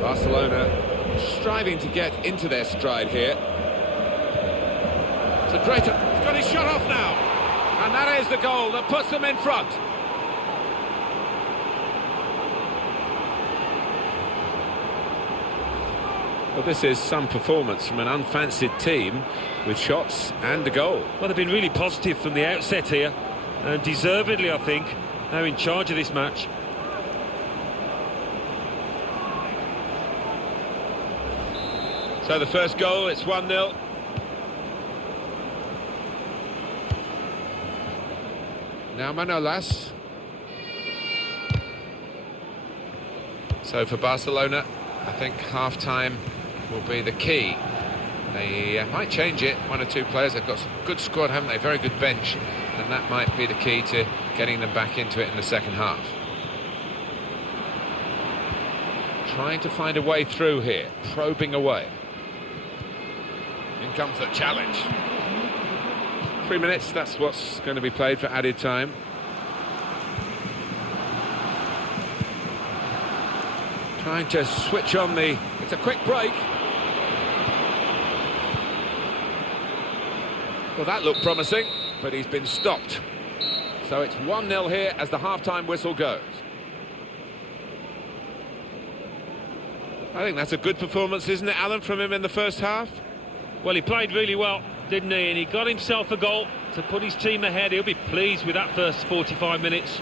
Barcelona striving to get into their stride here. It's a great... He's got his shot off now. And that is the goal that puts them in front. Well, this is some performance from an unfancied team with shots and a goal. Well, they've been really positive from the outset here. And deservedly, I think, they're in charge of this match. So the first goal, it's 1-0. Now Manolas. So for Barcelona, I think half-time will be the key. They might change it, one or two players. They've got a good squad, haven't they? Very good bench. And that might be the key to getting them back into it in the second half. Trying to find a way through here, probing away. In comes the challenge. 3 minutes, that's what's going to be played for added time. Trying to switch on the... It's a quick break. Well, that looked promising, but he's been stopped. So it's 1-0 here as the half-time whistle goes. I think that's a good performance, isn't it, Alan, from him in the first half? Well, he played really well, didn't he? And he got himself a goal to put his team ahead. He'll be pleased with that first 45 minutes.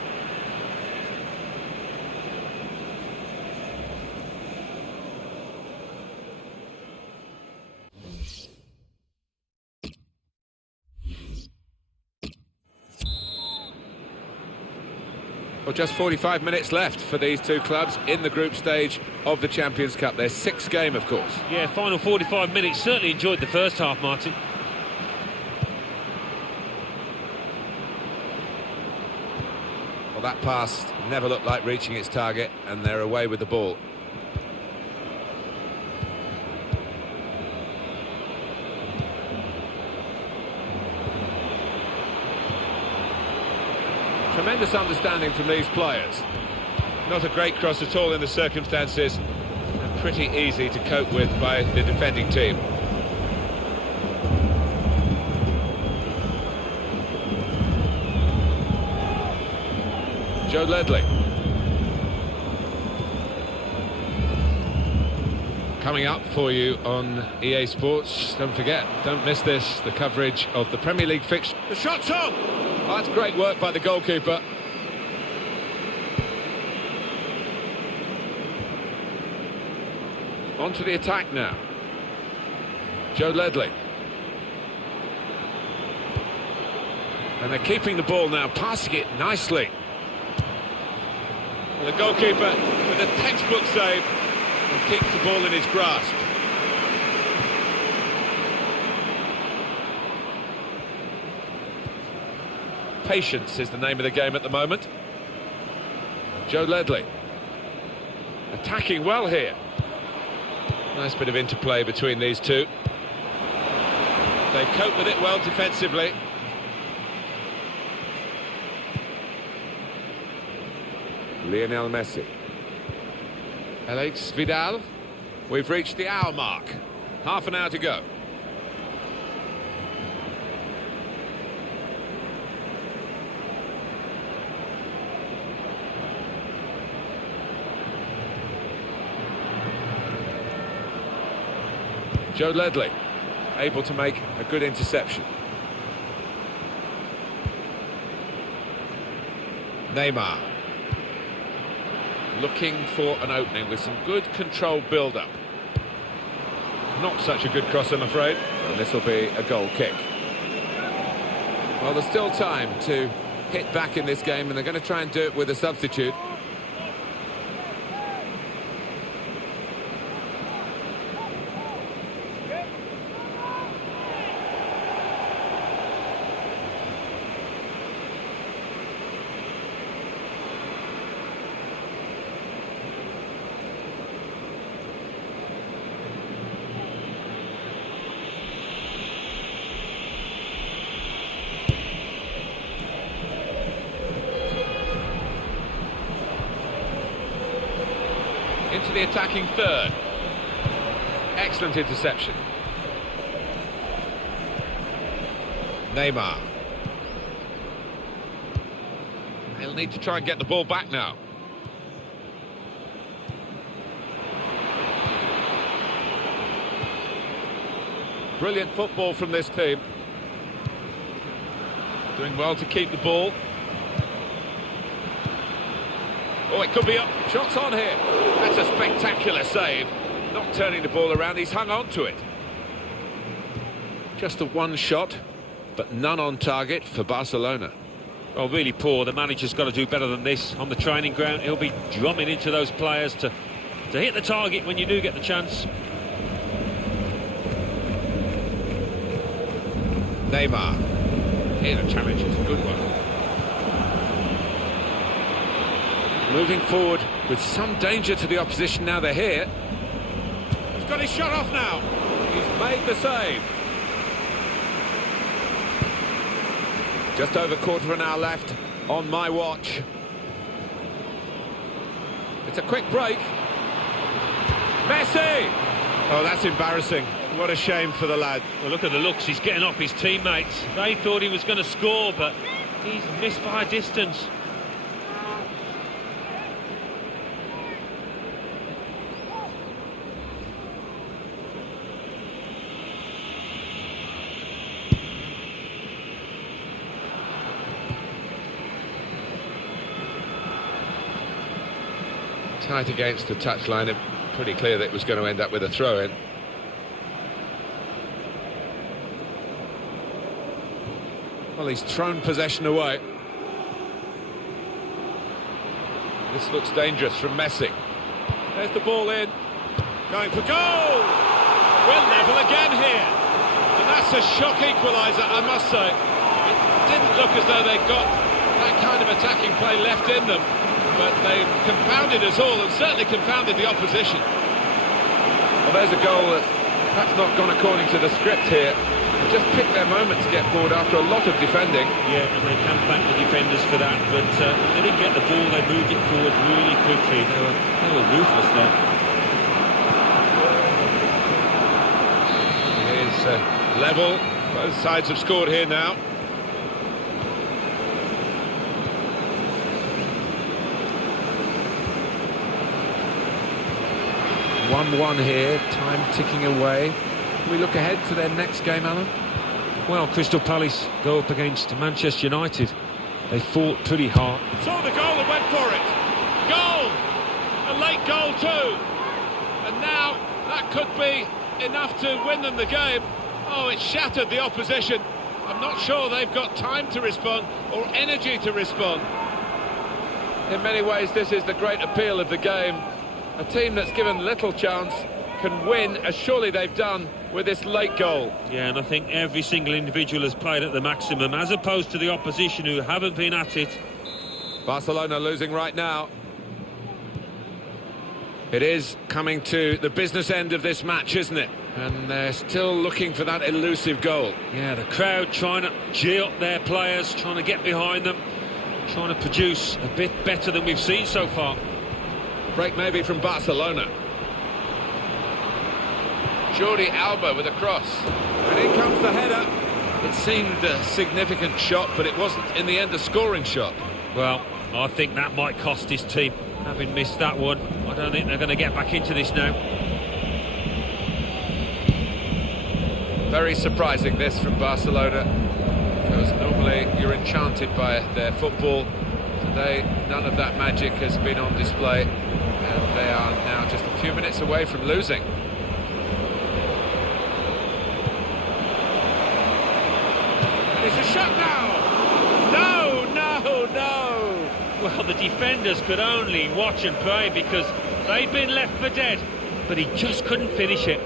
Well, just 45 minutes left for these two clubs in the group stage of the Champions Cup. Their sixth game, of course. Yeah, final 45 minutes. Certainly enjoyed the first half, Martin. Well, that pass never looked like reaching its target, and they're away with the ball. Tremendous understanding from these players. Not a great cross at all in the circumstances. pretty easy to cope with by the defending team. Joe Ledley. Coming up for you on EA Sports, don't forget, don't miss this, the coverage of the Premier League fixture. The shot's on! Oh, that's great work by the goalkeeper. On to the attack now. Joe Ledley. And they're keeping the ball now, passing it nicely. And the goalkeeper with a textbook save and keeps the ball in his grasp. Patience is the name of the game at the moment. Joe Ledley. Attacking well here. Nice bit of interplay between these two. They cope with it well defensively. Lionel Messi. Alex Vidal. We've reached the hour mark. Half an hour to go. Joe Ledley, able to make a good interception. Neymar. Looking for an opening with some good controlled build-up. Not such a good cross, I'm afraid. And this will be a goal kick. Well, there's still time to hit back in this game, and they're going to try and do it with a substitute. Into the attacking third. Excellent interception. Neymar. He'll need to try and get the ball back now. Brilliant football from this team. Doing well to keep the ball. Oh, it could be up. Shots on here. That's a spectacular save. Not turning the ball around, he's hung on to it. Just the one shot, but none on target for Barcelona. Well, really poor. The manager's got to do better than this. On the training ground, he'll be drumming into those players to hit the target when you do get the chance. Neymar. Here the challenge is a good one. Moving forward with some danger to the opposition now they're here. He's got his shot off now. He's made the save. Just over quarter of an hour left on my watch. It's a quick break. Messi! Oh, that's embarrassing. What a shame for the lad. Well, look at the looks. He's getting off his teammates. They thought he was going to score, but he's missed by a distance. Tight against the touchline, pretty clear that it was going to end up with a throw-in. Well, he's thrown possession away. This looks dangerous from Messi. There's the ball in. Going for goal! We'll level again here. And that's a shock equaliser, I must say. It didn't look as though they'd got that kind of attacking play left in them. But they've confounded us all and certainly confounded the opposition. Well, there's a goal that's perhaps not gone according to the script here. They just picked their moment to get forward after a lot of defending. Yeah, and they can thank the defenders for that, but they didn't get the ball, they moved it forward really quickly. They were ruthless there. Level, both sides have scored here now. One here, time ticking away. Can we look ahead to their next game, Alan? Well, Crystal Palace go up against Manchester United. They fought pretty hard. Saw the goal and went for it. Goal! A late goal too. And now that could be enough to win them the game. Oh, it shattered the opposition. I'm not sure they've got time to respond or energy to respond. In many ways, this is the great appeal of the game. A team that's given little chance can win, as surely they've done with this late goal. Yeah, and I think every single individual has played at the maximum, as opposed to the opposition who haven't been at it. Barcelona losing right now. It is coming to the business end of this match, isn't it? And they're still looking for that elusive goal. Yeah, the crowd trying to gee up their players, trying to get behind them, trying to produce a bit better than we've seen so far. Break maybe from Barcelona. Jordi Alba with a cross. And in comes the header. It seemed a significant shot, but it wasn't in the end a scoring shot. Well, I think that might cost his team. Having missed that one, I don't think they're going to get back into this now. Very surprising this from Barcelona, because normally you're enchanted by their football. Today, none of that magic has been on display, and they are now just a few minutes away from losing. And it's a shot now. No, no, no. Well, the defenders could only watch and pray because they'd been left for dead, but he just couldn't finish it.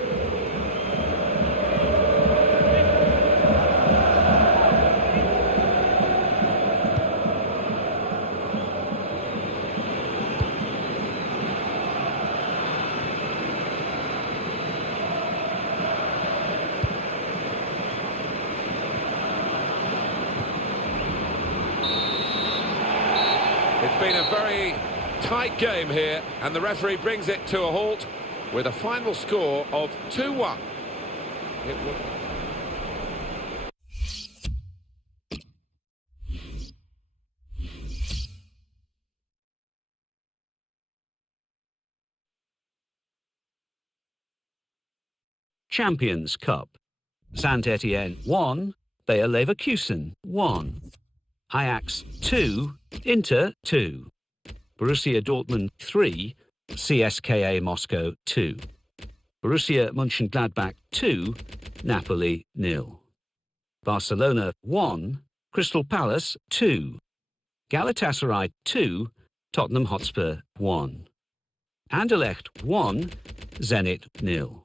It's been a very tight game here, and the referee brings it to a halt with a final score of 2-1. Champions Cup. Saint-Étienne 1, Bayer Leverkusen 1. Ajax 2, Inter 2. Borussia Dortmund 3, CSKA Moscow 2. Borussia Mönchengladbach 2, Napoli 0. Barcelona 1, Crystal Palace 2. Galatasaray 2, Tottenham Hotspur 1. Anderlecht 1, Zenit 0.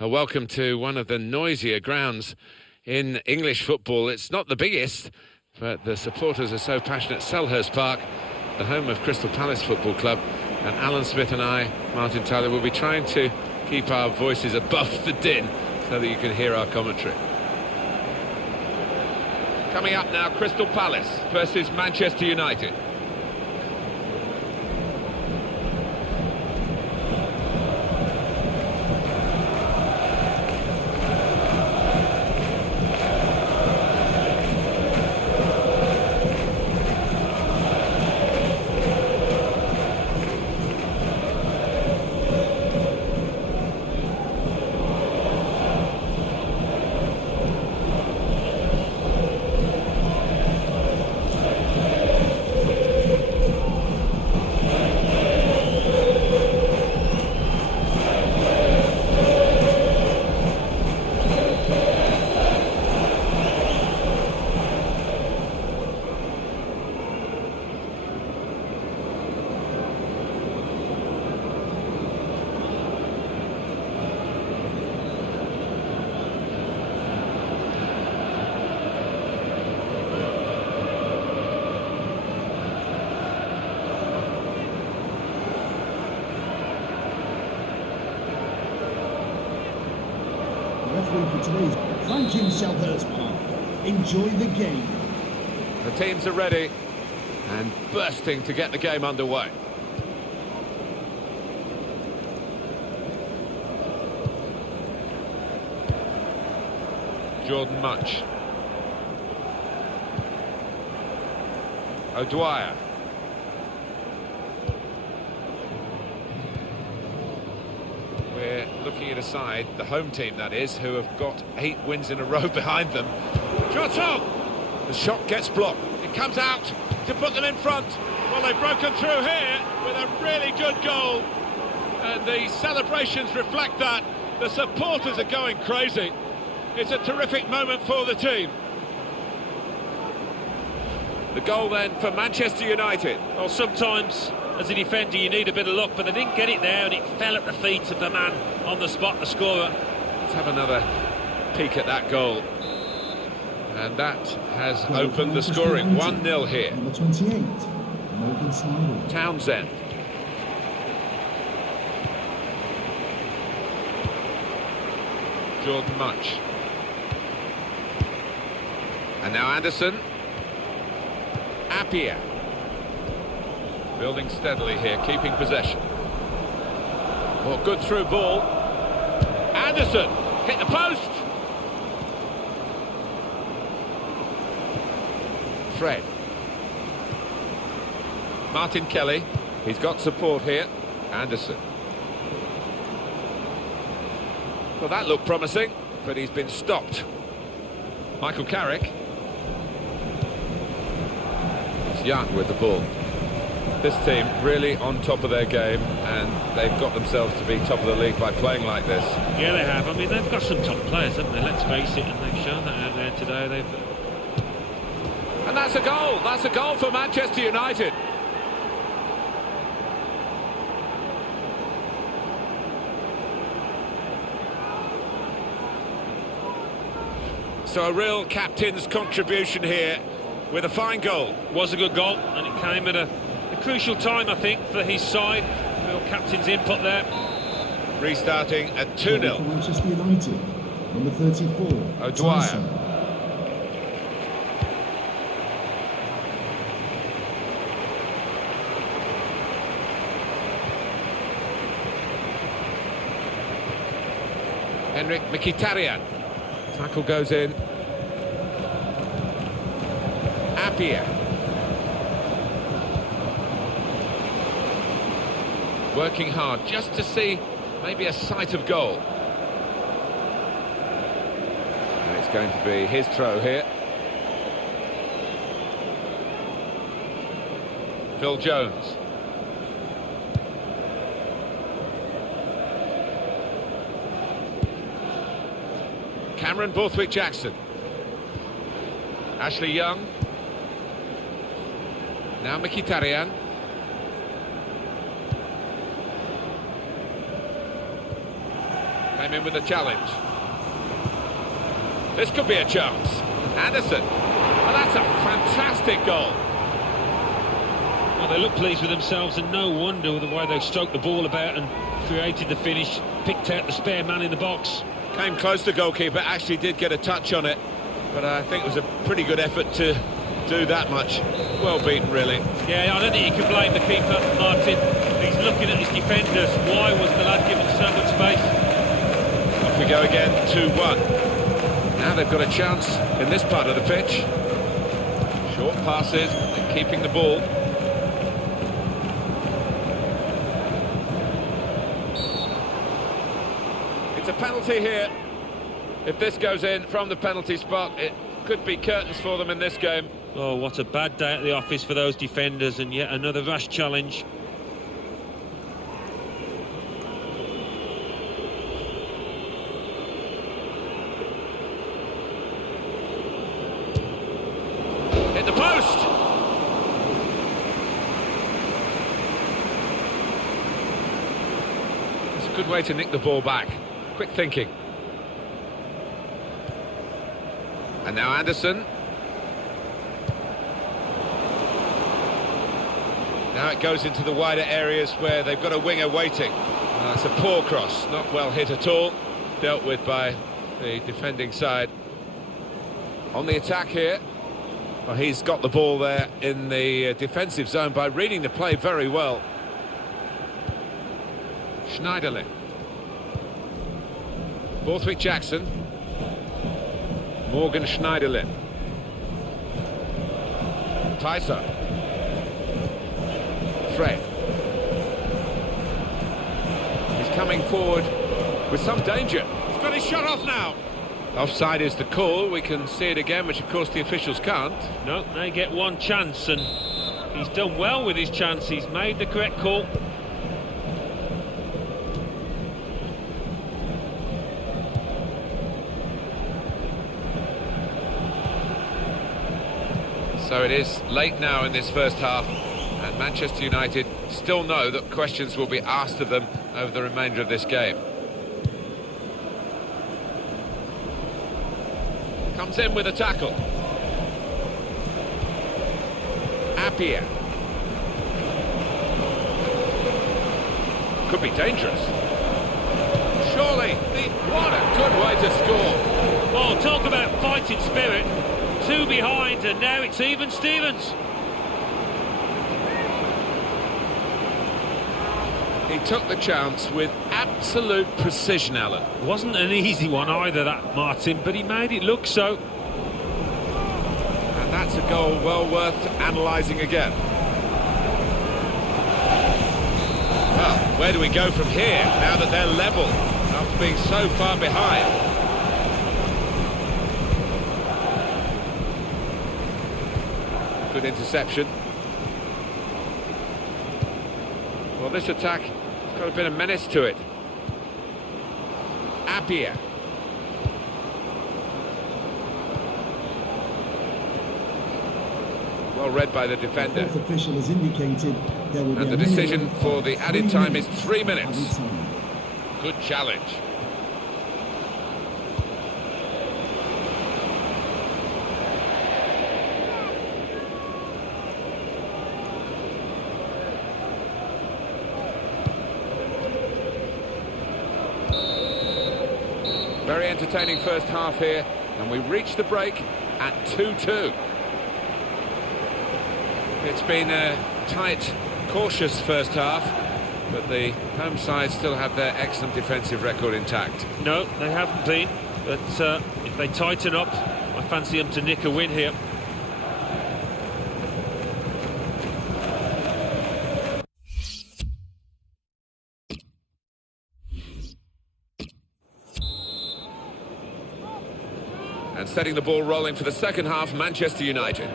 Welcome to one of the noisier grounds in English football. It's not the biggest, but the supporters are so passionate. Selhurst Park, the home of Crystal Palace Football Club. And Alan Smith and I, Martin Tyler, will be trying to keep our voices above the din so that you can hear our commentary. Coming up now, Crystal Palace versus Manchester United. Referee for today's thank you, Selhurst Park. Enjoy the game. The teams are ready and bursting to get the game underway. Jordan Much. O'Dwyer. We're looking at a side, the home team that is, who have got 8 wins in a row behind them. Shot on! The shot gets blocked. It comes out to put them in front. Well, they've broken through here with a really good goal. And the celebrations reflect that. The supporters are going crazy. It's a terrific moment for the team. The goal then for Manchester United. Well, sometimes as a defender you need a bit of luck, but they didn't get it there and it fell at the feet of the man on the spot, the scorer. Let's have another peek at that goal. And that has opened the scoring. 1-0 here. Number 28, Morgan Snyder. Townsend. Jordan Much. And now Anderson. Appiah. Building steadily here, keeping possession. Oh, good through ball. Anderson hit the post. Fred. Martin Kelly. He's got support here. Anderson. Well, that looked promising, but he's been stopped. Michael Carrick. It's Young with the ball. This team really on top of their game, and they've got themselves to be top of the league by playing like this. Yeah, they have. I mean, they've got some top players, haven't they? Let's face it, and they've shown that out there today. And that's a goal. That's a goal for Manchester United. So a real captain's contribution here with a fine goal. Was a good goal, and it came at a crucial time, I think, for his side. Real captain's input there. Restarting at For 2-0. Manchester United, number 34, O'Dwyer. Tyson. Henrik Mkhitaryan. Tackle goes in. Appiah. Working hard just to see maybe a sight of goal. And it's going to be his throw here. Phil Jones. Cameron Borthwick-Jackson. Ashley Young. Now Mkhitaryan. Came in with a challenge. This could be a chance. Anderson. Oh, that's a fantastic goal. Well, they look pleased with themselves, and no wonder with the way they stroked the ball about and created the finish, picked out the spare man in the box. Came close to goalkeeper, actually did get a touch on it, but I think it was a pretty good effort to do that much. Well beaten, really. Yeah, I don't think you can blame the keeper, Martin. He's looking at his defenders. Why was the lad given so much space? Off we go again, 2-1. Now they've got a chance in this part of the pitch. Short passes, and keeping the ball. It's a penalty here. If this goes in from the penalty spot, it could be curtains for them in this game. Oh, what a bad day at the office for those defenders, and yet another rash challenge. Hit the post! It's a good way to nick the ball back. Quick thinking. And now Anderson. Now it goes into the wider areas where they've got a winger waiting. That's a poor cross, not well hit at all. Dealt with by the defending side. On the attack here. Well, he's got the ball there in the defensive zone by reading the play very well. Schneiderlin. Borthwick Jackson. Morgan Schneiderlin. Tyser. Fred. He's coming forward with some danger. He's got his shot off now. Offside is the call. We can see it again, which of course the officials can't. No, they get one chance, and he's done well with his chance. He's made the correct call. So it is late now in this first half, and Manchester United still know that questions will be asked of them over the remainder of this game. Comes in with a tackle. Appiah. Could be dangerous. Surely, what a good way to score. Oh, talk about fighting spirit. Two behind, and now it's even Stevens. He took the chance with absolute precision, Alan. Wasn't an easy one either, that, Martin, but he made it look so. And that's a goal well worth analysing again. Well, where do we go from here, now that they're level, after being so far behind? Good interception. Well, this attack has got a bit of menace to it. Appiah. Well read by the defender. The fourth official has indicated there will be And the decision for the added time is 3 minutes. Good challenge. Very entertaining first half here, and we reach the break at 2-2. It's been a tight, cautious first half, but the home side still have their excellent defensive record intact. No, they haven't been, but if they tighten up, I fancy them to nick a win here. And setting the ball rolling for the second half, Manchester United.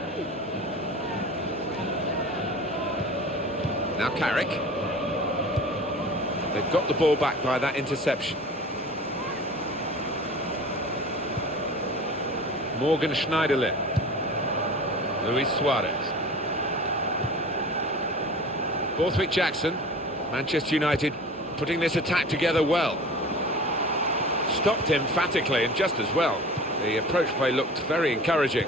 Now Carrick. They've got the ball back by that interception. Morgan Schneiderlin. Luis Suarez. Borthwick Jackson. Manchester United putting this attack together well. stopped emphatically and just as well. The approach play looked very encouraging.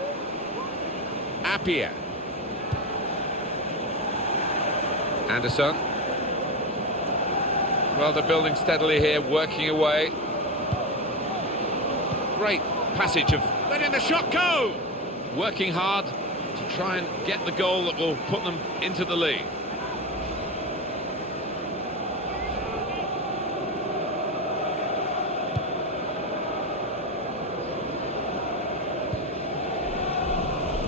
Appiah. Anderson. Well, they're building steadily here, working away. Great passage of letting the shot go! Working hard to try and get the goal that will put them into the lead.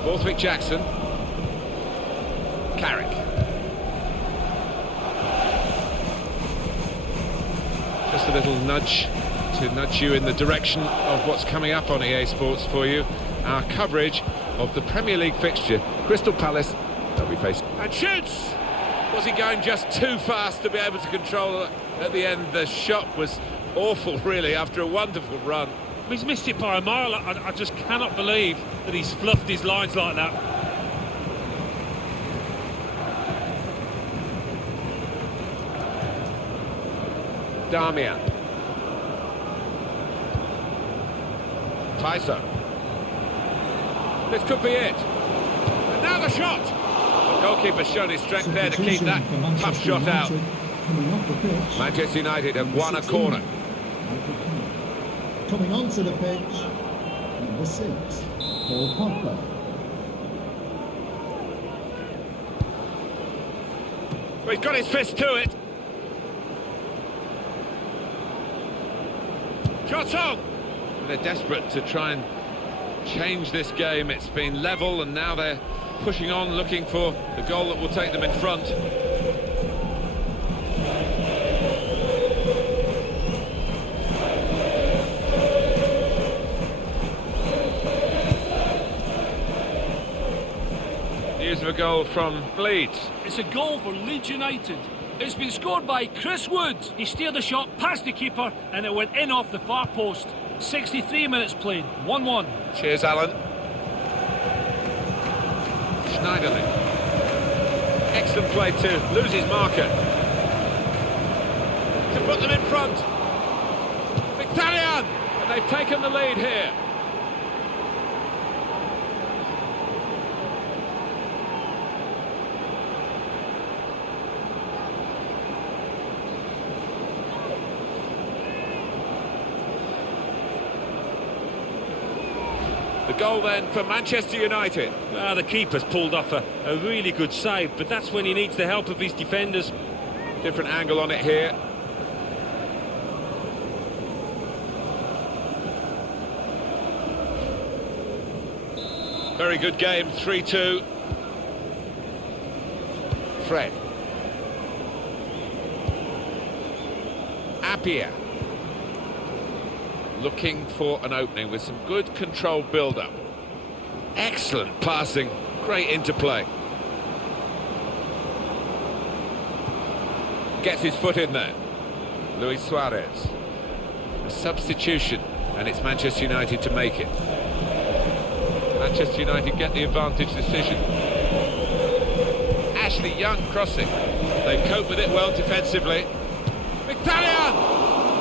Borthwick Jackson. Carrick. Just a little nudge to nudge you in the direction of what's coming up on EA Sports for you. Our coverage of the Premier League fixture. Crystal Palace, they'll be facing. And shoots! Was he going just too fast to be able to control it at the end? The shot was awful, really, after a wonderful run. He's missed it by a mile. I just cannot believe that he's fluffed his lines like that. Damian. Tyson. This could be it. And now the shot! The goalkeeper's shown his strength there to keep that tough shot out. Manchester United have won a corner. Coming onto the pitch, number 6, Paul Pogba. Well, he's got his fist to it. Shots on! They're desperate to try and change this game. It's been level and now they're pushing on, looking for the goal that will take them in front. News of a goal from Leeds. It's a goal for Leeds United. It's been scored by Chris Wood. He steered the shot past the keeper and it went in off the far post. 63 minutes played, 1-1. Cheers, Alan. Schneiderlin. Excellent play to lose his marker. To put them in front. Mkhitaryan! And they've taken the lead here. The goal then for Manchester United. The keeper's pulled off a really good save, but that's when he needs the help of his defenders. Different angle on it here. Very good game, 3-2. Fred. Appiah. Looking for an opening with some good controlled build-up. Excellent passing, great interplay. Gets his foot in there. Luis Suarez. A substitution, and it's Manchester United to make it. Manchester United get the advantage decision. Ashley Young crossing. They cope with it well defensively. Mkhitaryan!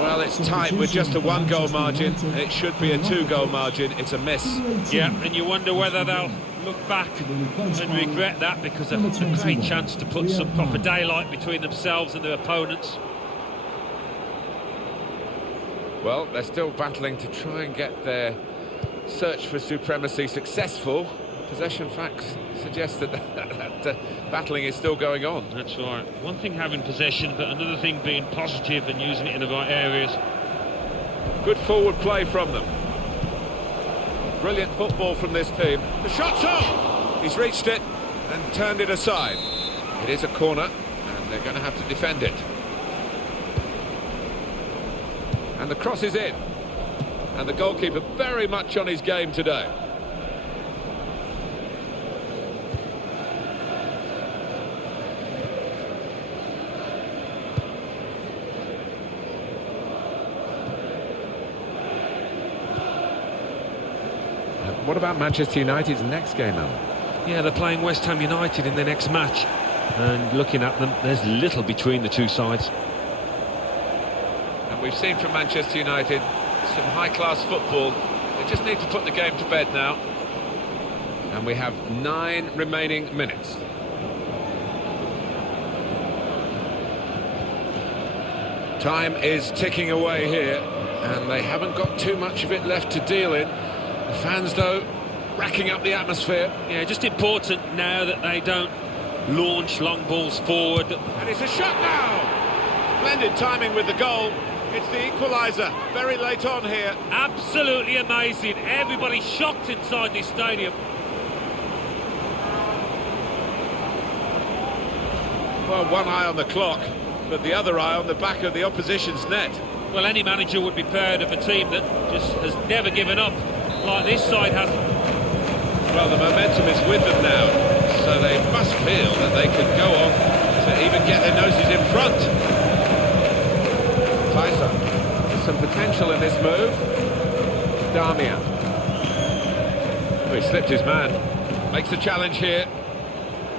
Well, it's tight with just a 1-goal margin. It should be a 2-goal margin. It's a miss. Yeah, and you wonder whether they'll look back and regret that, because it's a great chance to put some proper daylight between themselves and their opponents. Well, they're still battling to try and get their search for supremacy successful. Possession facts suggest that battling is still going on. That's right. One thing having possession, but another thing being positive and using it in the right areas. Good forward play from them. Brilliant football from this team. The shot's on! He's reached it and turned it aside. It is a corner, and they're going to have to defend it. And the cross is in. And the goalkeeper very much on his game today. What about Manchester United's next game, Alan? Yeah, they're playing West Ham United in their next match. And looking at them, there's little between the two sides. And we've seen from Manchester United some high-class football. They just need to put the game to bed now. And we have 9 remaining minutes. Time is ticking away here, and they haven't got too much of it left to deal in. The fans, though, racking up the atmosphere. Yeah, just important now that they don't launch long balls forward. And it's a shot now! Splendid timing with the goal. It's the equaliser, very late on here. Absolutely amazing. Everybody's shocked inside this stadium. Well, one eye on the clock, but the other eye on the back of the opposition's net. Well, any manager would be proud of a team that just has never given up like this side has. Well, the momentum is with them now, so they must feel that they can go on to even get their noses in front. Tyson, there's some potential in this move. Damian. Well, he slipped his man. Makes the challenge here.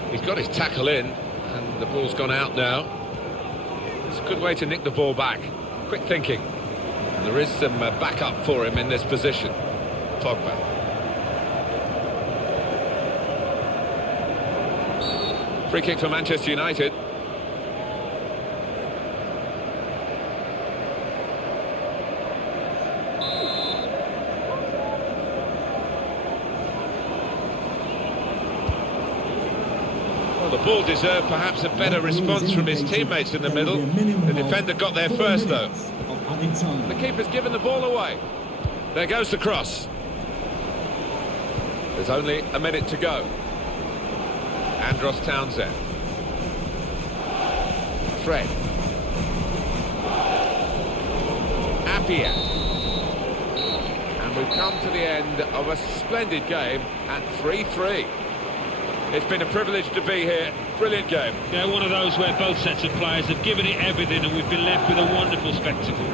He's got his tackle in, and the ball's gone out now. It's a good way to nick the ball back. Quick thinking. And there is some backup for him in this position. Pogba. Free kick for Manchester United. Well, the ball deserved perhaps a better response from his teammates in the middle. The defender got there first, though. The keeper's given the ball away. There goes the cross. There's only a minute to go. Andros Townsend. Fred. Appiah. And we've come to the end of a splendid game at 3-3. It's been a privilege to be here. Brilliant game. Yeah, one of those where both sets of players have given it everything and we've been left with a wonderful spectacle.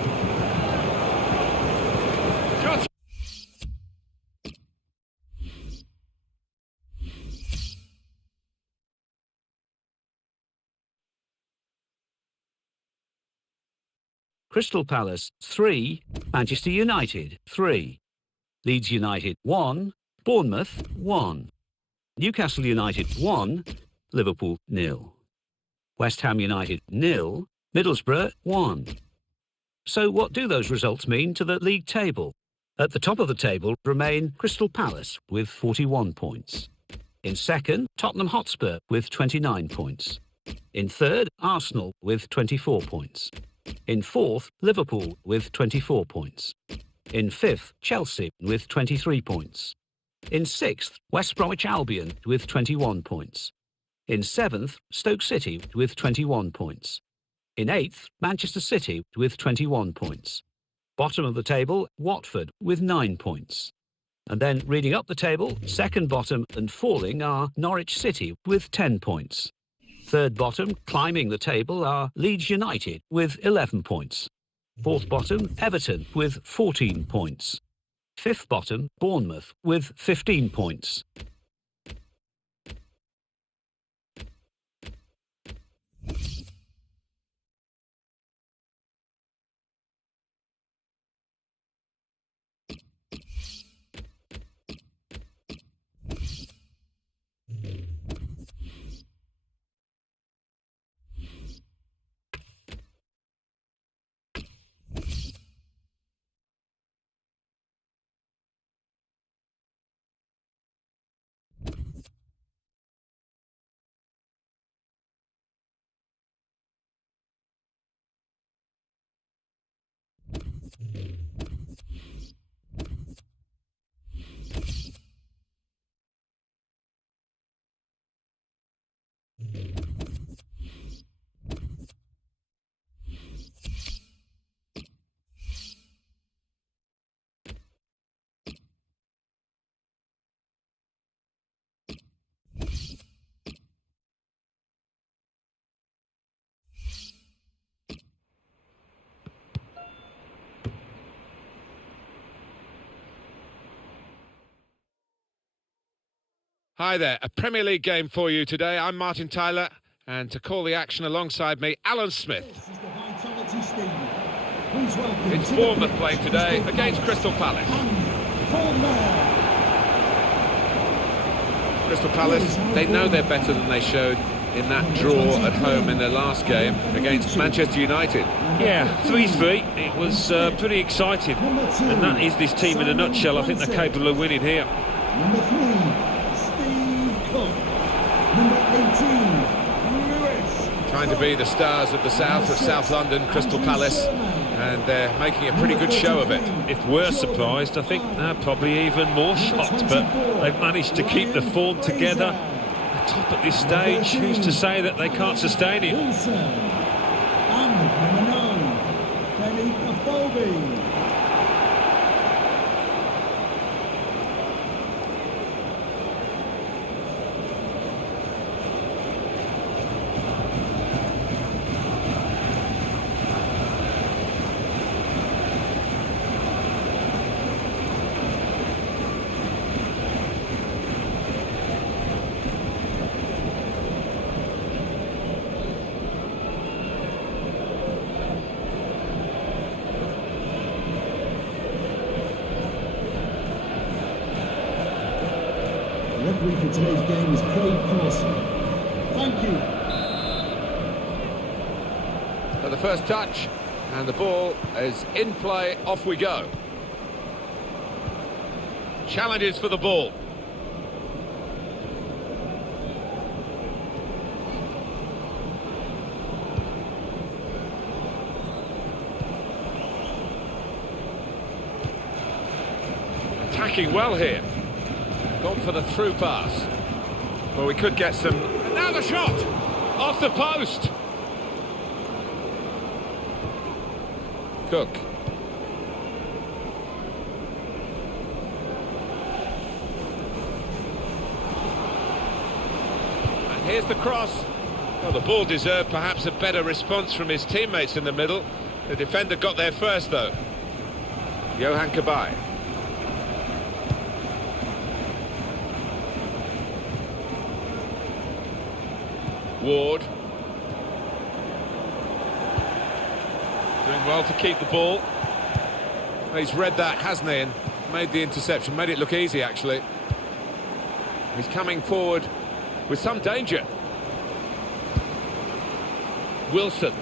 Crystal Palace 3, Manchester United 3, Leeds United 1, Bournemouth 1, Newcastle United 1, Liverpool 0, West Ham United 0, Middlesbrough 1. So what do those results mean to the league table? At the top of the table remain Crystal Palace with 41 points. In second, Tottenham Hotspur with 29 points. In third, Arsenal with 24 points. In fourth, Liverpool with 24 points. In fifth, Chelsea with 23 points. In sixth, West Bromwich Albion with 21 points. In seventh, Stoke City with 21 points. In eighth, Manchester City with 21 points. Bottom of the table, Watford with 9 points. And then reading up the table, second bottom and falling are Norwich City with 10 points. Third bottom, climbing the table, are Leeds United with 11 points. Fourth bottom, Everton with 14 points. Fifth bottom, Bournemouth with 15 points. Hi there, a Premier League game for you today. I'm Martin Tyler, and to call the action alongside me, Alan Smith. This is the Vitality Stadium. Please welcome It's to the Bournemouth pitch, playing today against Crystal Palace. Crystal Palace, they know they're better than they showed in that draw at home in their last game against Manchester United. Yeah, 3-3. It was pretty exciting. And that is this team in a nutshell. I think they're capable of winning here. Number 3, Steve Cook. Number 18, Lewis. Trying to be the stars of the south of South London, Crystal Palace, and they're making a pretty good show of it. If we're surprised, I think they're probably even more shocked, but they've managed to keep the form together. Top at this stage, who's to say that they can't sustain it? Wilson. And number 9, Kenny Afobe. The referee for today's game is Craig Carson. Thank you. So the first touch, and the ball is in play, off we go. Challenges for the ball. Attacking well here. Gone for the through pass. Well, we could get some... And now the shot! Off the post! Cook. And here's the cross. Well, the ball deserved perhaps a better response from his teammates in the middle. The defender got there first, though. Johan Cabaye. Ward. Doing well to keep the ball. Well, he's read that, hasn't he, and made the interception. Made it look easy, actually. He's coming forward with some danger. Wilson.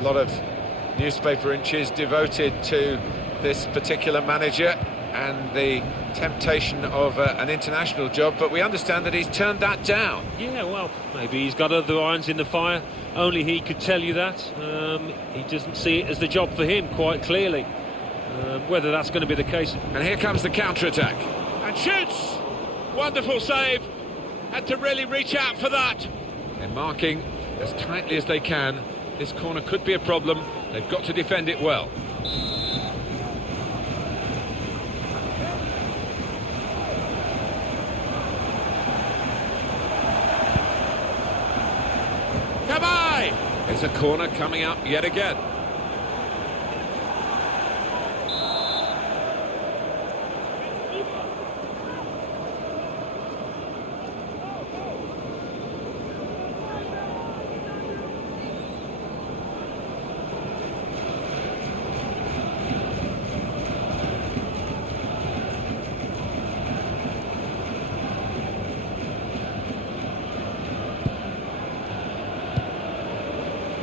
A lot of newspaper inches devoted to this particular manager and the temptation of an international job, but we understand that he's turned that down. Yeah, well, maybe he's got other irons in the fire. Only he could tell you that. He doesn't see it as the job for him, quite clearly. Whether that's going to be the case. And here comes the counter-attack. And shoots! Wonderful save. Had to really reach out for that. They're marking as tightly as they can. This corner could be a problem. They've got to defend it well. It's a corner coming up yet again.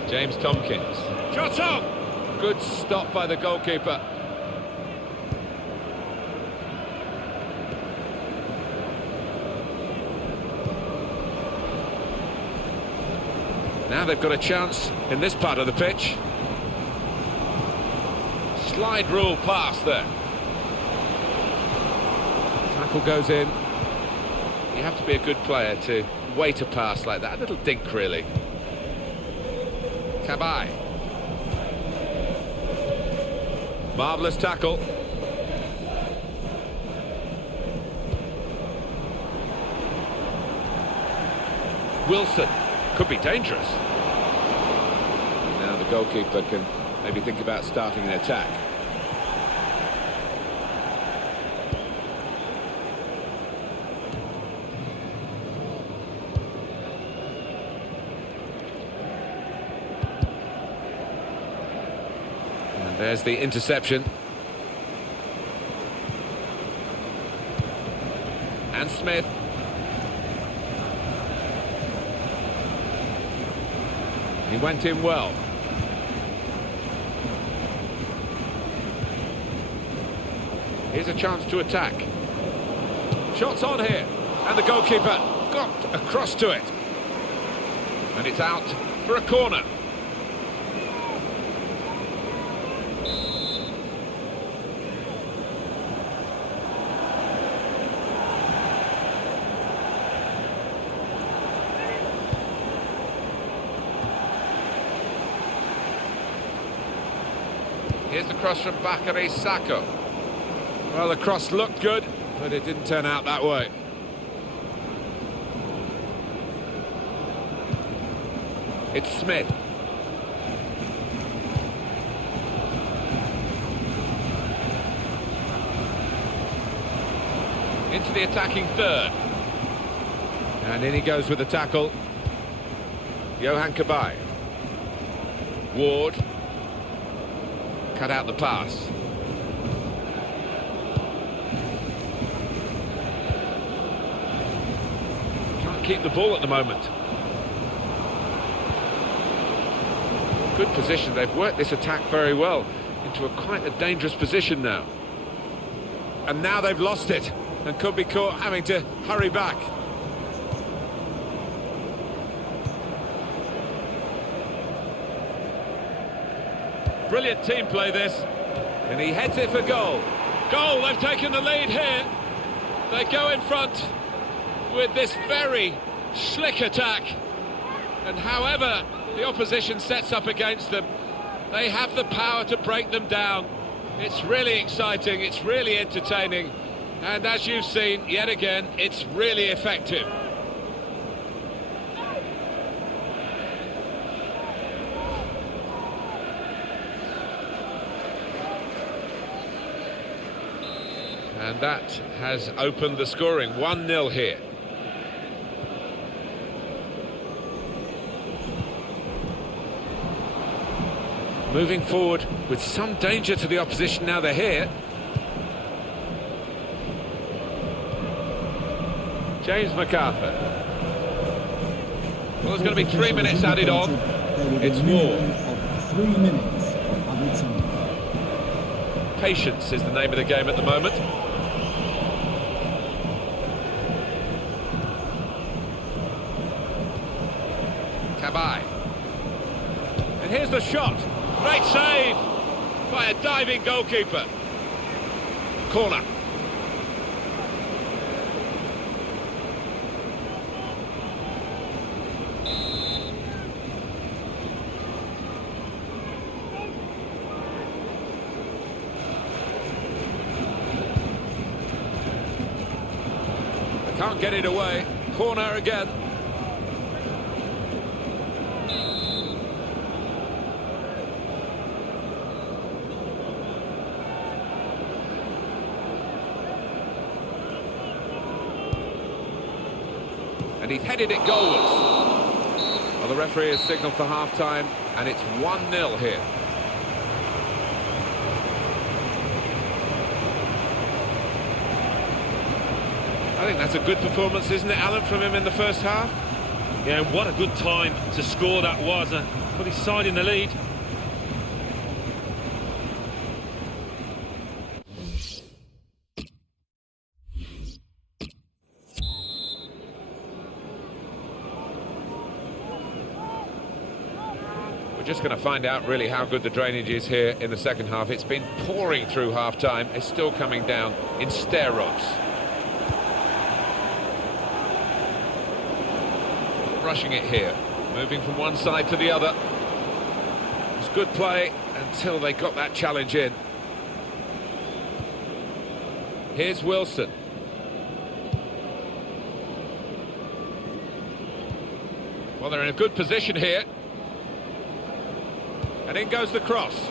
James Tompkins. Shot on! Good stop by the goalkeeper. Now they've got a chance in this part of the pitch. Slide rule pass there. Tackle goes in. You have to be a good player to wait a pass like that. A little dink, really. Cabaye. Marvellous tackle. Wilson. Could be dangerous. Now the goalkeeper can maybe think about starting an attack. There's the interception. And Smith. He went in well. Here's a chance to attack. Shots on here. And the goalkeeper got across to it. And it's out for a corner. Here's the cross from Bakary Sakho. Well, the cross looked good, but it didn't turn out that way. It's Smith. Into the attacking third. And in he goes with the tackle. Johan Cabaye. Ward. Cut out the pass. Can't keep the ball at the moment. Good position. They've worked this attack very well into quite a dangerous position now. And now they've lost it and could be caught having to hurry back. Brilliant team play this. And he heads it for goal. Goal, they've taken the lead here. They go in front with this very slick attack. And however the opposition sets up against them, they have the power to break them down. It's really exciting, it's really entertaining. And as you've seen, yet again, it's really effective. And that has opened the scoring. 1-0 here. Moving forward with some danger to the opposition now they're here. James MacArthur. Well, there's going to be 3 minutes added on. It's Ward. 3 minutes of added time. Patience is the name of the game at the moment. Cabaye. And here's the shot. Great save by a diving goalkeeper. Corner. They can't get it away. Corner again. And he's headed it goalwards. Well, the referee has signalled for half-time, and it's 1-0 here. I think that's a good performance, isn't it, Alan, from him in the first half? Yeah, and what a good time to score that was. Put his side in the lead. We're just going to find out really how good the drainage is here in the second half. It's been pouring through half-time. It's still coming down in stair-rods. Rushing it here, moving from one side to the other. It was good play until they got that challenge in. Here's Wilson. Well, they're in a good position here. And in goes the cross.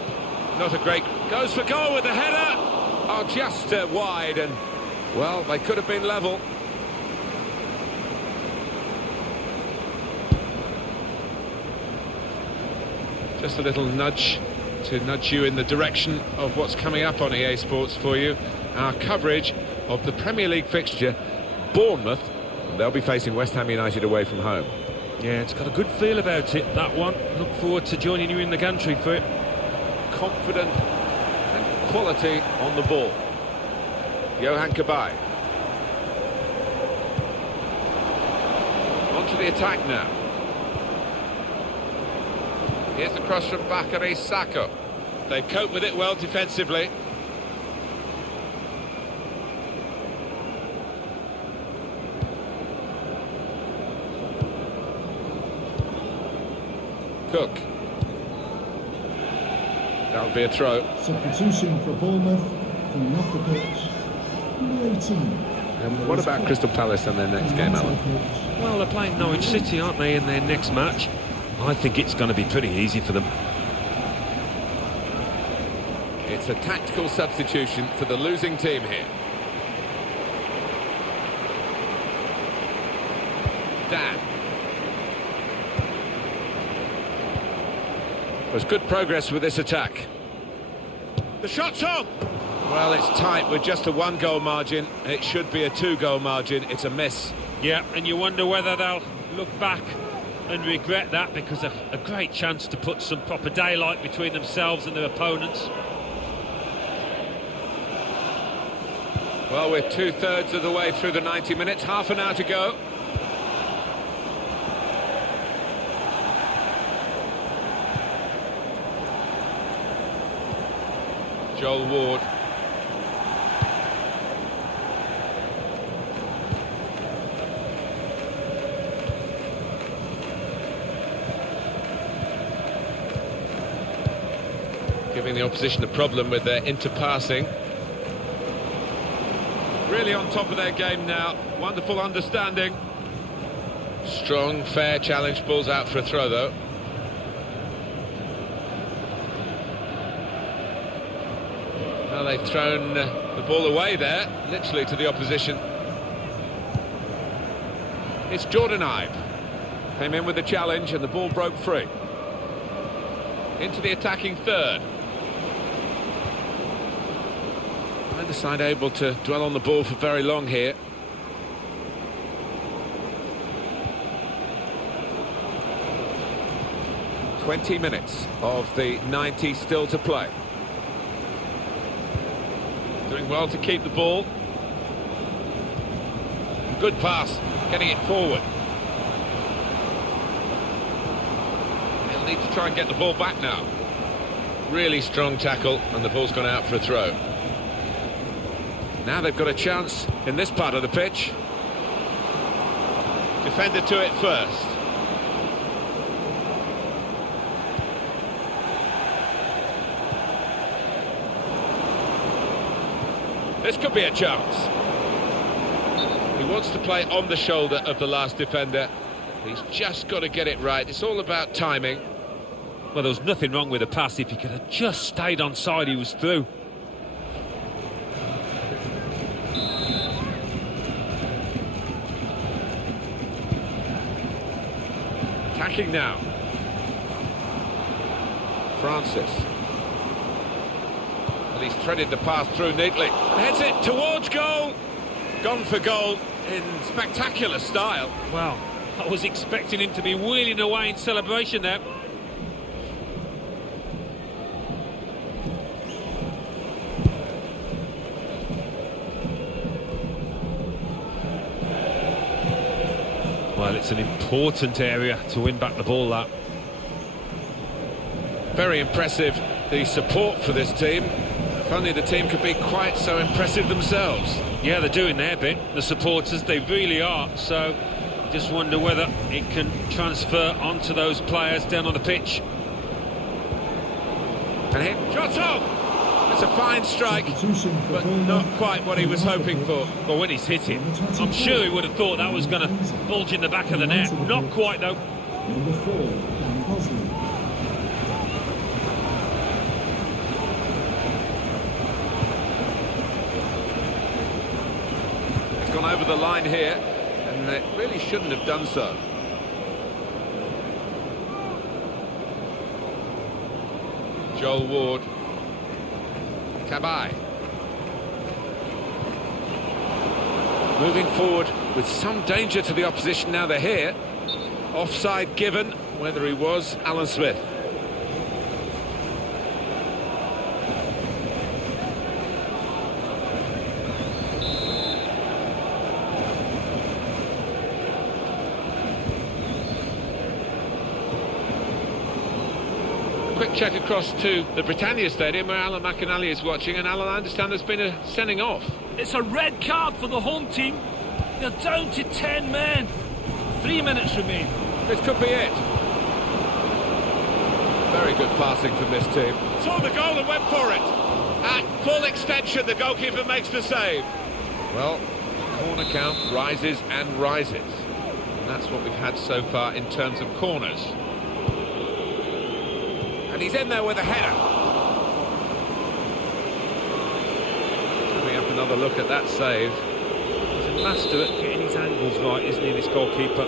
Not a great... Goes for goal with the header. Oh, just wide, and, well, they could have been level. Just a little nudge to nudge you in the direction of what's coming up on EA Sports for you. Our coverage of the Premier League fixture, Bournemouth. They'll be facing West Ham United away from home. Yeah, it's got a good feel about it, that one. Look forward to joining you in the gantry for it. Confident and quality on the ball. Johan Cabaye. On to the attack now. Here's the cross from Bakary Sakho. They've coped with it well defensively. Cook. That'll be a throw. Substitution for Bournemouth, coming off the pitch, number 18. And what about Crystal Palace in their next game, Alan? Well, they're playing Norwich City, aren't they, in their next match? I think it's going to be pretty easy for them. It's a tactical substitution for the losing team here. Dan. There's good progress with this attack. The shot's on! Well, it's tight with just a 1-goal margin. It should be a 2-goal margin. It's a miss. Yeah, and you wonder whether they'll look back and regret that, because a great chance to put some proper daylight between themselves and their opponents. Well, we're 2/3 of the way through the 90 minutes, half an hour to go. Joel Ward. Giving the opposition a problem with their interpassing. Really on top of their game now. Wonderful understanding. Strong, fair challenge. Ball's out for a throw, though. Well, they've thrown the ball away there, literally to the opposition. It's Jordan Ibe. Came in with the challenge and the ball broke free. Into the attacking third. Neither side able to dwell on the ball for very long here. "20 minutes of the 90 still to play. Doing well to keep the ball. Good pass, getting it forward. They'll need to try and get the ball back now. Really strong tackle, and the ball's gone out for a throw. Now they've got a chance in this part of the pitch. Defender to it first. This could be a chance. He wants to play on the shoulder of the last defender. He's just got to get it right. It's all about timing. Well, there was nothing wrong with the pass. If he could have just stayed on side, he was through. Attacking now. Francis. Well, he's threaded the pass through neatly. Heads it towards goal. Gone for goal in spectacular style. Wow, I was expecting him to be wheeling away in celebration there. Well, it's an important area to win back the ball, that. Very impressive, the support for this team. If only the team could be quite so impressive themselves. Yeah, they're doing their bit, the supporters, they really are. So, just wonder whether it can transfer onto those players down on the pitch. And hit, shot off! It's a fine strike, but not quite what he was hoping for. Well, when he's hit it, I'm sure he would have thought that was going to bulge in the back of the net. Not quite, though. Number 4, Dan Bosley. It's gone over the line here, and it really shouldn't have done so. Joel Ward. Cabaye. Moving forward with some danger to the opposition now they're here. Offside given, whether he was Alan Smith. Quick check across to the Britannia Stadium where Alan McInally is watching, and Alan, I understand there's been a sending off. It's a red card for the home team. They're down to 10 men. 3 minutes remain. This could be it. Very good passing from this team. Saw the goal and went for it. At full extension, the goalkeeper makes the save. Well, corner count rises and rises. And that's what we've had so far in terms of corners. And he's in there with a header. Coming up another look at that save. He's a master at getting his angles right, isn't he, this goalkeeper?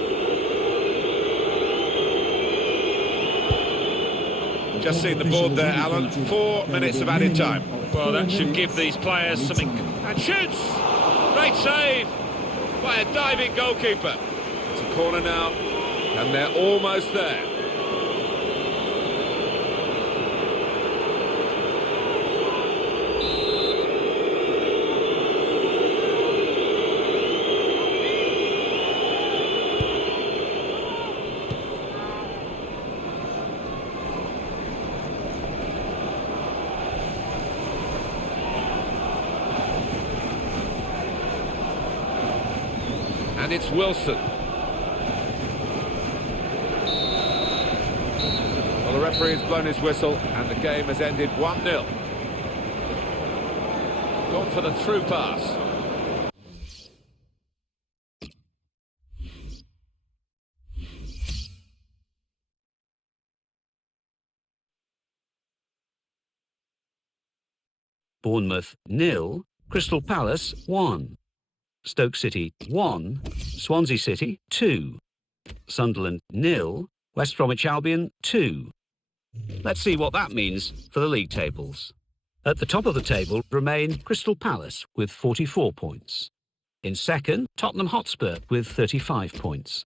Just seen the board there, Alan. 4 minutes of added time. Well, that should give these players something. And shoots! Great save by a diving goalkeeper. It's a corner now, and they're almost there. And it's Wilson. Well, the referee has blown his whistle and the game has ended 1-0. Gone for the through pass. Bournemouth 0, Crystal Palace 1. Stoke City 1, Swansea City 2, Sunderland 0, West Bromwich Albion 2. Let's see what that means for the league tables. At the top of the table remain Crystal Palace with 44 points. In second, Tottenham Hotspur with 35 points.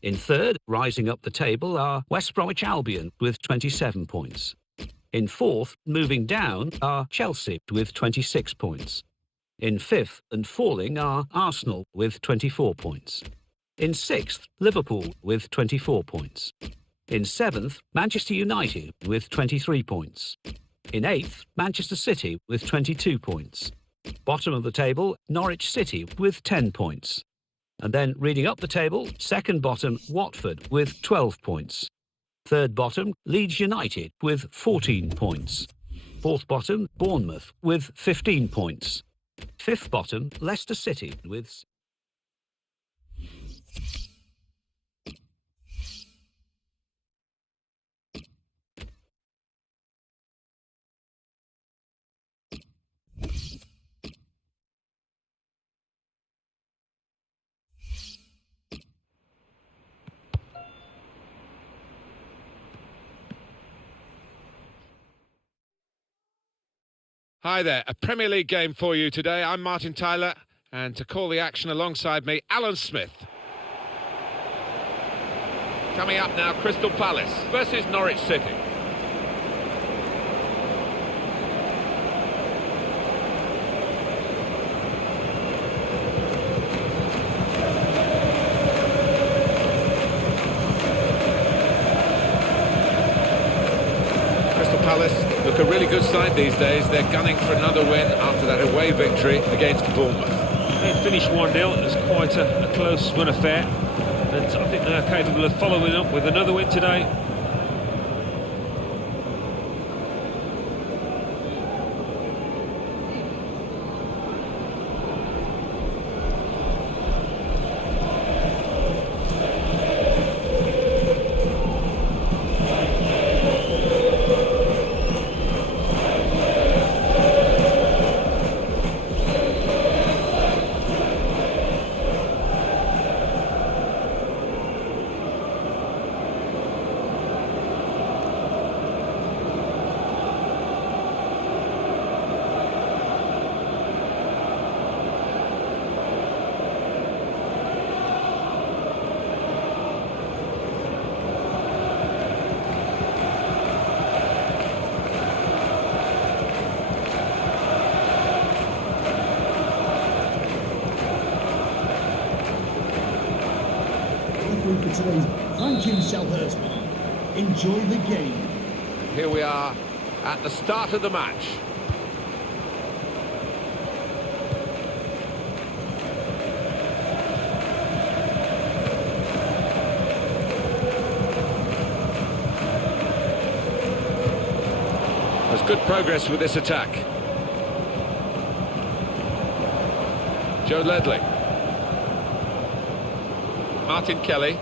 In third, rising up the table, are West Bromwich Albion with 27 points. In fourth, moving down, are Chelsea with 26 points. In fifth and falling are Arsenal with 24 points. In sixth, Liverpool with 24 points. In seventh, Manchester United with 23 points. In eighth, Manchester City with 22 points. Bottom of the table, Norwich City with 10 points. And then reading up the table, second bottom, Watford with 12 points. Third bottom, Leeds United with 14 points. Fourth bottom, Bournemouth with 15 points. Fifth bottom, Leicester City with... Hi there, a Premier League game for you today. I'm Martin Tyler, and to call the action alongside me, Alan Smith. Coming up now, Crystal Palace versus Norwich City. Palace look a really good side these days. They're gunning for another win after that away victory against Bournemouth. It finished 1-0. It was quite a close run affair, and I think they're capable of following up with another win today. through for today's. Thank you, Selhurst Park. Enjoy the game. Here we are at the start of the match. There's good progress with this attack. Joe Ledley. Martin Kelly.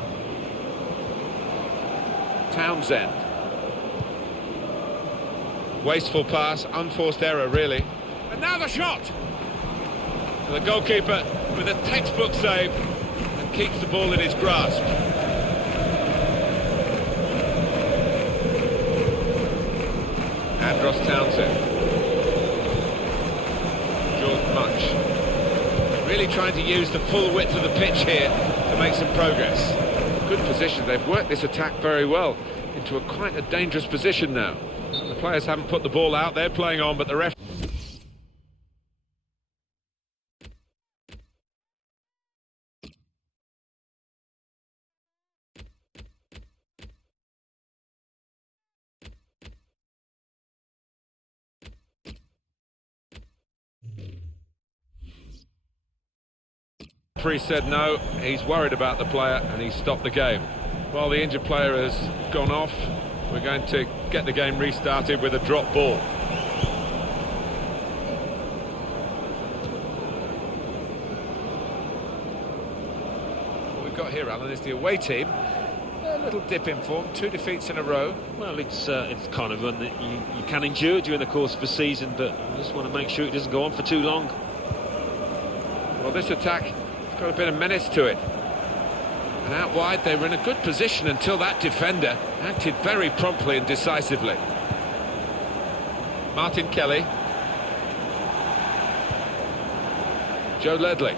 Townsend. Wasteful pass, unforced error really. And now the shot! And the goalkeeper with a textbook save and keeps the ball in his grasp. Andros Townsend. George Much. Really trying to use the full width of the pitch here to make some progress. Good position, they've worked this attack very well into quite a dangerous position now. The players haven't put the ball out, they're playing on, but the ref... Referee said no, he's worried about the player and he's stopped the game. While the injured player has gone off, we're going to get the game restarted with a drop ball. What we've got here, Alan, is the away team. A little dip in form, 2 defeats in a row. Well, it's kind of one that you can endure during the course of a season, but you just want to make sure it doesn't go on for too long. Well, this attack has got a bit of menace to it. And out wide, they were in a good position until that defender acted very promptly and decisively. Martin Kelly. Joe Ledley.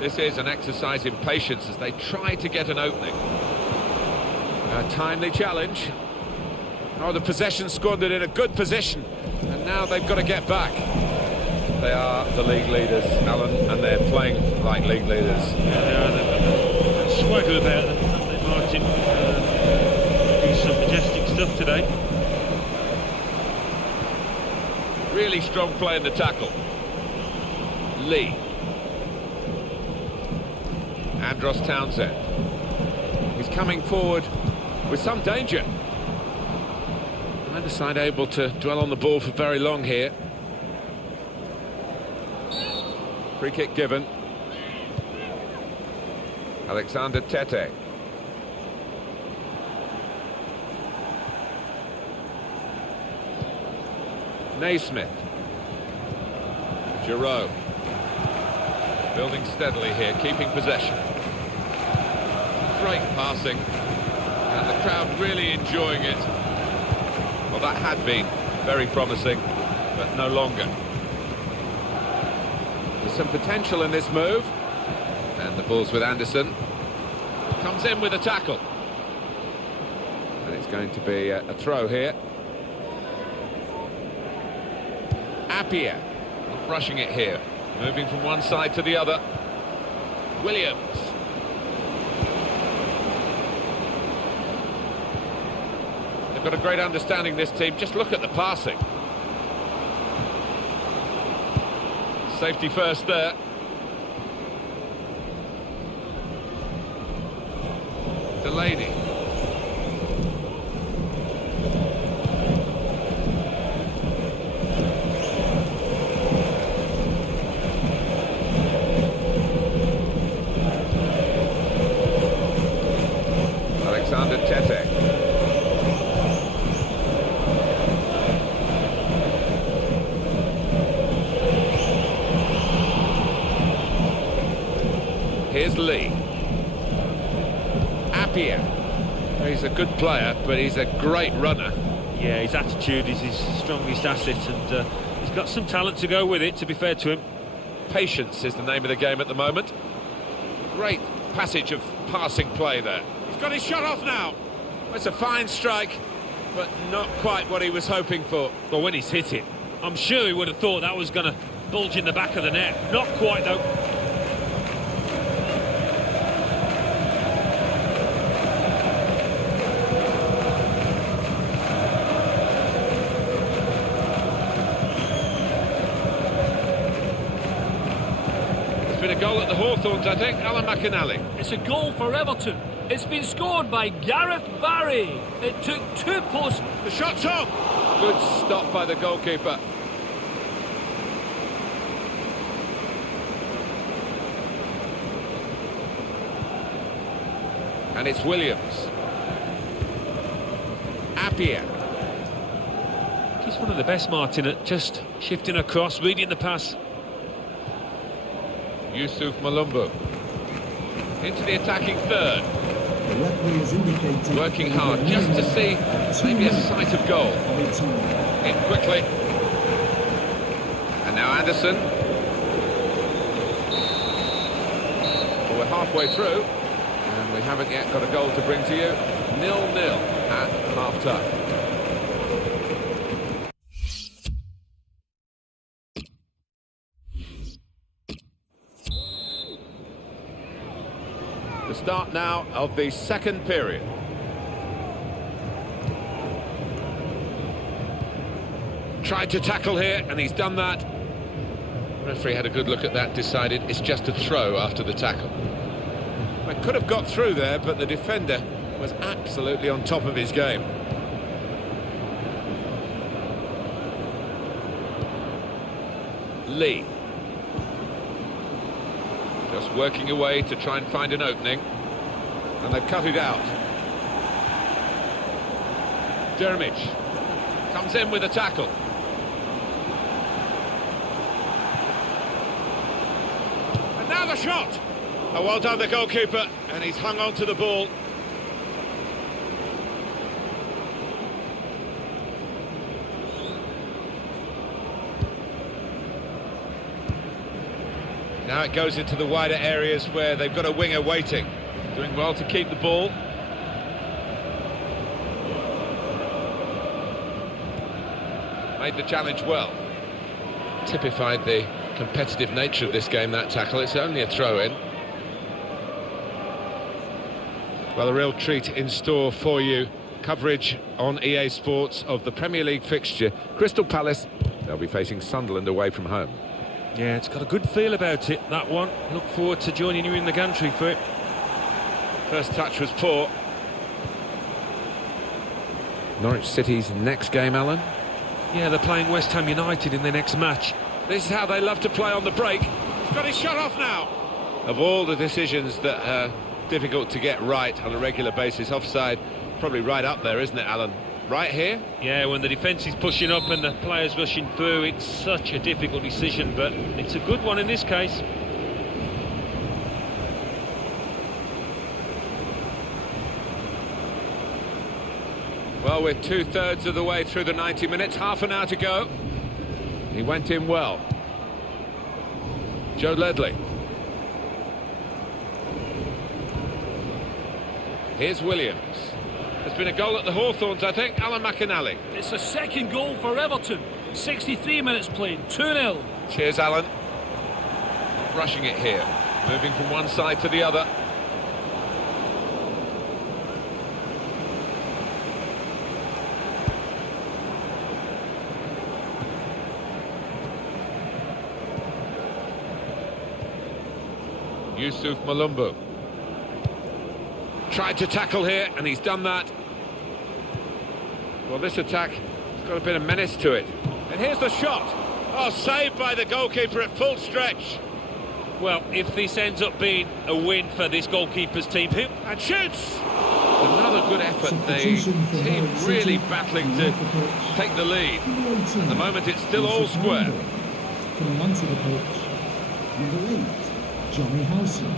This is an exercise in patience as they try to get an opening. A timely challenge. Oh, the possession squandered in a good position. And now they've got to get back. They are the league leaders, Alan, and they're playing like league leaders. Yeah, they are. They've swagger about them, haven't they, Martin? Do some majestic stuff today. Really strong play in the tackle. Lee. Andros Townsend. He's coming forward with some danger. Neither side able to dwell on the ball for very long here. Free kick given. Alexander Tete. Naismith. Giroud. Building steadily here, keeping possession. Great passing. And the crowd really enjoying it. Well, that had been very promising, but no longer. There's some potential in this move. And the ball's with Anderson. Comes in with a tackle. And it's going to be a throw here. Appiah. Not rushing it here. Moving from one side to the other. Williams. They've got a great understanding, this team. Just look at the passing. Safety first there. Delaney. Alexander Tete. Here's Lee. Appiah. He's a good player, but he's a great runner. Yeah, his attitude is his strongest asset, and he's got some talent to go with it, to be fair to him. Patience is the name of the game at the moment. Great passage of passing play there. He's got his shot off now. It's a fine strike, but not quite what he was hoping for. But when he's hit it, I'm sure he would have thought that was going to bulge in the back of the net. Not quite, though. a goal at the Hawthorns, I think. Alan McInally. It's a goal for Everton. It's been scored by Gareth Barry. It took 2 posts. The shot's on. Good stop by the goalkeeper. And it's Williams. Appiah. He's one of the best, Martin, at just shifting across, reading the pass. Yusuf Malumbu. Into the attacking third. The referee has indicated Working hard just to see maybe a sight of goal. In quickly. And now Anderson. Well, we're halfway through. And we haven't yet got a goal to bring to you. 0-0 at half-time. The start now of the second period. Tried to tackle here, and he's done that. The referee had a good look at that, decided it's just a throw after the tackle. Well, could have got through there, but the defender was absolutely on top of his game. Lee. Just working away to try and find an opening. And they've cut it out. Dermich comes in with a tackle. And now the shot! Oh, well done, the goalkeeper, and he's hung on to the ball. Now it goes into the wider areas where they've got a winger waiting. Doing well to keep the ball. Made the challenge well. Typified the competitive nature of this game, that tackle. It's only a throw-in. Well, a real treat in store for you. Coverage on EA Sports of the Premier League fixture. Crystal Palace, they'll be facing Sunderland away from home. Yeah, it's got a good feel about it, that one. Look forward to joining you in the gantry for it. First touch was poor. Norwich City's next game, Alan? Yeah, they're playing West Ham United in their next match. This is how they love to play on the break. He's got his shot off now. Of all the decisions that are difficult to get right on a regular basis, offside probably right up there, isn't it, Alan? Right here? Yeah, when the defence is pushing up and the players rushing through, it's such a difficult decision, but it's a good one in this case. Well, we're 2/3 of the way through the 90 minutes, half an hour to go. He went in well. Joe Ledley. Here's Williams. There's been a goal at the Hawthorns, I think. Alan McInally. It's a second goal for Everton. 63 minutes played, 2-0. Cheers, Alan. Rushing it here. Moving from one side to the other. Yusuf Malumbu. Tried to tackle here, and he's done that. Well, this attack has got a bit of menace to it. And here's the shot. Oh, saved by the goalkeeper at full stretch. Well, if this ends up being a win for this goalkeeper's team, and shoots! Another good effort. The team really battling to take the lead. At the moment, it's still all square. Coming onto the pitch, number 8, Johnny Howson.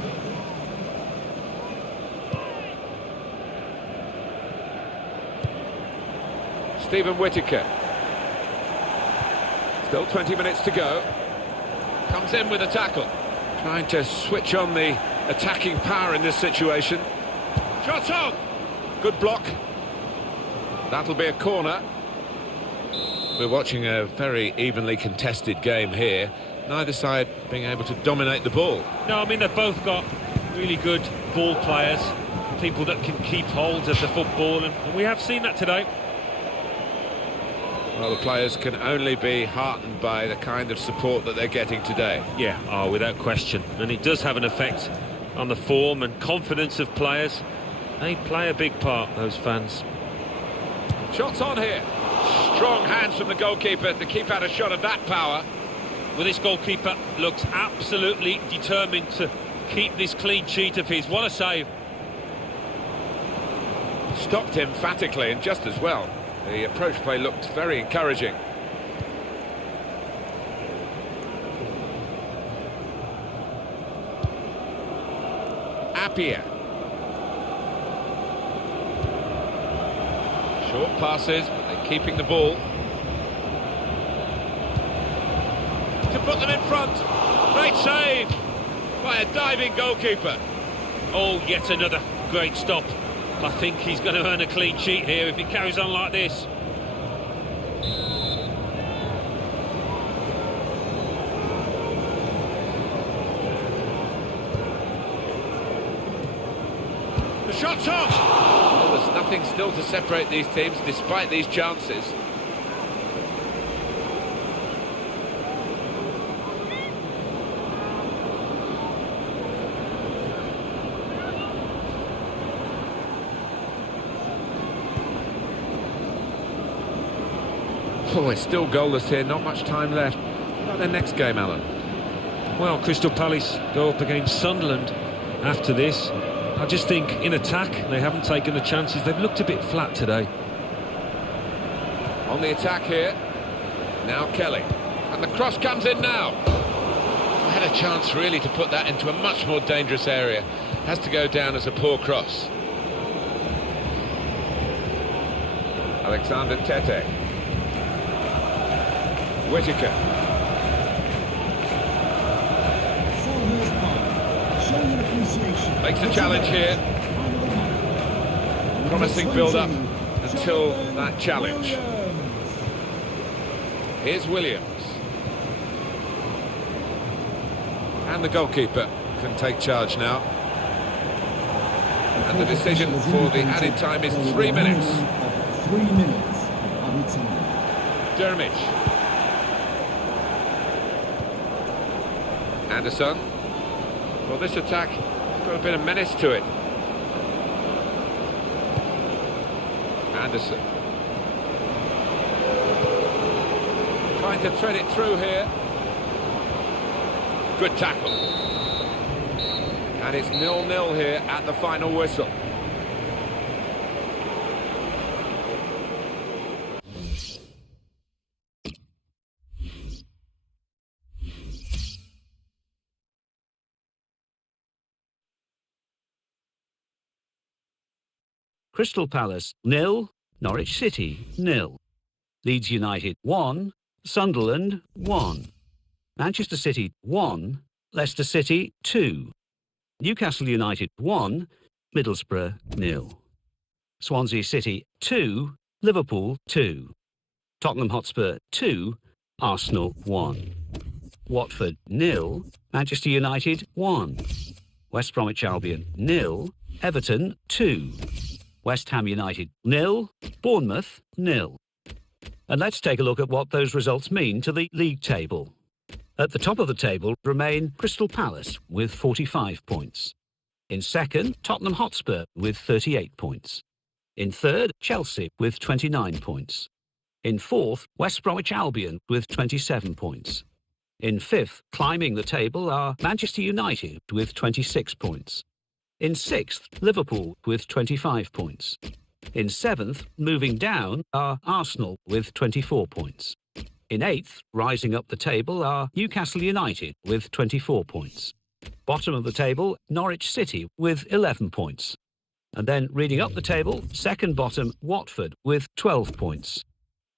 Stephen Whittaker. Still 20 minutes to go. Comes in with a tackle. Trying to switch on the attacking power in this situation. Shot on! Good block. That'll be a corner. We're watching a very evenly contested game here. Neither side being able to dominate the ball. no, I mean, they've both got really good ball players, people that can keep hold of the football, and we have seen that today. Well, the players can only be heartened by the kind of support that they're getting today. Yeah, without question. And it does have an effect on the form and confidence of players. They play a big part, those fans. Shots on here. Strong hands from the goalkeeper to keep out a shot of that power. Well, this goalkeeper looks absolutely determined to keep this clean sheet of his. What a save. Stopped emphatically and just as well. The approach play looked very encouraging. Appiah. Short passes, but they're keeping the ball. To put them in front. Great save by a diving goalkeeper. Oh, yet another great stop. I think he's going to earn a clean sheet here if he carries on like this. The shot's off! Well, there's nothing still to separate these teams despite these chances. Oh, it's still goalless here, not much time left. What about their next game, Alan? Well, Crystal Palace go up against Sunderland after this. I just think in attack they haven't taken the chances. They've looked a bit flat today. On the attack here. Now Kelly. And the cross comes in now. Had a chance really to put that into a much more dangerous area. Has to go down as a poor cross. Alexander Tete. Whittaker. Selhurst Park, showing appreciation. Makes a challenge here. Promising build-up until that challenge. Here's Williams. And the goalkeeper can take charge now. And the decision for the added time is 3 minutes. 3 minutes added time. Dermich. Anderson. Well, this attack has got a bit of menace to it. Anderson. Trying to thread it through here. Good tackle. And it's 0-0 here at the final whistle. Crystal Palace 0, Norwich City 0, Leeds United 1, Sunderland 1, Manchester City 1, Leicester City 2, Newcastle United 1, Middlesbrough 0, Swansea City 2, Liverpool 2, Tottenham Hotspur 2, Arsenal 1, Watford 0, Manchester United 1, West Bromwich Albion 0, Everton 2, West Ham United 0, Bournemouth 0. And let's take a look at what those results mean to the league table. At the top of the table remain Crystal Palace with 45 points. In second, Tottenham Hotspur with 38 points. In third, Chelsea with 29 points. In fourth, West Bromwich Albion with 27 points. In fifth, climbing the table, are Manchester United with 26 points. In sixth, Liverpool with 25 points. In seventh, moving down, are Arsenal with 24 points. In eighth, rising up the table, are Newcastle United with 24 points. Bottom of the table, Norwich City with 11 points. And then reading up the table, second bottom, Watford with 12 points.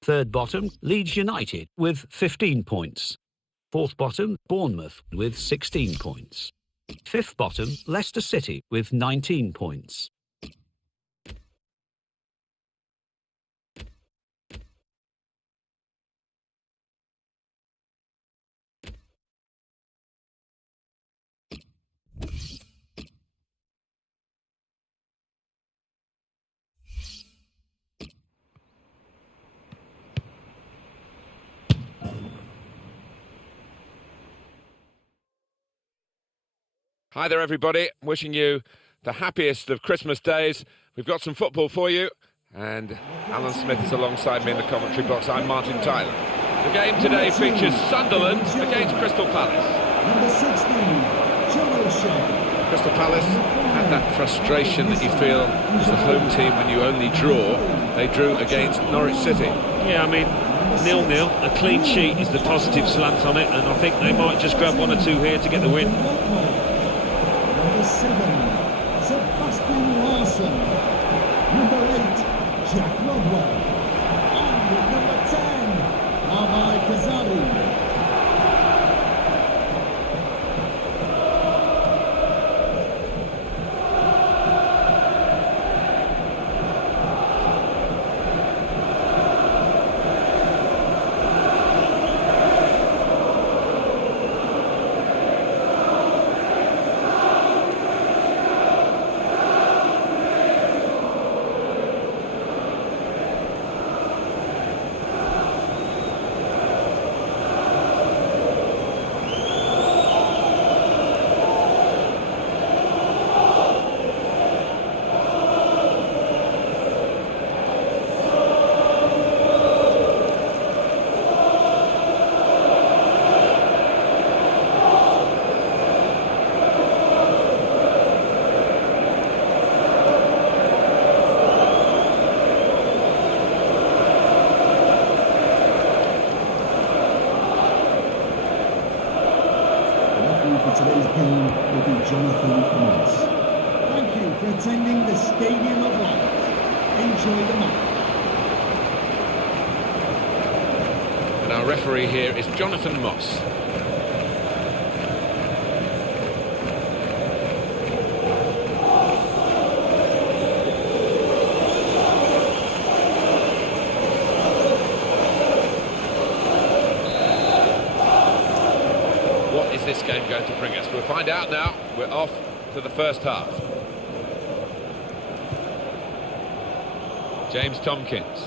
Third bottom, Leeds United with 15 points. Fourth bottom, Bournemouth with 16 points. Fifth bottom, Leicester City with 19 points. Hi there, everybody. Wishing you the happiest of Christmas days. We've got some football for you, and Alan Smith is alongside me in the commentary box. I'm Martin Tyler. The game today features Sunderland against Crystal Palace. Number 16, Crystal Palace had that frustration that you feel as the home team when you only draw. They drew against Norwich City. Yeah, I mean, 0-0, a clean sheet is the positive slant on it, and I think they might just grab one or two here to get the win. Number 7, Sebastian Larson. Number 8, Jack Rodwell. And with number 10, Alvai Kazari. For today's game will be Jonathan Moss. Thank you for attending the Stadium of Light. Enjoy the match. And our referee here is Jonathan Moss. What is this game going to bring us? We'll find out now. We're off to the first half. James Tompkins.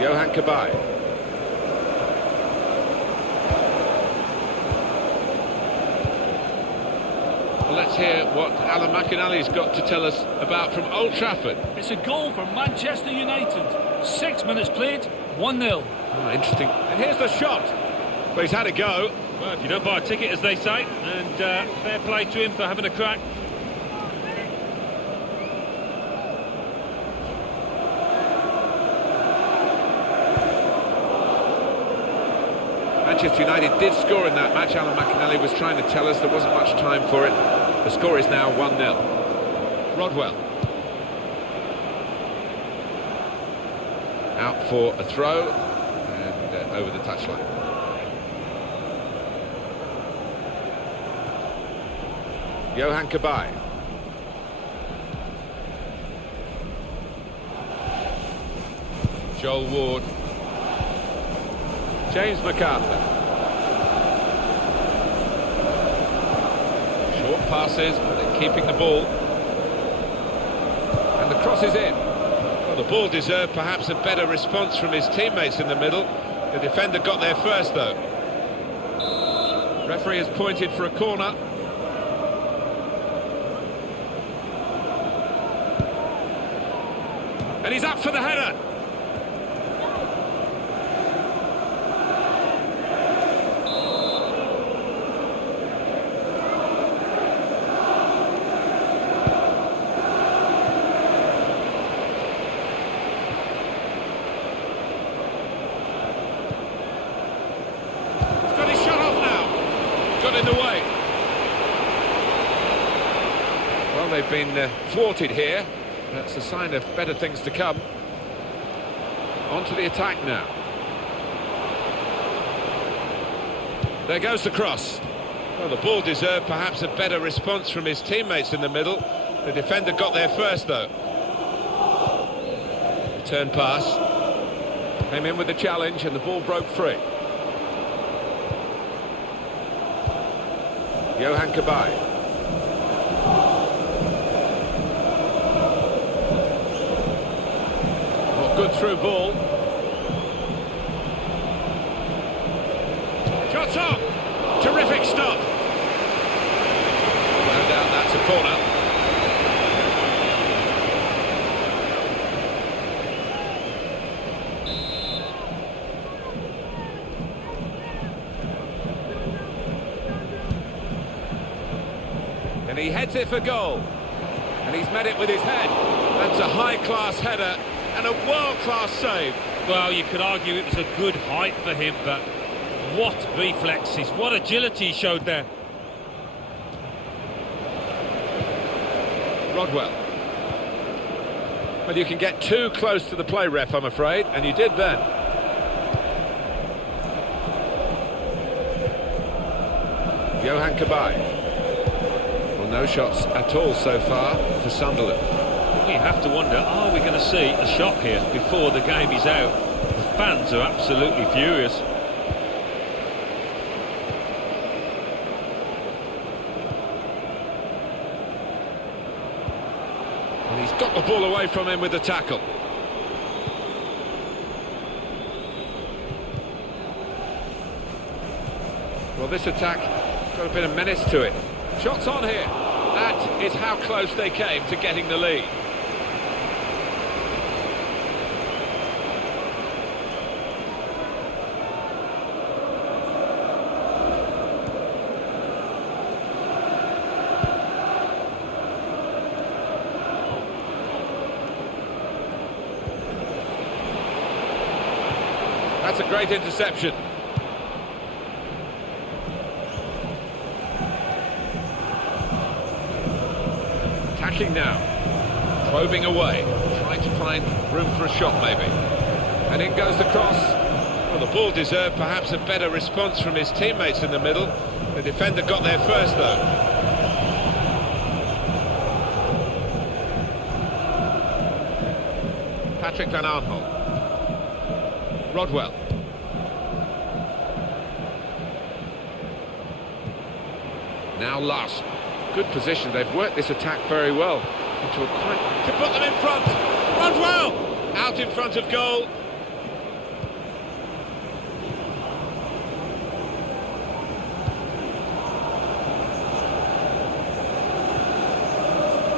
Johan Cabaye. Let's hear what Alan McInally's got to tell us about from Old Trafford. It's a goal for Manchester United. 6 minutes played, 1-0. Oh, interesting. And here's the shot. Well, he's had a go. Well, if you don't buy a ticket, as they say, and fair play to him for having a crack. Manchester United did score in that match. Alan McInally was trying to tell us there wasn't much time for it. The score is now 1-0. Rodwell. Out for a throw and over the touchline. Johan Cabaye. Joel Ward. James MacArthur. Short passes, but they're keeping the ball. And the cross is in. Well, the ball deserved perhaps a better response from his teammates in the middle. The defender got there first, though. Referee has pointed for a corner. And he's up for the header. In the way. Well, they've been thwarted here. That's a sign of better things to come. On to the attack now. There goes the cross. Well, the ball deserved perhaps a better response from his teammates in the middle. The defender got there first, though. Return pass. Came in with the challenge and the ball broke free. Johan Cabaye. good through ball. Shots on! Terrific stop. No doubt that's a corner. And he heads it for goal. And he's met it with his head. That's a high-class header and a world-class save. Well, you could argue it was a good height for him, but what reflexes, what agility he showed there. Rodwell. Well, you can get too close to the play, ref, I'm afraid, and you did then. Johan Kabay. Well, no shots at all so far for Sunderland. You have to wonder, are we going to see a shot here before the game is out? The fans are absolutely furious. And he's got the ball away from him with the tackle. Well, this attack got a bit of menace to it. Shots on here. That is how close they came to getting the lead. That's a great interception. Attacking now. Probing away. Trying to find room for a shot, maybe. And in goes the cross. Well, the ball deserved perhaps a better response from his teammates in the middle. The defender got there first, though. Patrick Van Aanholt. Rodwell. Now Lars. Good position. They've worked this attack very well. Into a quite... To put them in front. Rodwell! Out in front of goal.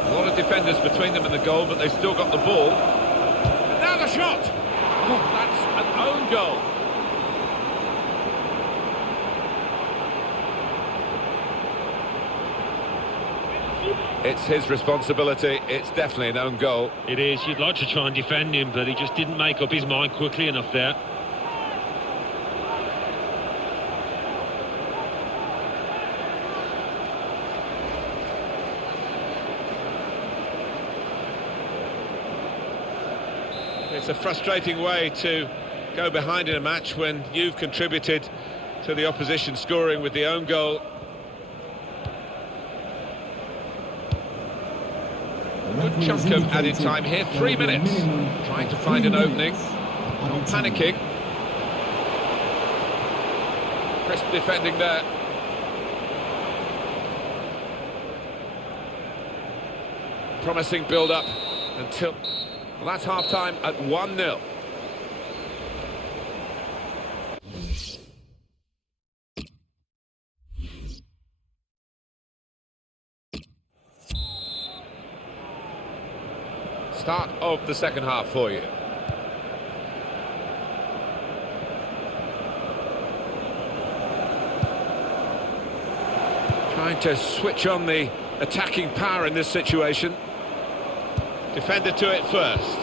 A lot of defenders between them and the goal, but they've still got the ball. And now the shot! Oh, that's an own goal. It's his responsibility. It's definitely an own goal. It is. You'd like to try and defend him, but he just didn't make up his mind quickly enough there. It's a frustrating way to go behind in a match when you've contributed to the opposition scoring with the own goal. Good chunk of added time here, 3 minutes. Trying to find an opening. Not panicking. Crisp defending there. Promising build-up until... Well, that's half-time at 1-0. Start of the second half for you. Trying to switch on the attacking power in this situation. Defender to it first.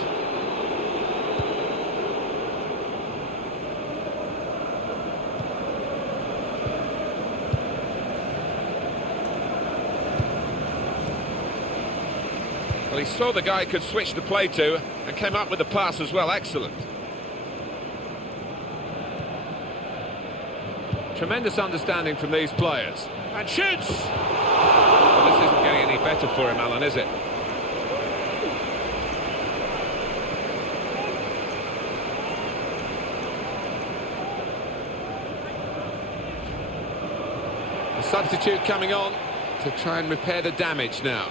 Well, he saw the guy could switch the play to and came up with the pass as well. Excellent. Tremendous understanding from these players. And shoots! Well, this isn't getting any better for him, Alan, is it? A substitute coming on to try and repair the damage now.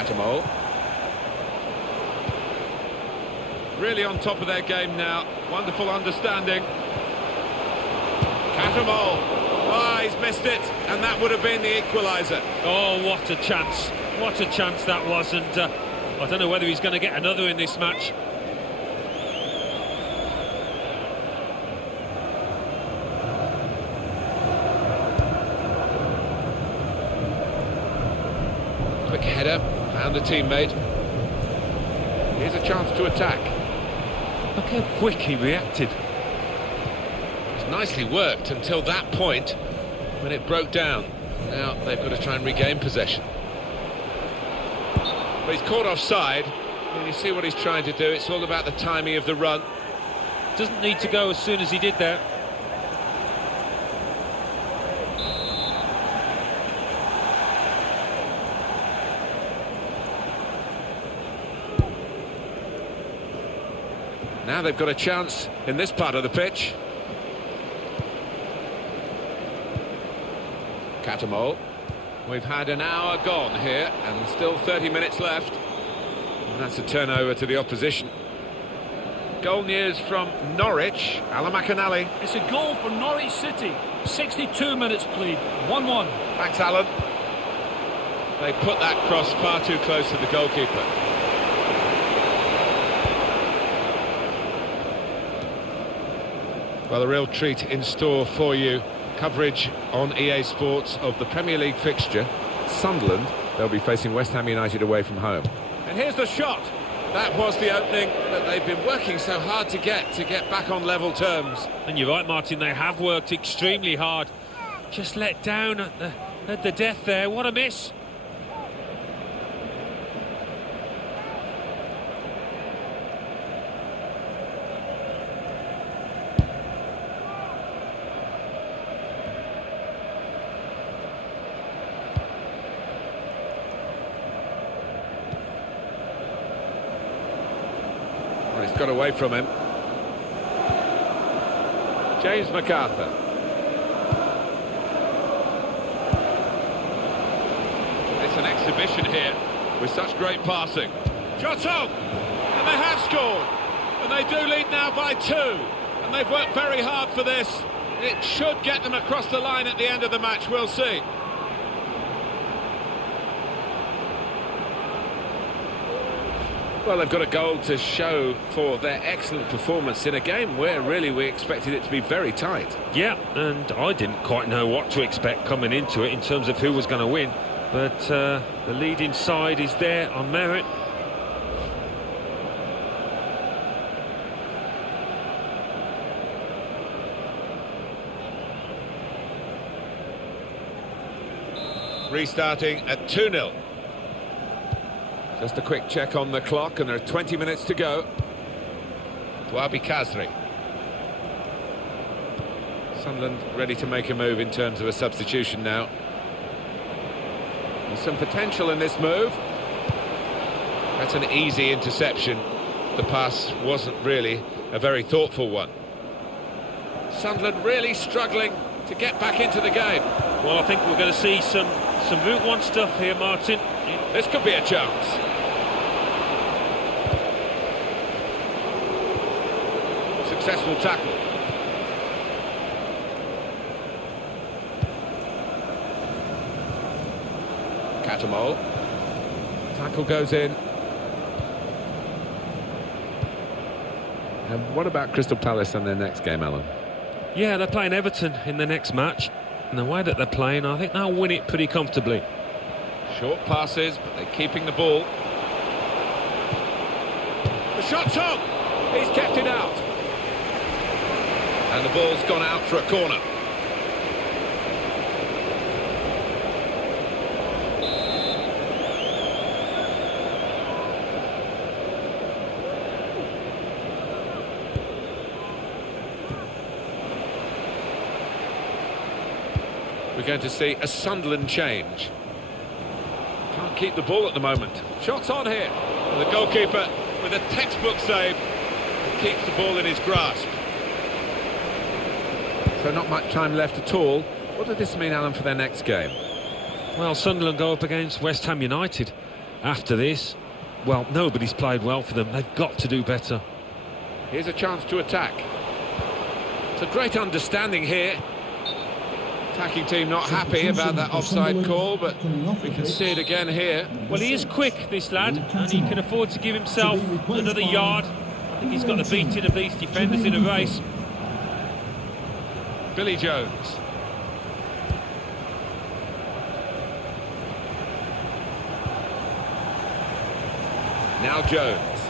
Catamol. Really on top of their game now. Wonderful understanding. Catamol. Ah, he's missed it, and that would have been the equaliser. Oh, what a chance. What a chance that was, and I don't know whether he's going to get another in this match. Quick header, found a teammate. Here's a chance to attack. Look how quick he reacted. It's nicely worked until that point when it broke down. Now they've got to try and regain possession. But he's caught offside. And you see what he's trying to do. It's all about the timing of the run. Doesn't need to go as soon as he did there. Now they've got a chance in this part of the pitch. Catamol. We've had an hour gone here and still 30 minutes left. And that's a turnover to the opposition. Goal news from Norwich. Alan McAnally. It's a goal for Norwich City. 62 minutes played. 1-1. Thanks, Alan. They put that cross far too close to the goalkeeper. Well, a real treat in store for you. Coverage on EA Sports of the Premier League fixture. Sunderland, they'll be facing West Ham United away from home. And here's the shot. That was the opening that they've been working so hard to get back on level terms. And you're right, Martin, they have worked extremely hard. Just let down at the death there. What a miss. He's got away from him. James MacArthur. It's an exhibition here with such great passing. Shot on! And they have scored. And they do lead now by 2. And they've worked very hard for this. It should get them across the line at the end of the match. We'll see. Well, they've got a goal to show for their excellent performance in a game where really we expected it to be very tight. Yeah, and I didn't quite know what to expect coming into it in terms of who was going to win. But the leading side is there on merit. Restarting at 2-0. Just a quick check on the clock, and there are 20 minutes to go. Wabi Kazri. Sunderland ready to make a move in terms of a substitution now. There's some potential in this move. That's an easy interception. The pass wasn't really a very thoughtful one. Sunderland really struggling to get back into the game. Well, I think we're going to see some Route 1 stuff here, Martin. This could be a chance. Successful tackle. Catamol. Tackle goes in. And what about Crystal Palace and their next game, Alan? Yeah, they're playing Everton in the next match. And the way that they're playing, I think they'll win it pretty comfortably. Short passes, but they're keeping the ball. The shot's on! He's kept it out. And the ball's gone out for a corner. We're going to see a Sunderland change. Can't keep the ball at the moment. Shots on here. And the goalkeeper with a textbook save keeps the ball in his grasp. So not much time left at all. What does this mean, Alan, for their next game? Well, Sunderland go up against West Ham United. After this, well, nobody's played well for them. They've got to do better. Here's a chance to attack. It's a great understanding here. Attacking team not happy about that offside call, but we can see it again here. Well, he is quick, this lad, and he can afford to give himself another yard. I think he's got the beating of these defenders in a race. Billy Jones. Now Jones.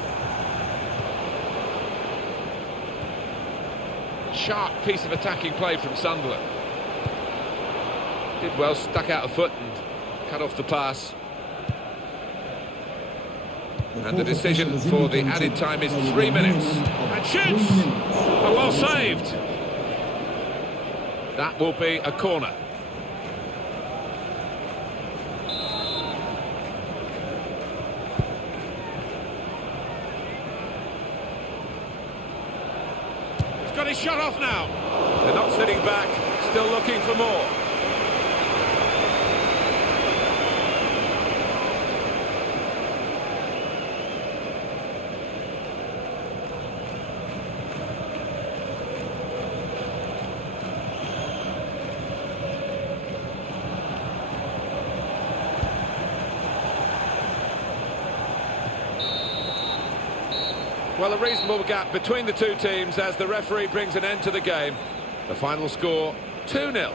Sharp piece of attacking play from Sunderland. Did well, stuck out a foot and cut off the pass. And the decision for the added time is 3 minutes. And shoots! Oh, well saved. That will be a corner. He's got his shot off now. They're not sitting back, still looking for more. Well, a reasonable gap between the two teams as the referee brings an end to the game. The final score, 2-0.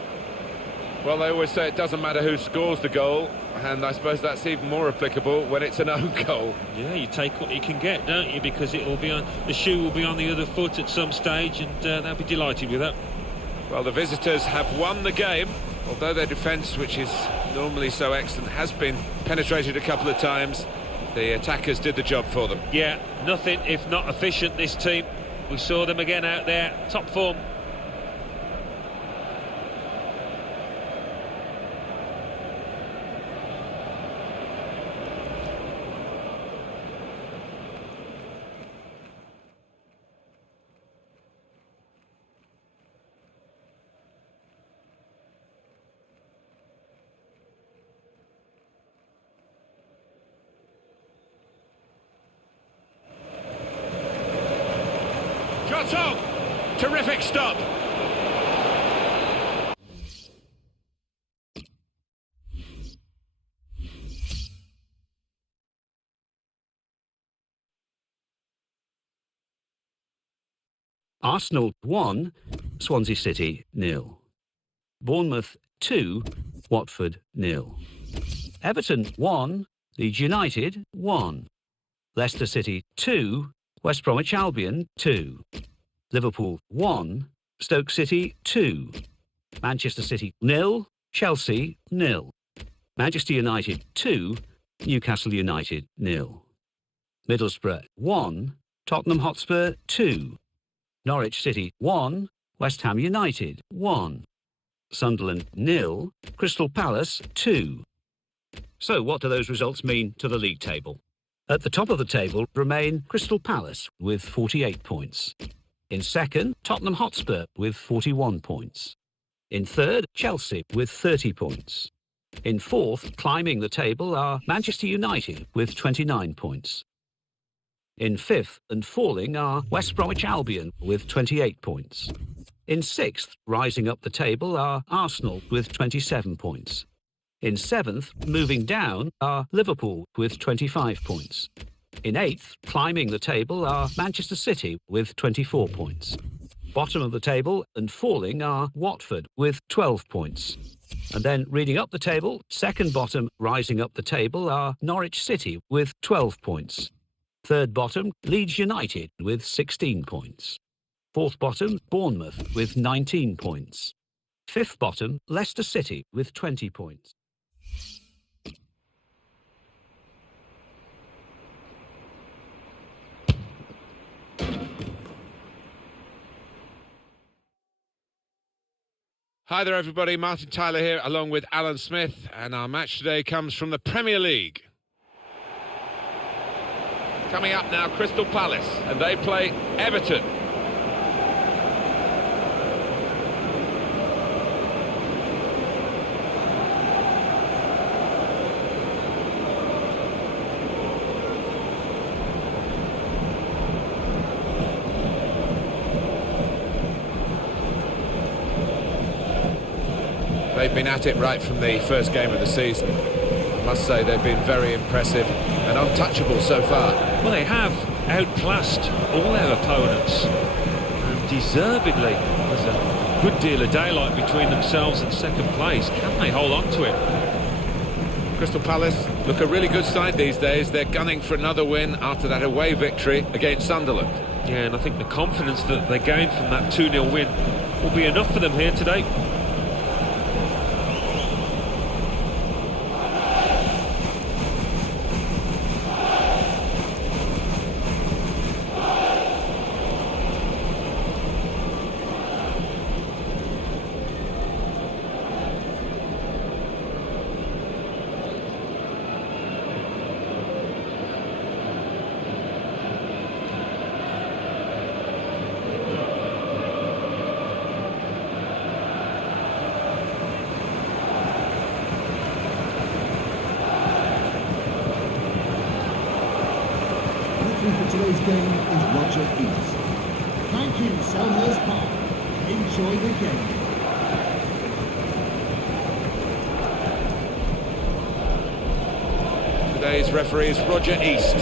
Well, they always say it doesn't matter who scores the goal, and I suppose that's even more applicable when it's an own goal. Yeah, you take what you can get, don't you? Because it will be on, the shoe will be on the other foot at some stage, and they'll be delighted with that. Well, the visitors have won the game, although their defence, which is normally so excellent, has been penetrated a couple of times. The attackers did the job for them. Yeah, nothing if not efficient, this team. We saw them again out there, top form. Shot. Terrific stop. Arsenal 1, Swansea City 0. Bournemouth 2, Watford 0. Everton 1, Leeds United 1. Leicester City 2, West Bromwich Albion 2. Liverpool 1, Stoke City 2. Manchester City 0, Chelsea 0. Manchester United 2, Newcastle United 0. Middlesbrough 1, Tottenham Hotspur 2. Norwich City 1, West Ham United 1. Sunderland 0, Crystal Palace 2. So what do those results mean to the league table? At the top of the table remain Crystal Palace with 48 points. In second, Tottenham Hotspur with 41 points. In third, Chelsea with 30 points. In fourth, climbing the table, are Manchester United with 29 points. In fifth and falling are West Bromwich Albion with 28 points. In sixth, rising up the table, are Arsenal with 27 points. In seventh, moving down, are Liverpool with 25 points. In eighth, climbing the table, are Manchester City with 24 points. Bottom of the table and falling are Watford with 12 points. And then reading up the table, second bottom rising up the table are Norwich City with 12 points. Third bottom, Leeds United with 16 points. Fourth bottom, Bournemouth with 19 points. Fifth bottom, Leicester City with 20 points. Hi there everybody, Martin Tyler here along with Alan Smith, and our match today comes from the Premier League. Coming up now, Crystal Palace, and they play Everton. they've been at it right from the first game of the season. I must say they've been very impressive and untouchable so far. Well, they have outclassed all their opponents, and deservedly. There's a good deal of daylight between themselves and second place. Can they hold on to it? Crystal Palace look a really good side these days. They're gunning for another win after that away victory against Sunderland. Yeah, and I think the confidence that they gained from that 2-0 win will be enough for them here today. For today's game is Roger East. Thank you, Selhurst Park. Enjoy the game. Today's referee is Roger East.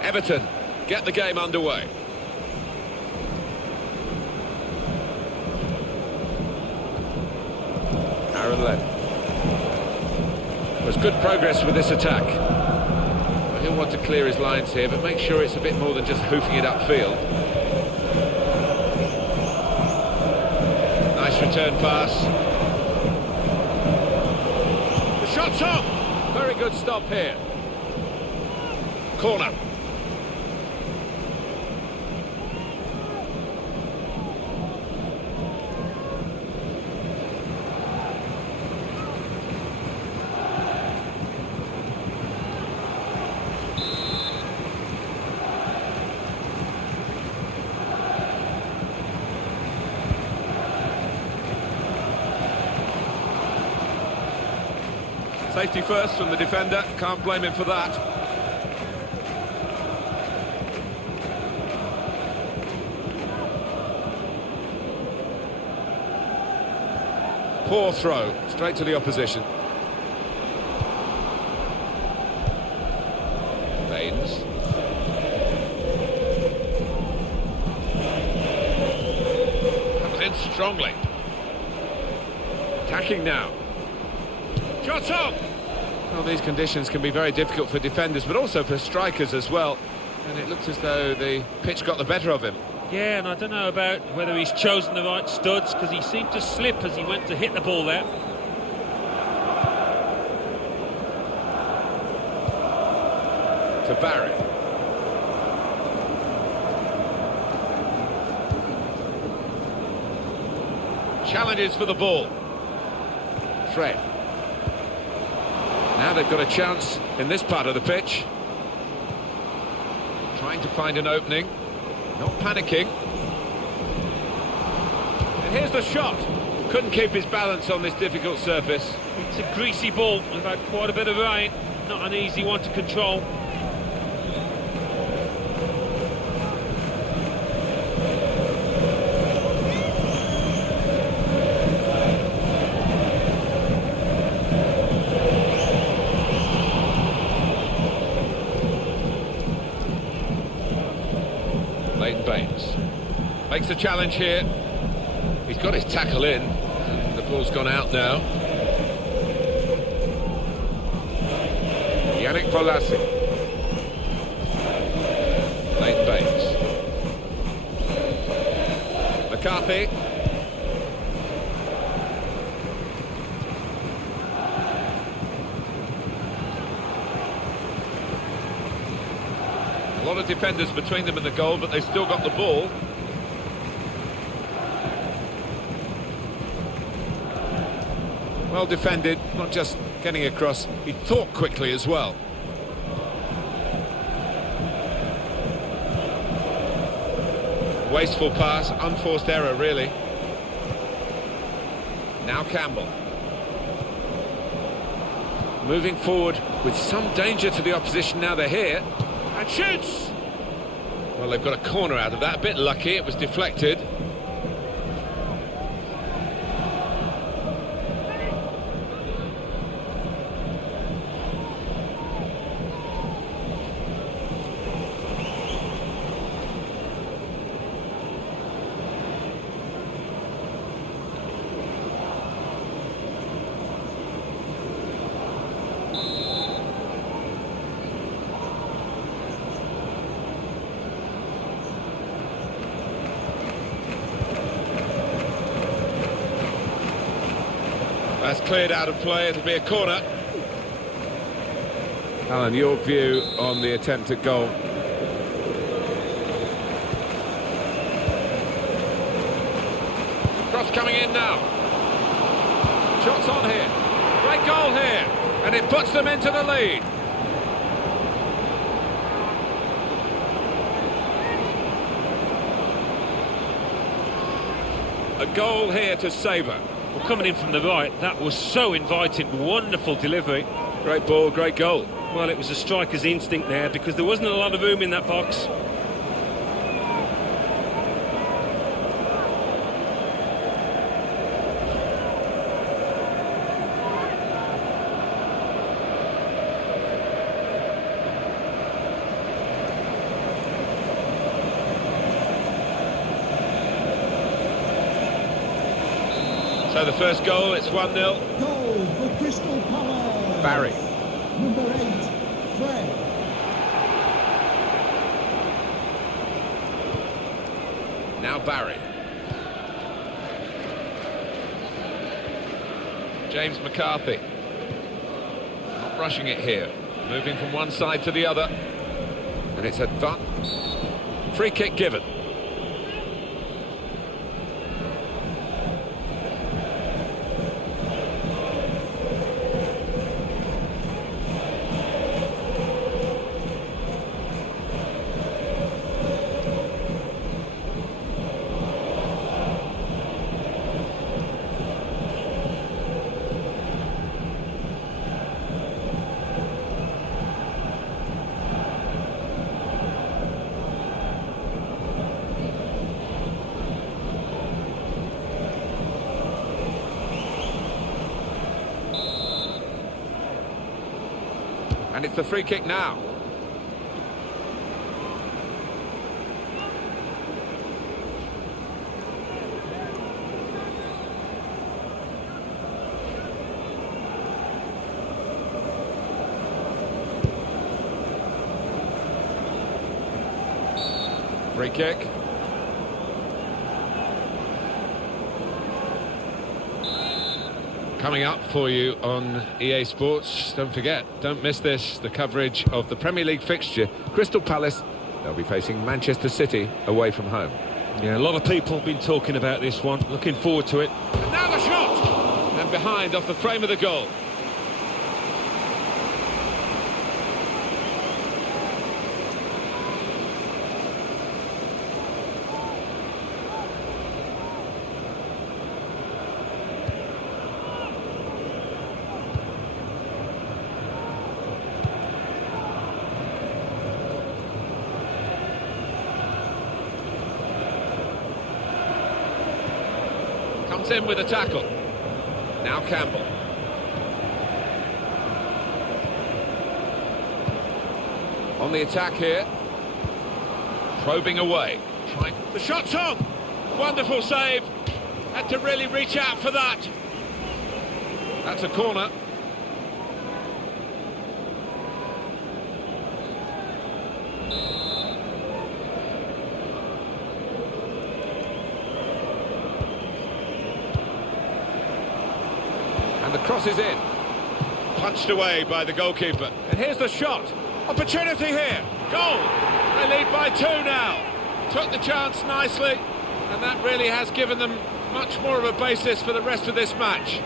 Everton get the game underway. Aaron Lennon. There's good progress with this attack. Well, he'll want to clear his lines here, but make sure it's a bit more than just hoofing it upfield. Nice return pass. The shot's off! Very good stop here. Corner. Safety first from the defender, can't blame him for that. Poor throw, straight to the opposition. Baines. Comes in strongly. Attacking now. Shot on! Well, these conditions can be very difficult for defenders, but also for strikers as well. And it looks as though the pitch got the better of him. Yeah, and I don't know about whether he's chosen the right studs, because he seemed to slip as he went to hit the ball there. To Barry. Challenges for the ball. Fred. Now they've got a chance in this part of the pitch. Trying to find an opening. Not panicking. And here's the shot. Couldn't keep his balance on this difficult surface. It's a greasy ball. We've had quite a bit of rain. Not an easy one to control. Baines makes a challenge here. He's got his tackle in, and the ball's gone out now. Yannick Bolasie. Leighton Baines. McCarthy. A lot of defenders between them and the goal, but they've still got the ball. Well defended, not just getting across, he thought quickly as well. Wasteful pass, unforced error really. Now Campbell. Moving forward with some danger to the opposition now they're here. And shoots! Well, they've got a corner out of that. A bit lucky, it was deflected. That's cleared out of play, it'll be a corner. Alan, your view on the attempt at goal? Cross coming in now. Shots on here. Great goal here. And it puts them into the lead. A goal here to savour. Well, coming in from the right, that was so inviting. Wonderful delivery. Great ball, great goal. Well, it was a striker's instinct there because there wasn't a lot of room in that box. So the first goal, it's 1-0. Goal for Crystal Palace. Barry. Number 8, Fred. Now Barry. James McCarthy. Not rushing it here. Moving from one side to the other. And it's a free kick given. And it's the free kick now. Free kick. Coming up for you on EA Sports, don't forget, don't miss this, the coverage of the Premier League fixture. Crystal Palace, they'll be facing Manchester City away from home. Yeah, a lot of people have been talking about this one. Looking forward to it. And now the shot! And behind off the frame of the goal. Comes in with a tackle. Now Campbell. On the attack here. Probing away. The shot's on! Wonderful save. Had to really reach out for that. That's a corner. And the cross is in. Punched away by the goalkeeper. And here's the shot. Opportunity here. Goal. They lead by 2 now. Took the chance nicely. And that really has given them much more of a basis for the rest of this match.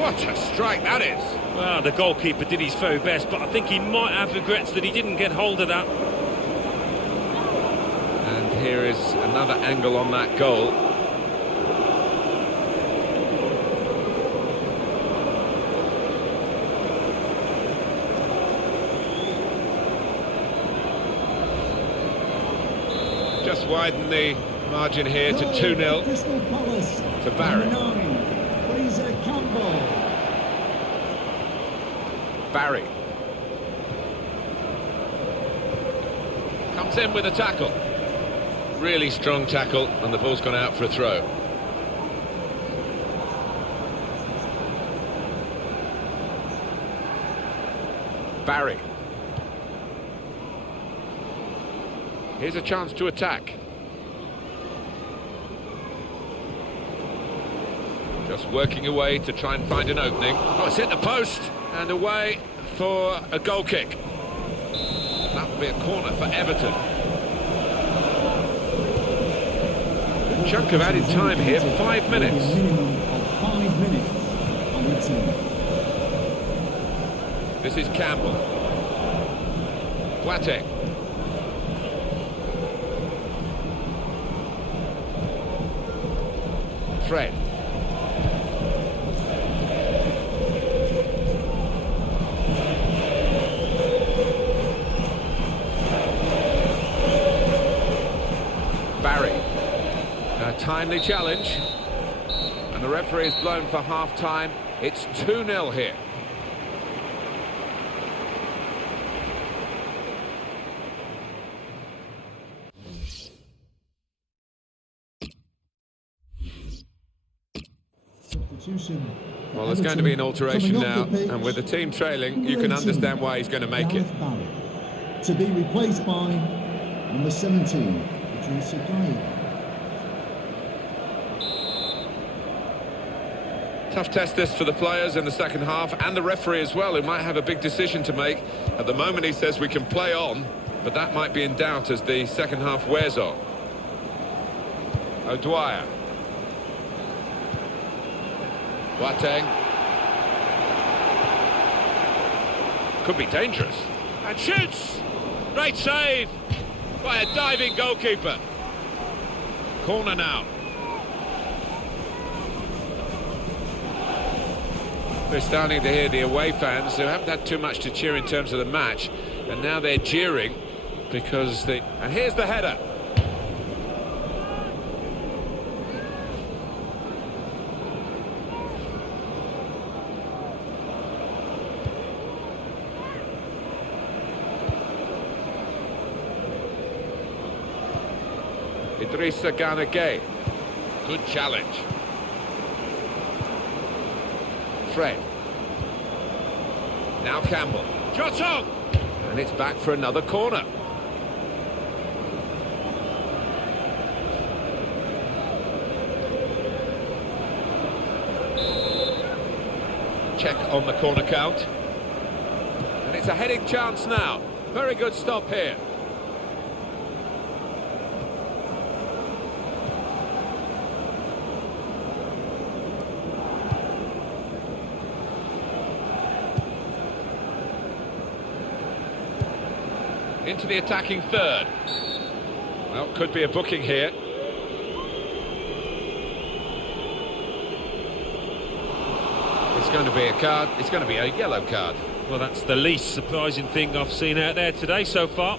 What a strike that is. Well, the goalkeeper did his very best, but I think he might have regrets that he didn't get hold of that. here is another angle on that goal. Just widen the margin here to 2-0 to Barry. Barry comes in with a tackle. Really strong tackle, and the ball's gone out for a throw. Barry. Here's a chance to attack. Just working away to try and find an opening. Oh, it's hit the post and away for a goal kick. That will be a corner for Everton. A chunk of added time here, 5 minutes. Minimum of 5 minutes on the team. This is Campbell. Boateng. Fred. Barry. A timely challenge. And the referee is blown for half-time. It's 2-0 here. Well, there's going to be an alteration now, and with the team trailing, you can understand why he's going to make it. To be replaced by number 17, Idrissa Gueye. Tough test this for the players in the second half, and the referee as well, who might have a big decision to make. At the moment he says we can play on, but that might be in doubt as the second half wears on. O'Dwyer. Boateng. Could be dangerous. And shoots! Great save by a diving goalkeeper. Corner now. We're starting to hear the away fans who haven't had too much to cheer in terms of the match, and now they're jeering because they... And here's the header. Idrissa Gueye. Good challenge. Fred. Now Campbell. Jotong! And it's back for another corner. Check on the corner count. And it's a heading chance now. Very good stop here. Into the attacking third. Well, could be a booking here. It's going to be a card. It's going to be a yellow card. Well, that's the least surprising thing I've seen out there today so far.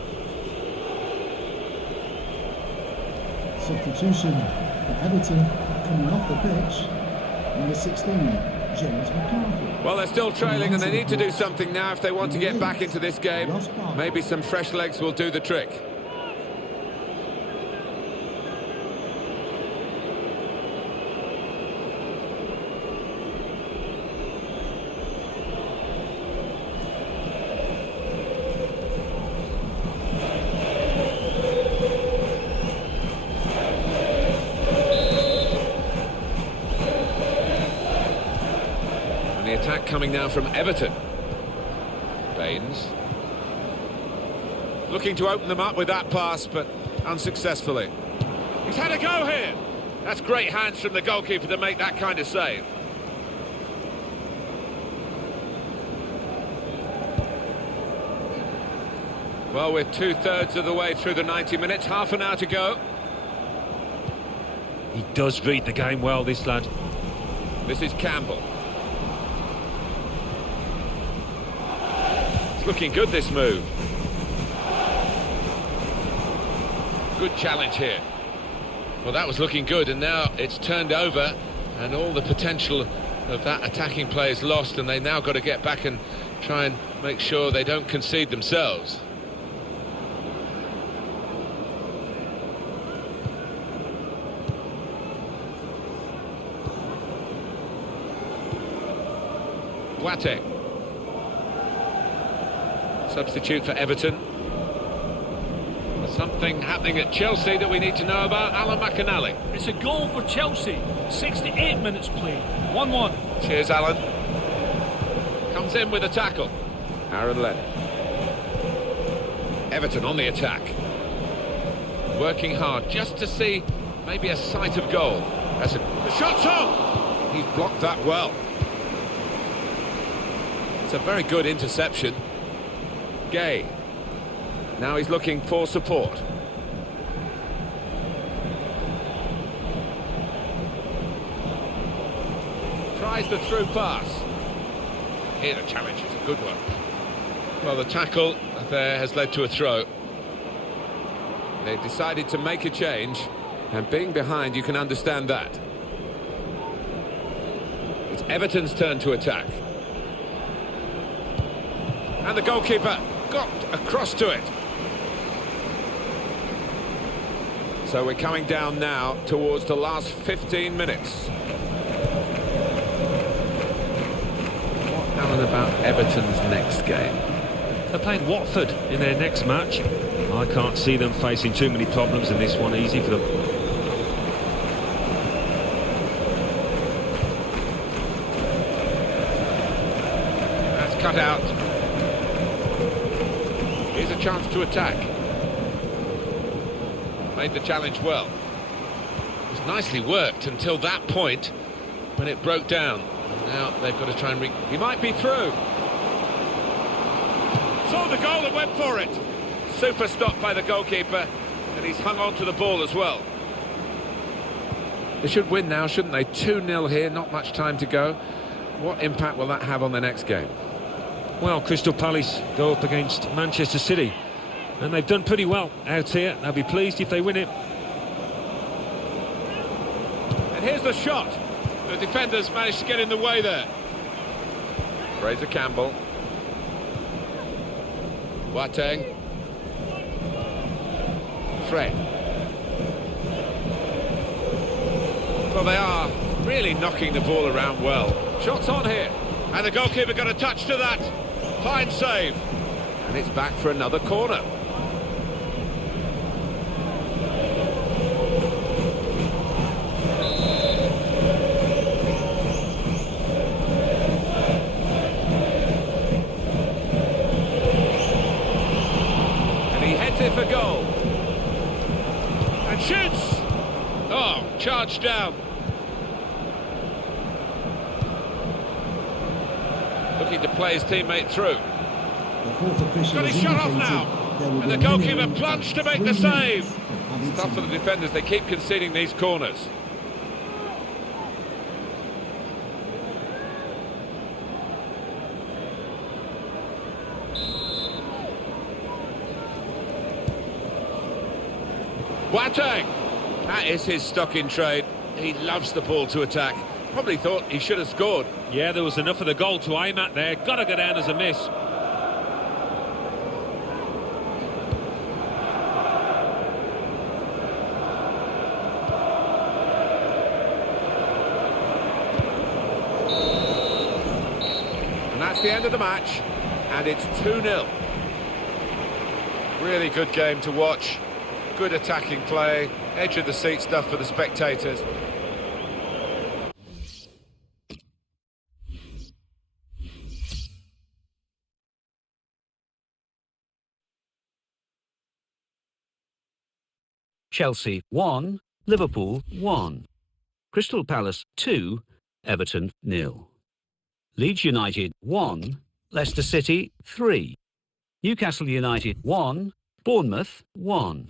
Substitution for Everton coming off the pitch. Number 16, James McCarthy. Well, they're still trailing and they need to do something now if they want to get back into this game. Maybe some fresh legs will do the trick. Attack coming now from Everton. Baines looking to open them up with that pass, but unsuccessfully. He's had a go here. That's great hands from the goalkeeper to make that kind of save. Well, we're 2/3 of the way through the 90 minutes, half an hour to go. He does read the game well, this lad. This is Campbell. It's looking good, this move. Good challenge here. Well, that was looking good, and now it's turned over, and all the potential of that attacking play is lost, and they now got to get back and try and make sure they don't concede themselves. Boateng. Substitute for Everton. Something happening at Chelsea that we need to know about. Alan McAnally. It's a goal for Chelsea. 68 minutes played. 1-1. Cheers, Alan. Comes in with a tackle. Aaron Lennon. Everton on the attack. Working hard just to see maybe a sight of goal. The shot's on! He's blocked that well. It's a very good interception. Gay. Now he's looking for support. Tries the through pass. Here the challenge is a good one. Well, the tackle there has led to a throw. They've decided to make a change, and being behind, you can understand that. It's Everton's turn to attack. And the goalkeeper got across to it. So we're coming down now towards the last 15 minutes. What, Alan, about Everton's next game? They're playing Watford in their next match. I can't see them facing too many problems in this one. Easy for them. That's cut out. Here's a chance to attack. Made the challenge well. It was nicely worked until that point when it broke down. And now they've got to try and he might be through. Saw the goal and went for it. Super stop by the goalkeeper, and he's hung on to the ball as well. They should win now, shouldn't they? 2-0 here, not much time to go. What impact will that have on the next game? Well, Crystal Palace go up against Manchester City, and they've done pretty well out here. They'll be pleased if they win it. And here's the shot. The defenders managed to get in the way there. Fraser Campbell. Boateng. Fred. Well, they are really knocking the ball around well. Shots on here. And the goalkeeper got a touch to that. Fine save. And it's back for another corner. And he heads it for goal. And shoots. Oh, charged down. Looking to play his teammate through. Got his shot off now. And the goalkeeper plunged to make the save. It's tough for the defenders. They keep conceding these corners. Boateng. That is his stock in trade. He loves the ball to attack. Probably thought he should have scored. Yeah, there was enough of the goal to aim at there. Got to go down as a miss. And that's the end of the match. And it's 2-0. Really good game to watch. Good attacking play. Edge of the seat stuff for the spectators. Chelsea 1, Liverpool 1. Crystal Palace 2, Everton 0. Leeds United 1, Leicester City 3. Newcastle United 1, Bournemouth 1.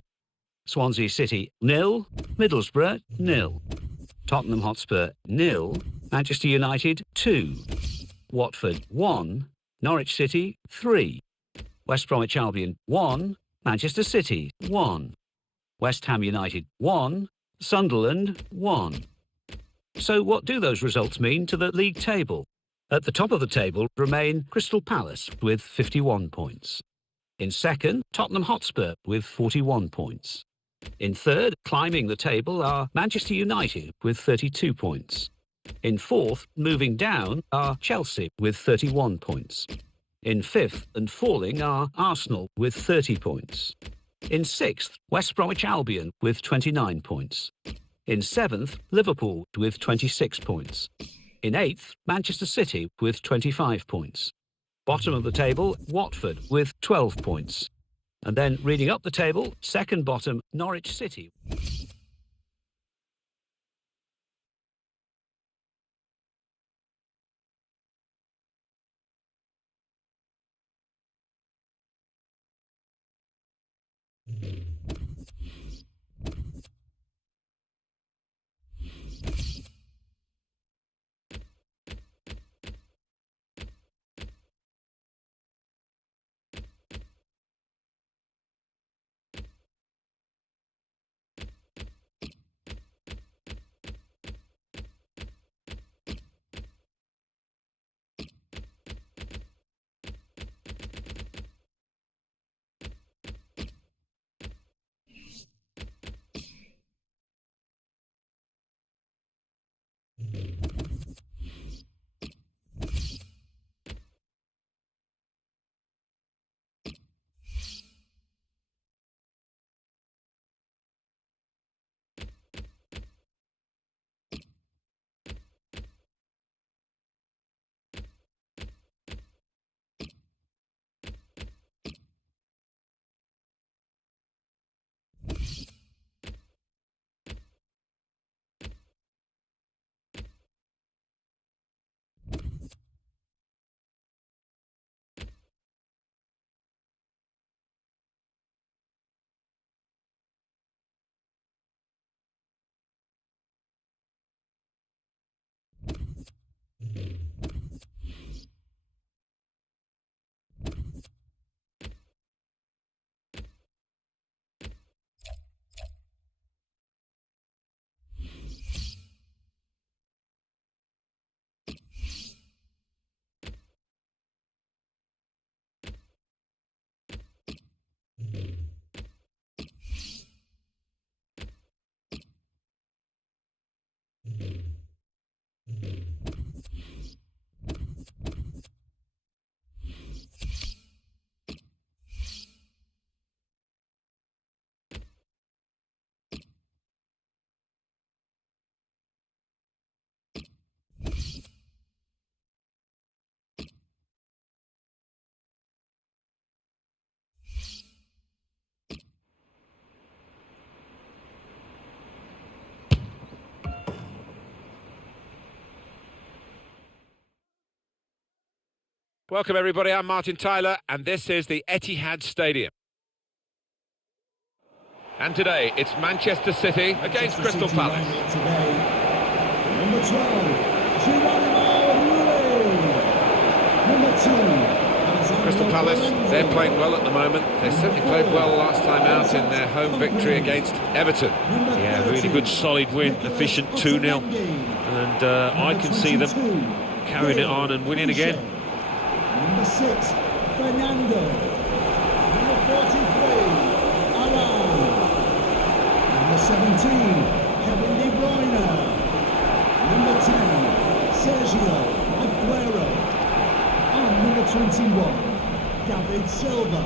Swansea City 0, Middlesbrough 0. Tottenham Hotspur 0, Manchester United 2. Watford 1, Norwich City 3. West Bromwich Albion 1, Manchester City 1. West Ham United 1, Sunderland 1. So what do those results mean to the league table? At the top of the table remain Crystal Palace with 51 points. In second, Tottenham Hotspur with 41 points. In third, climbing the table, are Manchester United with 32 points. In fourth, moving down, are Chelsea with 31 points. In fifth and falling are Arsenal with 30 points. In sixth, West Bromwich Albion with 29 points. In seventh, Liverpool with 26 points. In eighth, Manchester City with 25 points. Bottom of the table, Watford with 12 points. And then reading up the table, second bottom, Norwich City. Welcome everybody, I'm Martin Tyler and this is the Etihad Stadium. And today it's Manchester City against Crystal Palace. Today, number 12, Number 2, Crystal Palace, they're playing well at the moment. They certainly played well last time out in their home victory against Everton. Yeah, really good solid win, efficient 2-0. And I can see them carrying it on and winning again. Number 6, Fernando. Number 43, Alan. Number 17, Kevin De Bruyne. Number 10, Sergio Aguero. And number 21, David Silva.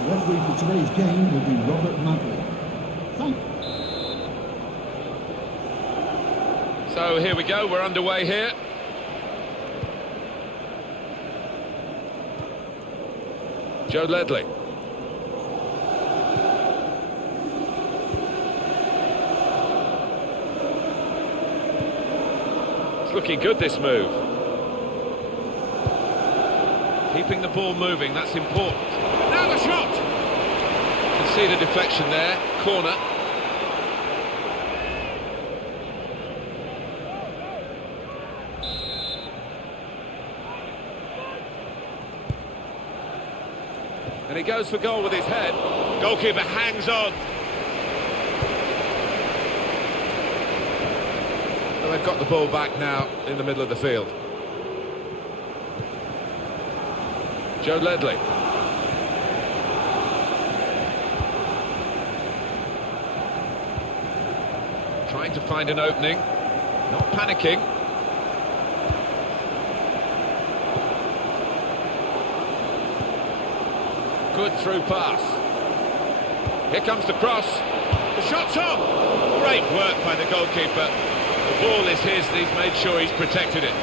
The referee for today's game will be Robert Madley. Thank So here we go, we're underway here. Joe Ledley. It's looking good, this move. Keeping the ball moving, that's important. Now the shot! You can see the deflection there, corner. And he goes for goal with his head. Goalkeeper hangs on. Well, they've got the ball back now in the middle of the field. Joe Ledley. Trying to find an opening. Not panicking. Good through pass. Here comes the cross. The shot's on. Great work by the goalkeeper. The ball is his and he's made sure he's protected it.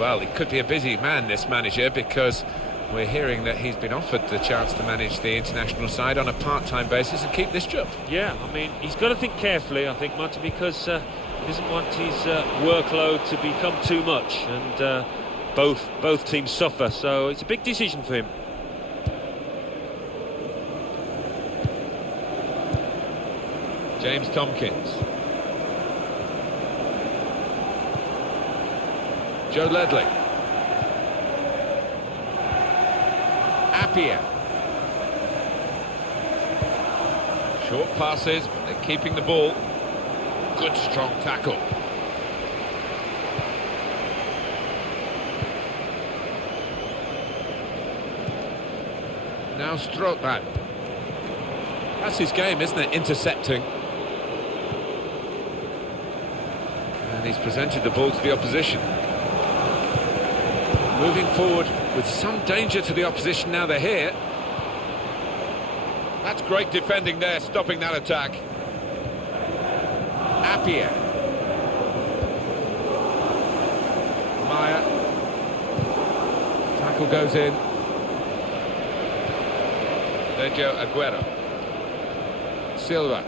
Well, he could be a busy man, this manager, because we're hearing that he's been offered the chance to manage the international side on a part-time basis and keep this job. Yeah, I mean, he's got to think carefully, I think, Martin, because he doesn't want his workload to become too much, and both teams suffer, so it's a big decision for him. James Tompkins. Joe Ledley. Appiah. Short passes, but they're keeping the ball. Good strong tackle. Now Strootman. That's his game, isn't it? Intercepting. And he's presented the ball to the opposition. Moving forward with some danger to the opposition now they're here. That's great defending there, stopping that attack. Appiah. Maya. Tackle goes in. Sergio Aguero. Silva.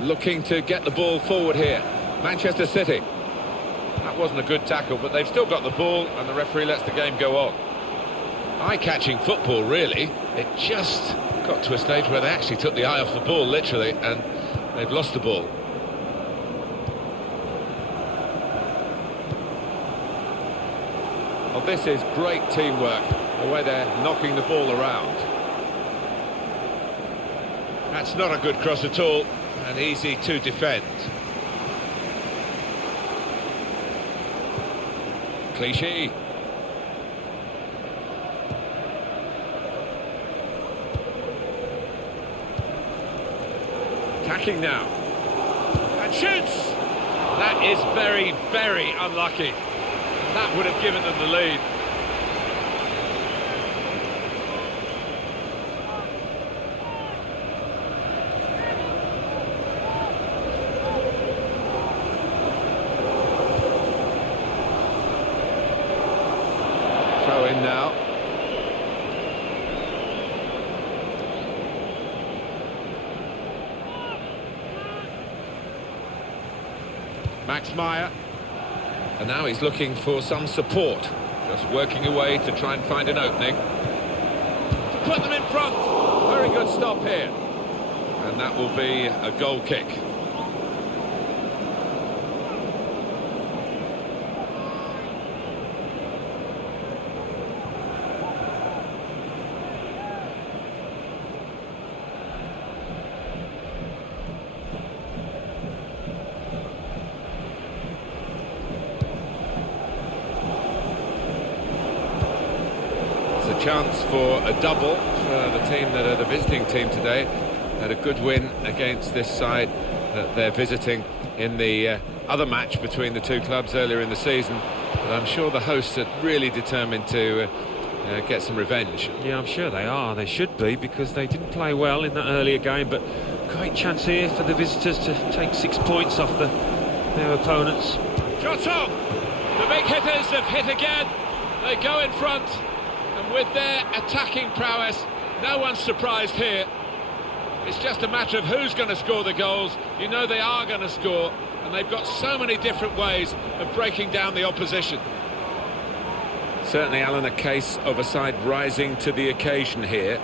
Looking to get the ball forward here. Manchester City. That wasn't a good tackle, but they've still got the ball, and the referee lets the game go on. Eye-catching football, really. It just got to a stage where they actually took the eye off the ball, literally, and they've lost the ball. Well, this is great teamwork, the way they're knocking the ball around. That's not a good cross at all, and easy to defend. Clichy. Attacking now. And shoots! That is very, very unlucky. That would have given them the lead. Throw in now. Max Meyer. And now he's looking for some support. Just working away to try and find an opening. To put them in front. Very good stop here. And that will be a goal kick. Chance for a double for the team that are the visiting team today. Had a good win against this side that they're visiting in the other match between the two clubs earlier in the season. But I'm sure the hosts are really determined to get some revenge. Yeah, I'm sure they are. They should be, because they didn't play well in that earlier game. But great chance here for the visitors to take 6 points off their opponents. Shot on! The big hitters have hit again. They go in front, and with their attacking prowess, no one's surprised here. It's just a matter of who's going to score the goals. You know they are going to score, and they've got so many different ways of breaking down the opposition. Certainly, Alan, a case of a side rising to the occasion here.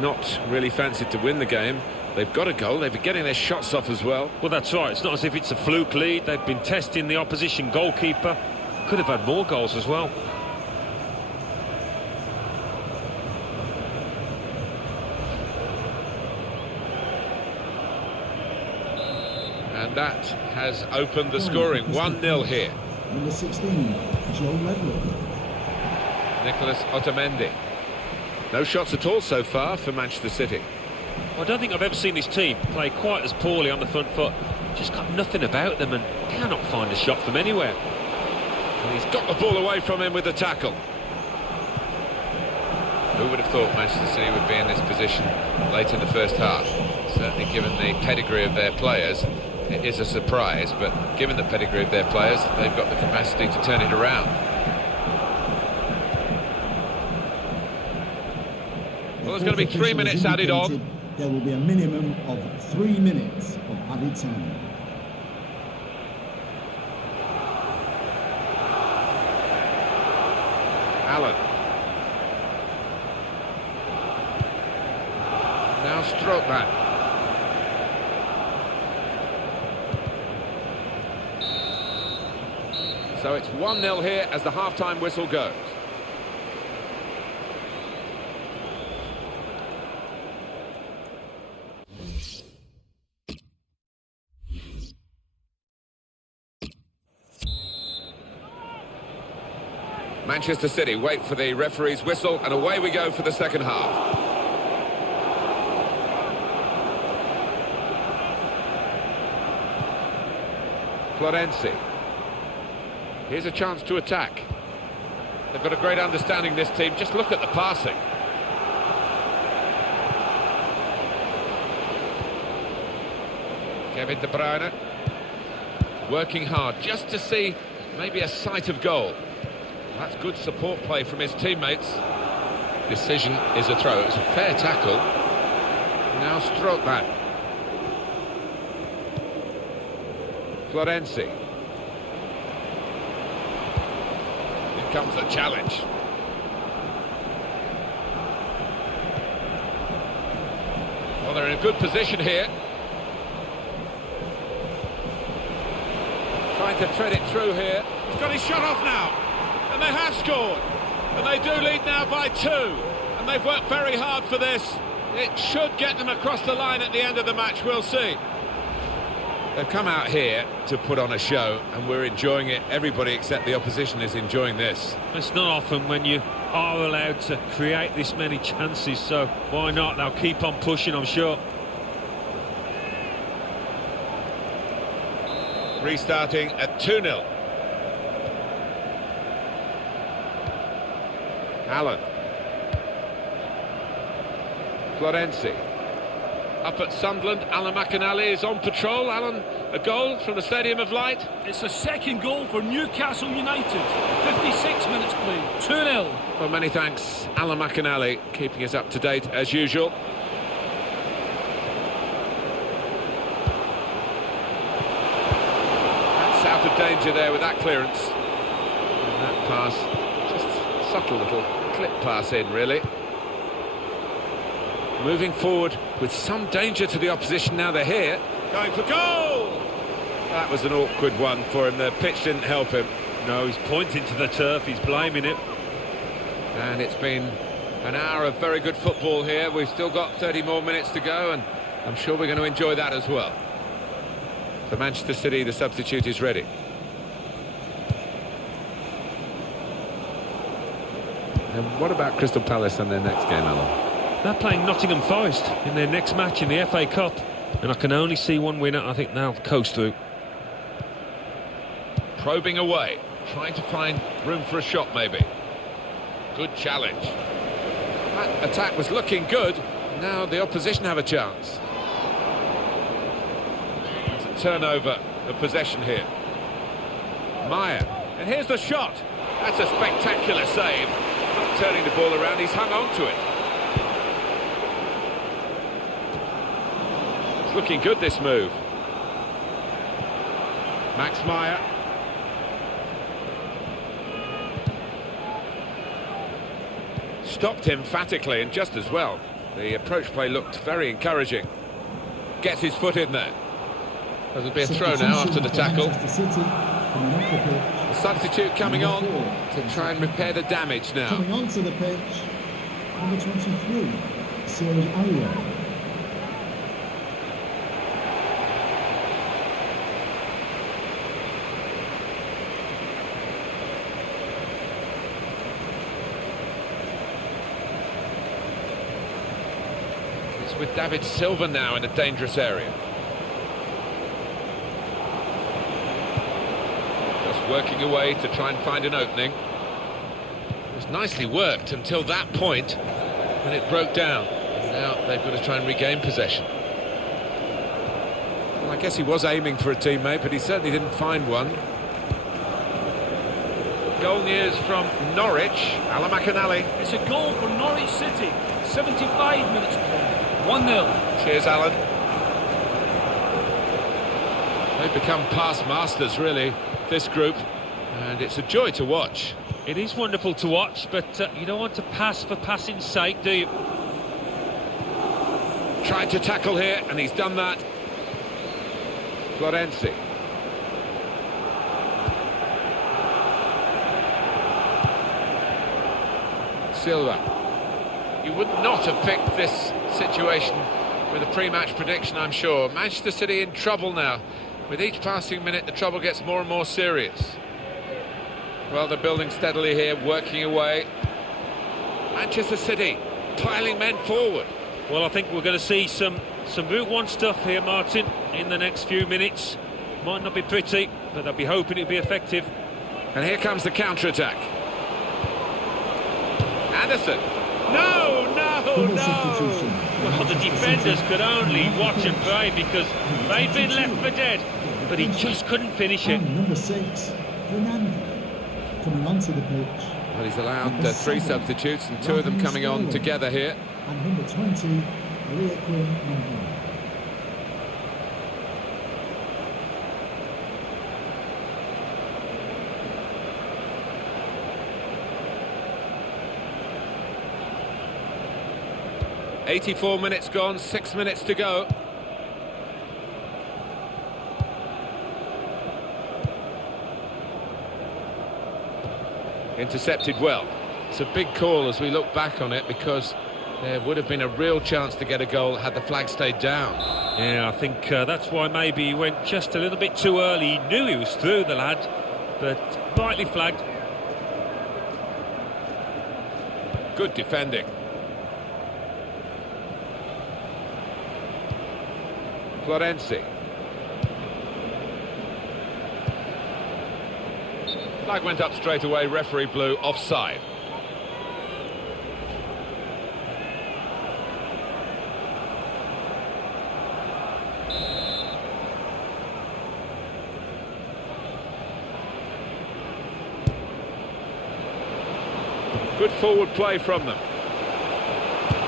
Not really fancied to win the game. They've got a goal, they've been getting their shots off as well. Well, that's right. It's not as if it's a fluke lead. They've been testing the opposition goalkeeper. Could have had more goals as well. And that has opened the scoring. 1-0 here. Number 16, Joe Redwood. Nicholas Otamendi. No shots at all so far for Manchester City. I don't think I've ever seen this team play quite as poorly on the front foot. Just got nothing about them and cannot find a shot from anywhere. And he's got the ball away from him with the tackle. Who would have thought Manchester City would be in this position late in the first half? Certainly given the pedigree of their players, it is a surprise, but given the pedigree of their players, they've got the capacity to turn it around. Well, there's going to be 3 minutes added on. There will be a minimum of 3 minutes of added time. Allen. Now Strootman. So it's 1-0 here as the half-time whistle goes. Manchester City wait for the referee's whistle, and away we go for the second half. Florenzi. Here's a chance to attack. They've got a great understanding, this team. Just look at the passing. Kevin De Bruyne. Working hard just to see maybe a sight of goal. That's good support play from his teammates. Decision is a throw. It's a fair tackle. Now Strootman. Florenzi. Here comes the challenge. Well, they're in a good position here. Trying to tread it through here. He's got his shot off now. And they have scored, and they do lead now by 2, and they've worked very hard for this. It should get them across the line at the end of the match, we'll see. They've come out here to put on a show, and we're enjoying it. Everybody except the opposition is enjoying this. It's not often when you are allowed to create this many chances, so why not? They'll keep on pushing, I'm sure. Restarting at 2-0. Allen. Florenzi. Up at Sunderland, Alan McInally is on patrol. Alan, a goal from the Stadium of Light. It's a second goal for Newcastle United. 56 minutes played, 2-0. Well, many thanks, Alan McInally, keeping us up to date as usual. That's out of danger there with that clearance. And that pass, just subtle little clip pass in, really. Moving forward with some danger to the opposition now they're here. Going for goal! That was an awkward one for him. The pitch didn't help him. No, he's pointing to the turf, he's blaming it. And it's been an hour of very good football here. We've still got 30 more minutes to go, and I'm sure we're going to enjoy that as well. For Manchester City, the substitute is ready. And what about Crystal Palace and their next game, Alan? They're playing Nottingham Forest in their next match in the FA Cup, and I can only see one winner. I think they'll coast through. Probing away. trying to find room for a shot maybe. Good challenge. That attack was looking good. Now the opposition have a chance. It's a turnover of possession here. Meyer. And here's the shot. That's a spectacular save. Not turning the ball around, he's hung on to it. It's looking good, this move. Max Meyer. Stopped emphatically and just as well. The approach play looked very encouraging. Gets his foot in there. There'll be a throw now after the tackle. The substitute coming on to try and repair the damage now. Coming onto the pitch, number 23, Serge Aurier. It's with David Silva now in a dangerous area. Working away to try and find an opening. It was nicely worked until that point when it broke down. And now they've got to try and regain possession. Well, I guess he was aiming for a teammate, but he certainly didn't find one. Goal news from Norwich. Alan McAnally. It's a goal for Norwich City. 75 minutes played. 1-0. Cheers, Alan. They've become past masters, really, this group, and it's a joy to watch. It is wonderful to watch, but you don't want to pass for passing's sake, do you? Tried to tackle here, and he's done that. Florenzi. Silva. You would not have picked this situation with a pre-match prediction, I'm sure. Manchester City in trouble now. With each passing minute, the trouble gets more and more serious. Well, they're building steadily here, working away. Manchester City piling men forward. Well, I think we're going to see some Route 1 stuff here, Martin, in the next few minutes. Might not be pretty, but I'll be hoping it'll be effective. And here comes the counter-attack. Anderson. No! Well, the defenders could only watch and pray because they'd been left for dead, but he just couldn't finish it. And number 6, Fernando, coming onto the pitch. Well, he's allowed 3 substitutes and 2 of them coming on together here. And number 20, Maria Quinn. 84 minutes gone, 6 minutes to go. Intercepted well. It's a big call as we look back on it because there would have been a real chance to get a goal had the flag stayed down. Yeah, I think that's why maybe he went just a little bit too early. He knew he was through, the lad, but rightly flagged. Good defending. Florenzi. Flag went up straight away, referee blew offside. Good forward play from them.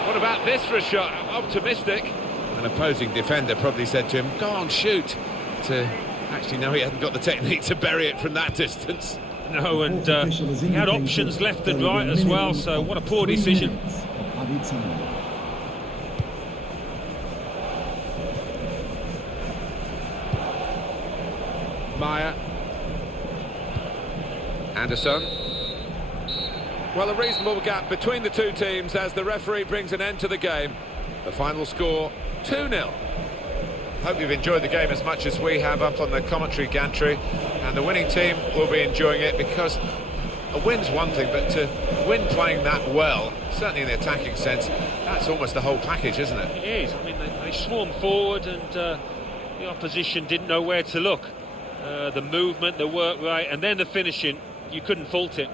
What about this for a shot? Optimistic. An opposing defender probably said to him, go on, shoot. To actually, no, he hadn't got the technique to bury it from that distance. No, and he had options left and right as well, so what a poor decision. Meyer. Anderson. Well, a reasonable gap between the two teams as the referee brings an end to the game. The final score, 2-0. Hope you've enjoyed the game as much as we have up on the commentary gantry, and the winning team will be enjoying it because a win's one thing, but to win playing that well, certainly in the attacking sense, that's almost the whole package, isn't it? It is. I mean, they swarmed forward and the opposition didn't know where to look. The movement, the work rate, and then the finishing. you couldn't fault it.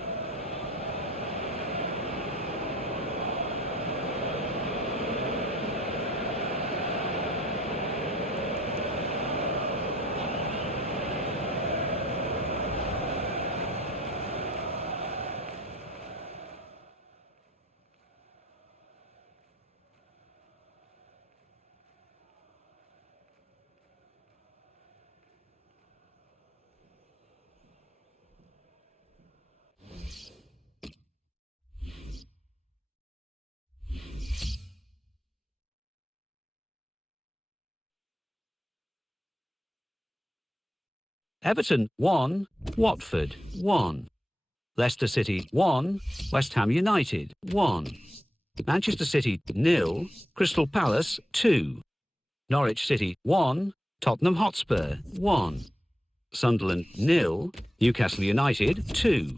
Everton 1, Watford 1. Leicester City 1, West Ham United 1. Manchester City 0, Crystal Palace 2. Norwich City 1, Tottenham Hotspur 1. Sunderland 0, Newcastle United 2.